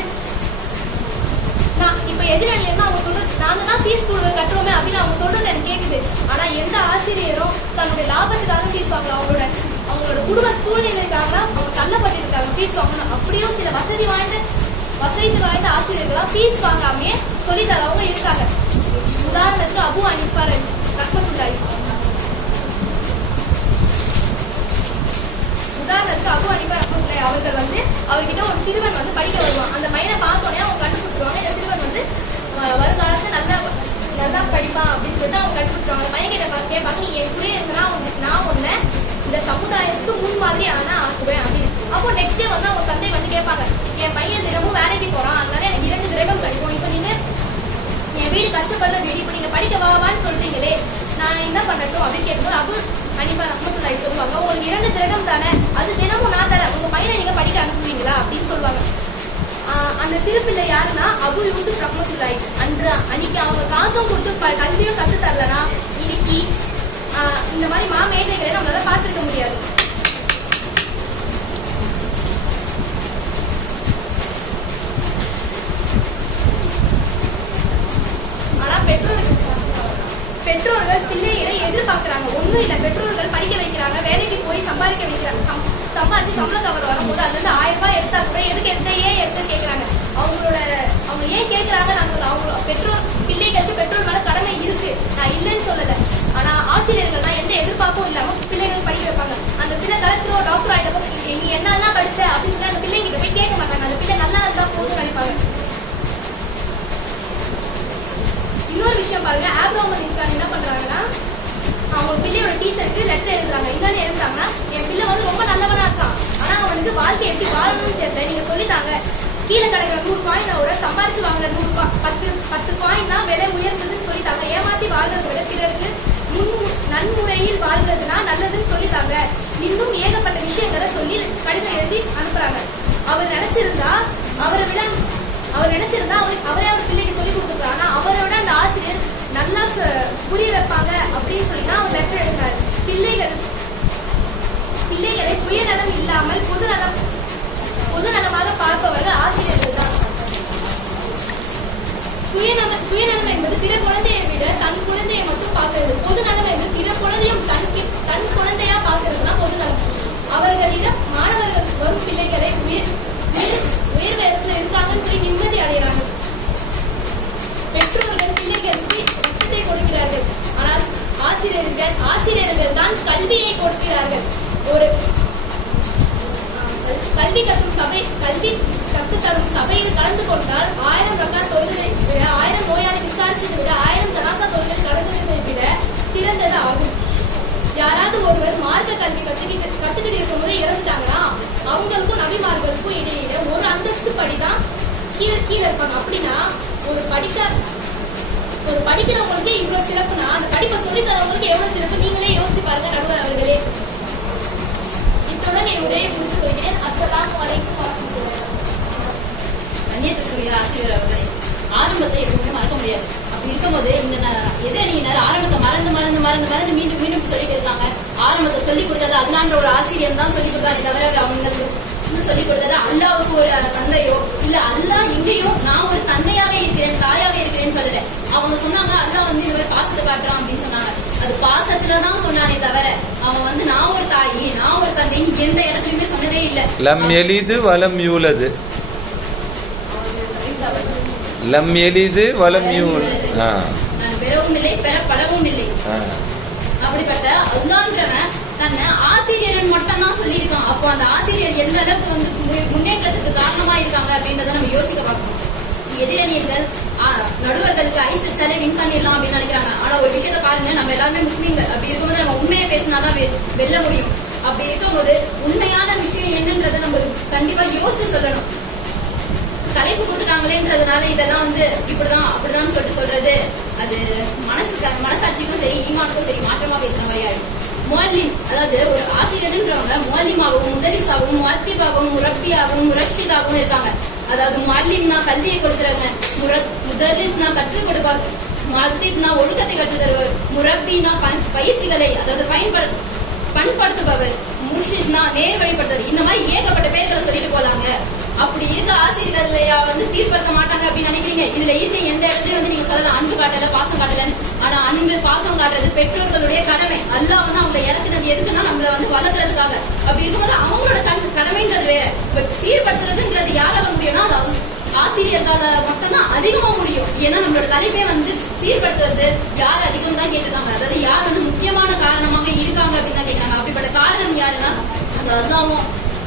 அவங்க சொல்றது, நாங்க தான் ஃபீஸ் கட்டுறோமே அப்படின்னு அவங்க சொல்றது எனக்கு கேக்குது. ஆனா எந்த ஆசிரியரும் தன்னுடைய லாபத்துக்காக ஃபீஸ் வாங்கலாம், அவங்களோட குடும்ப சூழ்நிலைக்காக அவங்க தள்ளப்பட்டு இருக்காங்க ஃபீஸ் வாங்கணும். அப்படியும் சில வசதி வாய்ந்த ஆசிரியர்களா ஃபீஸ் வாங்காமே சொல்லி தரவங்க இருக்காங்க. உதாரணத்துக்கு அபு ஹனீஃபா ரஹ்மத்துல்லாஹி அவர்கள் அவர்கிட்ட ஒரு சிறுவன் படிக்க வருவான். அந்த பையனை பார்த்தோன்னே அவங்க கண்டுபிடிச்சிருவாங்க, இந்த சிறுவன் வருங்காலத்துல நல்லா படிப்பான் அப்படின்னு சொல்லிட்டு அவங்க கண்டுபிடிச்சிருவாங்க. அந்த பையன் கிட்ட கேட்பாங்க, நீ என் கூட இருந்தா நான் உன்னை இந்த சமுதாயத்துக்கு முன் மாதிரி ஆக்குவேன் அப்படின்னு. அப்போ நெக்ஸ்ட் டே அவங்க தந்தை கேட்பாங்க, என் பையன் தினமும் வேலைக்கு போறான், அதனால எனக்கு 2 கிரகம் கிடைக்கும். இப்ப நீங்க என் வீடு கஷ்டப்படுற வீடு, இப்ப நீங்க படிக்க வாவான்னு சொல்றீங்களே, நான் என்ன பண்ணட்டும் அப்படின்னு கேட்கும்போது அபு ஹனீஃபா ரஹ்மத்துல்லாஹி சொல்லுவாங்க, உங்களுக்கு 2 கிரகம் தானே, அது தினமும் நான் தரேன், உங்க பையனை நீங்க படிக்க அனுப்புவீங்களா அப்படின்னு சொல்லுவாங்க. அந்த சிறு பிள்ளை யாருன்னா அபு யூசுப் ரஹ்மத்துல்லாஹி. அன்னைக்கு அவங்க காசும் கொடுத்து கல்வியும் கத்து தரலனா இன்னைக்கு இந்த மாதிரி மேதைகளை நம்மளால பார்த்திருக்க முடியாது. ஆனா பெற்றோர்கள் பிள்ளைகளை எதிர்பார்க்கிறாங்க. ஒண்ணும் இல்ல, பெற்றோர்கள் படிக்க வைக்கிறாங்க, வேலைக்கு போய் சம்பாதிக்க வைக்கிறாங்க. சம்பாதிச்சு சம்பள கவர் வரும்போது அதுல இருந்து 1000 ரூபாய் எடுத்தா கூட எதுக்கு ஏன் எடுத்து கேட்கறாங்க. அவங்க ஏன் கேட்கறாங்க நான் சொல்ல, அவங்க பிள்ளைகளுக்கு பெற்றோர் மேல கடமை இருக்கு, நான் இல்லைன்னு சொல்லல. ஆனா ஆசிரியர்கள் தான் எந்த எதிர்பார்ப்பும் இல்லாம பிள்ளைகள் படிக்க வைப்பாங்க. அந்த பிள்ளை கலெக்டரோ டாக்டர் ஆயிட்டப்போ நீ என்னெல்லாம் படிச்ச அப்படின்னு சொல்லி அந்த பிள்ளைங்கிட்ட போய் கேட்க மாட்டாங்க. அந்த பிள்ளை நல்லா இருந்தா போதும் நினைப்பாங்க. இன்னொரு விஷயம் பாருங்க, ஆப்ரஹாம் லிங்கன் என்ன பண்றாங்கன்னா, அவங்க பிள்ளையோட டீச்சருக்கு லெட்டர் எழுதுறாங்க. என்னன்னு எழுதுறாங்கன்னா, என் பிள்ளை ரொம்ப நல்லவனா இருக்கான், ஆனா அவனுக்கு வாழ்க்கை எப்படி வாழணும்னு தெரியல, நீங்க சொல்லித்தாங்க. கீழே கிடைக்கிற 100 காயினோட சம்பாரிச்சு வாங்குற 10 காயின் தான் விலை உயர்ந்ததுன்னு சொல்லித்தாங்க. ஏமாத்தி வாழ்றதை விட பிறருக்கு நன்முறையில் வாழ்றதுனா நல்லதுன்னு சொல்லித்தாங்க. இன்னும் ஏகப்பட்ட விஷயங்களை சொல்லி கடிதம் எழுதி அனுப்புறாங்க. அவர் நினைச்சிருந்தா அவரே அவர் பிள்ளைக்கு சொல்லி கொடுத்துருக்காரு. ஆனா அவரோட அந்த ஆசிரியர் நல்லா புரிய வைப்பாங்க அப்படின்னு சொல்லி தான் அவர் லெட்டர் எழுதினாரு. பிள்ளைகளை சுயநலம் இல்லாமல் பொதுநலமாக பார்ப்பவர்கள் ஆசிரியர்கள் தான். சுயநலம் என்பது பிற குழந்தையை விட தன் குழந்தையை மட்டும் பார்க்கிறது. பொதுநலம் என்பது பிற குழந்தையும் தன் குழந்தையா பார்க்கிறது தான் பொதுநலம். அவர்களிடம் மாணவர்கள் வரும் பிள்ளைகளை உயர் வேதத்துல இருக்காங்கன்னு சொல்லி நிம்மதி அடைகிறாங்க. பெற்றோர்கள் பிள்ளைகளுக்கு ரத்தத்தை கொடுக்கிறார்கள், ஆனால் ஆசிரியர்கள் தான் கல்வியை கொடுக்கிறார்கள். ஒரு கல்வி கற்றுத்தரும் சபையில் கலந்து கொண்டால் 1000 ரக்காத் தொழுகை விட, 1000 நோயாளி விசாரிச்சதை விட, 1000 ஜனாசா தொழுகை கலந்துகிறதை விட சிறந்தது ஆகும். யாராவது ஒருவர் மார்க்க கல்வி கத்துக்கிட்டு இருக்கும்போது இறந்துட்டாங்கன்னா அவங்களுக்கும் நபிமார்களுக்கும் இடையில ஒரு அந்தஸ்து படிதான் கீழே இருப்பாங்க. அப்படின்னா ஒரு படிக்கிறவங்களுக்கே இவ்வளவு சிறப்புனா அந்த படிப்பை சொல்லி தரவங்களுக்கு எவ்வளவு சிறப்பு நீங்களே யோசிச்சு பாருங்க நடுவர் அவர்களே. இத்துடன் என் உரையை முடித்துக் கொள்கிறேன். அஸ்ஸலாமு அலைக்கும் வரஹ்மத்துல்லாஹி. கண்ணியத்திற்குரிய ஆசிரியர் அவர்களே, ஆரம்பத்தை எப்பவுமே மறக்க முடியாது. அப்படி இருக்கும்போது இந்த எதை நீங்க ஆரம்பத்தை மறந்து மீண்டும் சொல்லிட்டு இருக்காங்க. ஆரம்பத்தை சொல்லிக் கொடுத்தது அல்லான்ற ஒரு ஆசிரியர் தான் சொல்லிக் கொடுத்தாரு, தவிர அவங்களுக்கு சொல்லிக் கொடுத்தது அல்லாவுக்கு ஒரு தந்தையோ இல்ல அல்லா எங்கேயும் நான் ஒரு தந்தையாக இருக்கிறேன் தாயாக இருக்கிறேன்னு சொல்லல. அவங்க சொன்னாங்க அல்லா இந்த மாதிரி பாசத்தை காட்டுறான் அப்படின்னு சொன்னாங்க. அது பாசத்துலதான் சொன்னானே தவிர அவன் நான் ஒரு தாயி நான் ஒரு தந்தைன்னு எந்த இடத்துலயுமே சொன்னதே இல்ல. லம் யலிது வலம் யூலது லம் எலிது வலம் யூலத். நான் பெறவும் இல்லை, பெறப்படவும் இல்லை. அப்படிப்பட்ட அல்லாஹ்ன்றவன் தன்னை ஆசிரியர் மட்டும் தான் சொல்லியிருக்கான். அப்போ அந்த ஆசிரியர் எந்த அளவுக்கு வந்து முன்னேற்றத்துக்கு காரணமா இருக்காங்க அப்படின்றத நம்ம யோசிக்க பார்க்கணும். எதிரணியர்கள் நடுவர்களுக்கு ஐஸ் வச்சாலே வின் பண்ணிடலாம் அப்படின்னு நினைக்கிறாங்க. ஆனா ஒரு விஷயத்த பாருங்க, நம்ம எல்லாருமே முஸ்லீம்கள். அப்படி இருக்கும்போது நம்ம உண்மையை பேசினாதான் வெல்ல முடியும். அப்படி இருக்கும்போது உண்மையான விஷயம் என்னன்றதை நம்ம கண்டிப்பா யோசிச்சு சொல்லணும். தலைப்பு கொடுத்துட்டாங்களேன்றதுனால இதெல்லாம் வந்து இப்படிதான் அப்படிதான் சொல்றது அது மனசாட்சிக்கும் சரி ஈமானுக்கும் சரி மாற்றமா பேசுற மாதிரி ஆயிடும். முஅல்லிம், அதாவது ஒரு ஆசிரியர்ன்றவங்க முஅல்லிமாகவும் முதரிசாகவும் முஅத்திபாகவும் முரப்பியாகவும் முரஷிதாகவும் இருக்காங்க. அதாவது முஅல்லிம்னா கல்வியை கொடுக்குறவங்க, முதரிஸ்னா கற்றுக் கொடுப்பார், முஅத்திப்னா ஒழுக்கத்தை கற்றுத் தருவர், முரப்பினா பயிற்சிகளை அதாவது பண்படுத்துபவர், முர்ஷித்னா நேர் வழிபடுத்துவர். இந்த மாதிரி ஏகப்பட்ட பேர்களை சொல்லிட்டு போலாங்க. அப்படி இருக்க ஆசிரியர்களையா வந்து சீர்படுத்த மாட்டாங்க அப்படின்னு நினைக்கிறீங்க? இதுல இருக்க எந்த இடத்துலயும் வந்து நீங்க சொல்லலாம் அன்பு காட்டல பாசம் காட்டலன்னு. ஆனா அன்பு பாசம் காட்டுறது பெற்றோர்களுடைய கடமை. அல்லாஹ் வந்து அவங்களை இறக்குனது எதுக்குன்னா நம்மள வந்து வளர்க்கறதுக்காக. அப்படி இருக்கும்போது அவங்களோட கடமைன்றது வேற. பட் சீர்படுத்துறதுன்றது யாரால முடியும்னா அது ஆசிரியர்களால மட்டும்தான் அதிகமா முடியும். ஏன்னா நம்மளோட தலைப்பே வந்து சீர்படுத்துறது யார் அதிகம் தான் கேட்டிருக்காங்க. அதாவது யார் வந்து முக்கியமான காரணமாக இருக்காங்க அப்படின்னு தான் கேட்கிறாங்க. அப்படிப்பட்ட காரணம் யாருன்னா அது அல்லாஹ்வும்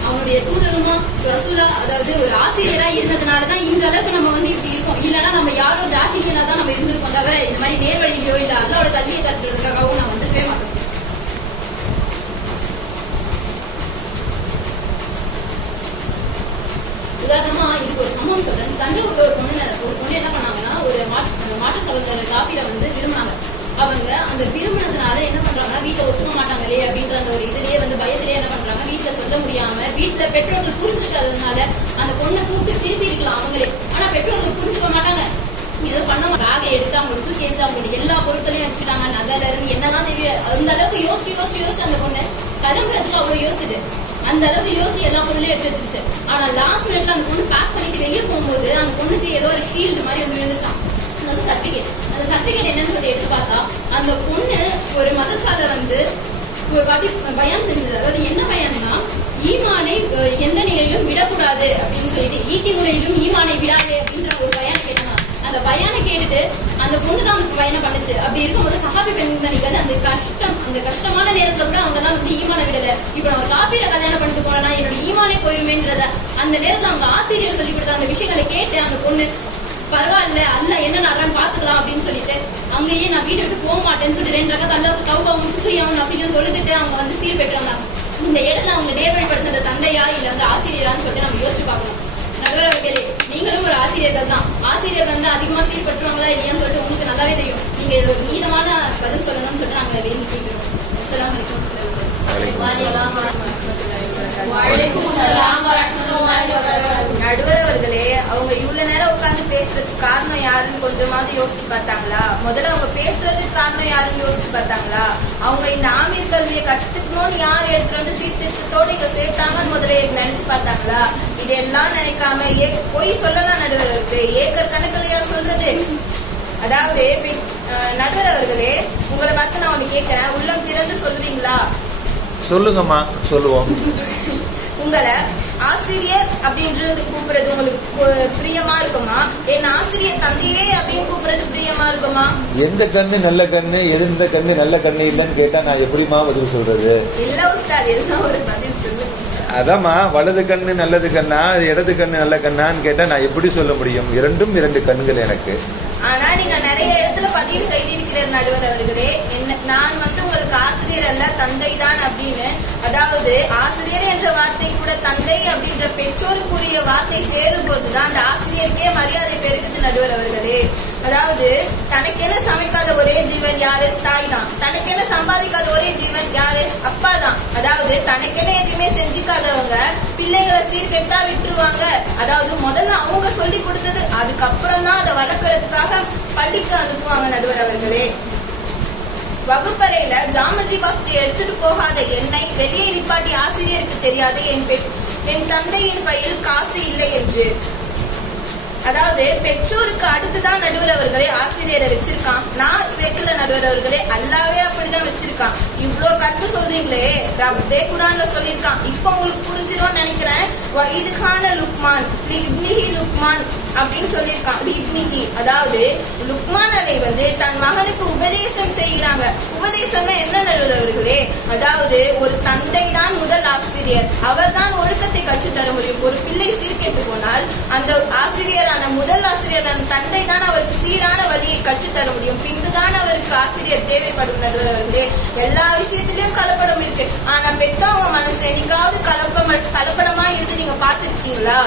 அவனுடைய தூதருமா ரசூலா, அதாவது ஒரு ஆசிரியரா இருந்ததுனாலதான் இந்த அளவுக்கு நம்ம வந்து இப்படி இருக்கோம். இல்லைன்னா நம்ம யாரோ ஜாக்கிரியனா தான் நம்ம இருந்திருக்கோம். தவிர இந்த மாதிரி நேர்வழியிலயோ இல்ல அல்லாவோட கல்வியை கற்கிறதுக்காகவும் நான் வந்திருக்கவே மாட்டோம். உதாரணமா இதுக்கு ஒரு சம்பவம் சொல்றேன். தஞ்சாவூர்ல ஒரு பொண்ணு என்ன பண்ணாங்கன்னா, ஒரு மாற்று சகோதரர் காஃபில வந்து விரும்பினாங்க. அவங்க அந்த விரும்பினதுனால என்ன பண்றாங்கன்னா, வீட்டுல ஒத்துக்க மாட்டாங்களே அப்படின்ற அந்த ஒரு இதுலயே வந்து பயத்திலேயே என்ன பண்றாங்க, வீட்டுல சொல்ல முடியாம வீட்டுல பெற்றோர்கள் புரிஞ்சுக்காததுனால அந்த பொண்ணை கூப்பிட்டு திருப்பி இருக்கலாம் அவங்களே. ஆனா பெற்றோர்கள் புரிஞ்சுக்க மாட்டாங்க. ஏதோ பண்ண பேகை எடுத்து அவங்க சூட்கேஸ்ல அவங்களுடைய எல்லா பொருட்களையும் வச்சுட்டாங்க. நகைல இருந்து என்னதான் தேவையோ அந்த அளவுக்கு யோசிச்சு அந்த பொண்ணு கிளம்புறதுக்கு அவ்வளவு யோசிச்சுது. அந்த அளவுக்கு யோசிச்சு எல்லா பொருளையும் எடுத்து வச்சிருச்சு. ஆனா லாஸ்ட் மினிட்ல அந்த பொண்ணு பேக் பண்ணிட்டு வெளியே போகும்போது அந்த பொண்ணுக்கு ஏதோ ஒரு ஷீல்டு மாதிரி வந்து விழுந்துச்சான். அந்த சர்டிபிகேட் என்னன்னு சொல்லி எடுத்து பார்த்தா அந்த பொண்ணு ஒரு மதரசால வந்து ஒரு வாட்டி பயான் செஞ்சது. அதாவது என்ன பயான்னா, ஈமானை எந்த நிலையிலும் விடக்கூடாது அப்படின்னு சொல்லிட்டு, ஈட்டி முறையிலும் ஈமானை விடாது அப்படின்ற ஒரு பயானை கேட்டாங்க. அந்த பயானை கேட்டுட்டு அந்த பொண்ணு தான் அந்த பயனை பண்ணுச்சு. அப்படி இருக்கும்போது சஹாபி பெண்மணிகள் அந்த கஷ்டமான நேரத்துல கூட அவங்க எல்லாம் வந்து ஈமானை விடல. இப்ப நான் ஒரு காபீரை கல்யாணம் பண்ணிட்டு போனா என்னோட ஈமானே போயிருமேன்றத அந்த நேரத்துல அவங்க ஆசிரியர் சொல்லி கொடுத்த அந்த விஷயங்களை கேட்டு அந்த பொண்ணு பரவாயில்ல அல்ல என்ன நடறான்னு பாத்துக்கலாம் அப்படின்னு சொல்லிட்டு அங்கேயே நான் வீட்டை விட்டு போக மாட்டேன்னு சொல்லிட்டு 2 ரகத் அல்லாவுக்கு தௌபாவும் சுக்ரியாவும் நஃபிலும் தொழுதுட்டு அவங்க வந்து சீர் பெற்று வந்தாங்க. இந்த இடத்துல அவங்க நேர்வழிப்படுத்த தந்தையா இல்ல வந்து ஆசிரியரான்னு சொல்லிட்டு நம்ம யோசிச்சு பார்க்கணும். நடுவர்களே, நீங்களும் ஒரு ஆசிரியர்கள் தான். ஆசிரியர்கள் வந்து அதிகமா சீர் பெற்றுவாங்களா இல்லையான்னு சொல்லிட்டு உங்களுக்கு நல்லாவே தெரியும். நீங்க இது ஒரு நீதமான பதில் சொல்லணும்னு சொல்லிட்டு நாங்க வேண்டி கேட்கிறோம். அஸ்ஸலாமு அலைக்கும். நடுவர் அவர்களே, அவங்க இவ்வளவு நேரம் உட்கார்ந்து பேசுறதுக்கு காரணம் யாருன்னு கொஞ்சமாவது யோசிச்சு பார்த்தாங்களா? முதல்ல அவங்க பேசுறதுக்கு காரணம் யாருன்னு யோசிச்சு பார்த்தாங்களா? அவங்க இந்த ஆமீர் கல்வியை கத்துக்கணும்னு யார் எடுத்துட்டு வந்து சீர்திருத்தத்தோடு இங்க சேர்த்தாங்கன்னு முதல்ல நினைச்சு பார்த்தாங்களா? இதெல்லாம் நினைக்காம போய் சொல்லலாம் நடுவர் அவர்களே. ஏக்கர் கணக்கில் யார் சொல்றது? அதாவது நடுவர் அவர்களே, உங்களை பார்த்து நான் ஒண்ணு கேட்கிறேன், உள்ளம் திறந்து சொல்றீங்களா? சொல்லுங்கம்மா, சொல்லுவோம். உங்களை ஆசிரியர் அப்படின்றது கூப்பிடுறது உங்களுக்கு பிரியமா இருக்குமா? என் ஆசிரியர் தந்தையே அப்படின்னு கூப்பிடுறது பிரியமா இருக்குமா? எந்த கண்ணு நல்ல கண்ணு, எந்த கண்ணு நல்ல கண்ணு இல்லைன்னு கேட்டா நான் எப்படிமா பதில் சொல்றது? இல்ல உஸ்தாத், எல்லாம் ஒரு பதில் சொல்லுங்க. அதாம்மா, வலது கண்ணு நல்லது கண்ணா, இடது கண்ணு நல்ல கண்ணான்னு கேட்டா நான் எப்படி சொல்ல முடியும்? இரண்டும் 2 கண்கள் எனக்கு. ஆனா நீங்க நிறைய இடத்துல பதிவு செய்திருக்கிறேன் நடுவர் அவர்களே, நான் வந்து உங்களுக்கு ஆசிரியர் அல்ல தந்தை தான் அப்படின்னு. அதாவது ஆசிரியர் என்ற வார்த்தை கூட தந்தை அப்படின்ற பெற்றோருக்குரிய வார்த்தை சேரும் போதுதான் அந்த ஆசிரியருக்கே மரியாதை பெருகுது நடுவர் அவர்களே. அதாவது தனக்கென சமைக்காத ஒரே ஜீவன் யாரு? தாய் தான். தனக்கென சம்பாதிக்காத ஒரே ஜீவன் யாரு? அப்பா தான். அதாவது தனக்கென எதுவுமே செஞ்சுக்காதவங்க பிள்ளைகளை சீர்கெட்டா விட்டுருவாங்க. அதாவது முதல்ல அவங்க சொல்லி கொடுத்தது, அதுக்கப்புறம் தான் அதை வளர்க்கறதுக்காக பள்ளிக்கு அனுப்புவாங்க நடுவர் அவர்களே. வகுப்பறையில ஜாமெட்ரி பாக்ஸ் எடுத்துட்டு போகாத என்னை வெளியே நிப்பாட்டி ஆசிரியருக்கு தெரியாது என் தந்தையின் பையில் காசு இல்லை என்று. அதாவது பெற்றோருக்கு அடுத்துதான் நடுவர் அவர்களே ஆசிரியரை வச்சிருக்கான். நான் வைக்கல நடுவர் அவர்களே, அல்லாவே அப்படிதான் வச்சிருக்கான். இவ்ளோ கருத்து சொல்றீங்களே, ரப்பே குர்ஆன்ல சொல்லியிருக்கான். இப்ப உங்களுக்கு புரிஞ்சிரும்னு நினைக்கிறேன். இதுகான லுக்மான் இப்னிஹி லுக்மான் அப்படின்னு சொல்லியிருக்கான். இப்னிஹி அதாவது லுக்மான் அலை தன் மகனுக்கு உபதேசம் செய்கிறாங்க. உபதேசம் என்ன நடுவர்களே, அதாவது ஒரு தந்தை தான் முதல் ஆசிரியர். அவர் தான் ஒழுக்கத்தை கற்றுத்தர முடியும். ஒரு பிள்ளை சீர்கெட்டு போனால் அந்த ஆசிரியரான முதல் ஆசிரியரான தந்தை தான் அவருக்கு சீரான வழியை கற்றுத்தர முடியும். பின்புதான் அவருக்கு ஆசிரியர் தேவைப்படும் நடுவர்களே. எல்லா விஷயத்திலயும் கலப்படம் இருக்கு. ஆனா பெத்தவங்க மனசு என்னைக்காவது கலப்படமா இருந்து நீங்க பார்த்திருக்கீங்களா?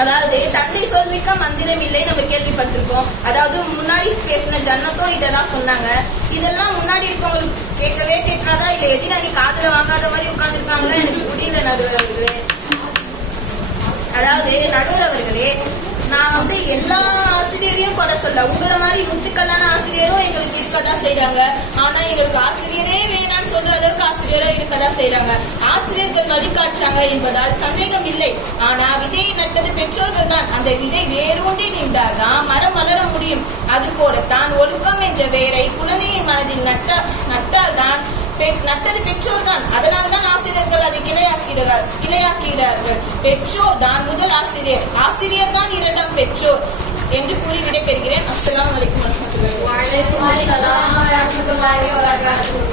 அதாவது தந்தை சொல்மிக்க மந்திரம் இல்லை நம்ம கேள்விப்பட்டிருக்கோம். அதாவது முன்னாடி பேசின ஜன்னத்தும் இதெல்லாம் சொன்னாங்க. இதெல்லாம் முன்னாடி இருக்கவங்களுக்கு கேட்கவே கேட்காதா, இல்ல எதிராளி காதுல வாங்காத மாதிரி உட்கார்ந்துருக்காங்களா? எனக்கு புரியல நடுவர் அவர்களே. அதாவது நடுவர் அவர்களே, நான் எல்லா ஆசிரியரையும் குறை சொல்ல, உங்களை மாதிரி முத்துக்கல்லான ஆசிரியரும் எங்களுக்கு இருக்கதான் செய்யறாங்க. ஆனா எங்களுக்கு ஆசிரியரே வேணான்னு சொல்ற அளவுக்கு ஆசிரியரும் இருக்கதான் செய்யறாங்க. ஆசிரியர்கள் வழிகாட்டுறாங்க என்பதால் சந்தேகம் இல்லை. ஆனா விதையை நட்டது பெற்றோர்கள் தான். அந்த விதை வேரூன்றி நின்றால்தான் மரம் வளர முடியும். அது போலத்தான் ஒழுக்கம் என்ற வேரை குழந்தையின் மனதில் நட்டால்தான் நட்டது பெற்றோர் தான். அதனால்தான் ஆசிரியர்கள் அதை கிளையாக்கிறார்கள். பெற்றோர் தான் முதல் ஆசிரியர், ஆசிரியர் தான் இரண்டாம் பெற்றோர் என்று கூறி விடைபெறுகிறேன். அஸ்ஸலாமு அலைக்கும் வரஹ்மத்துல்லாஹி.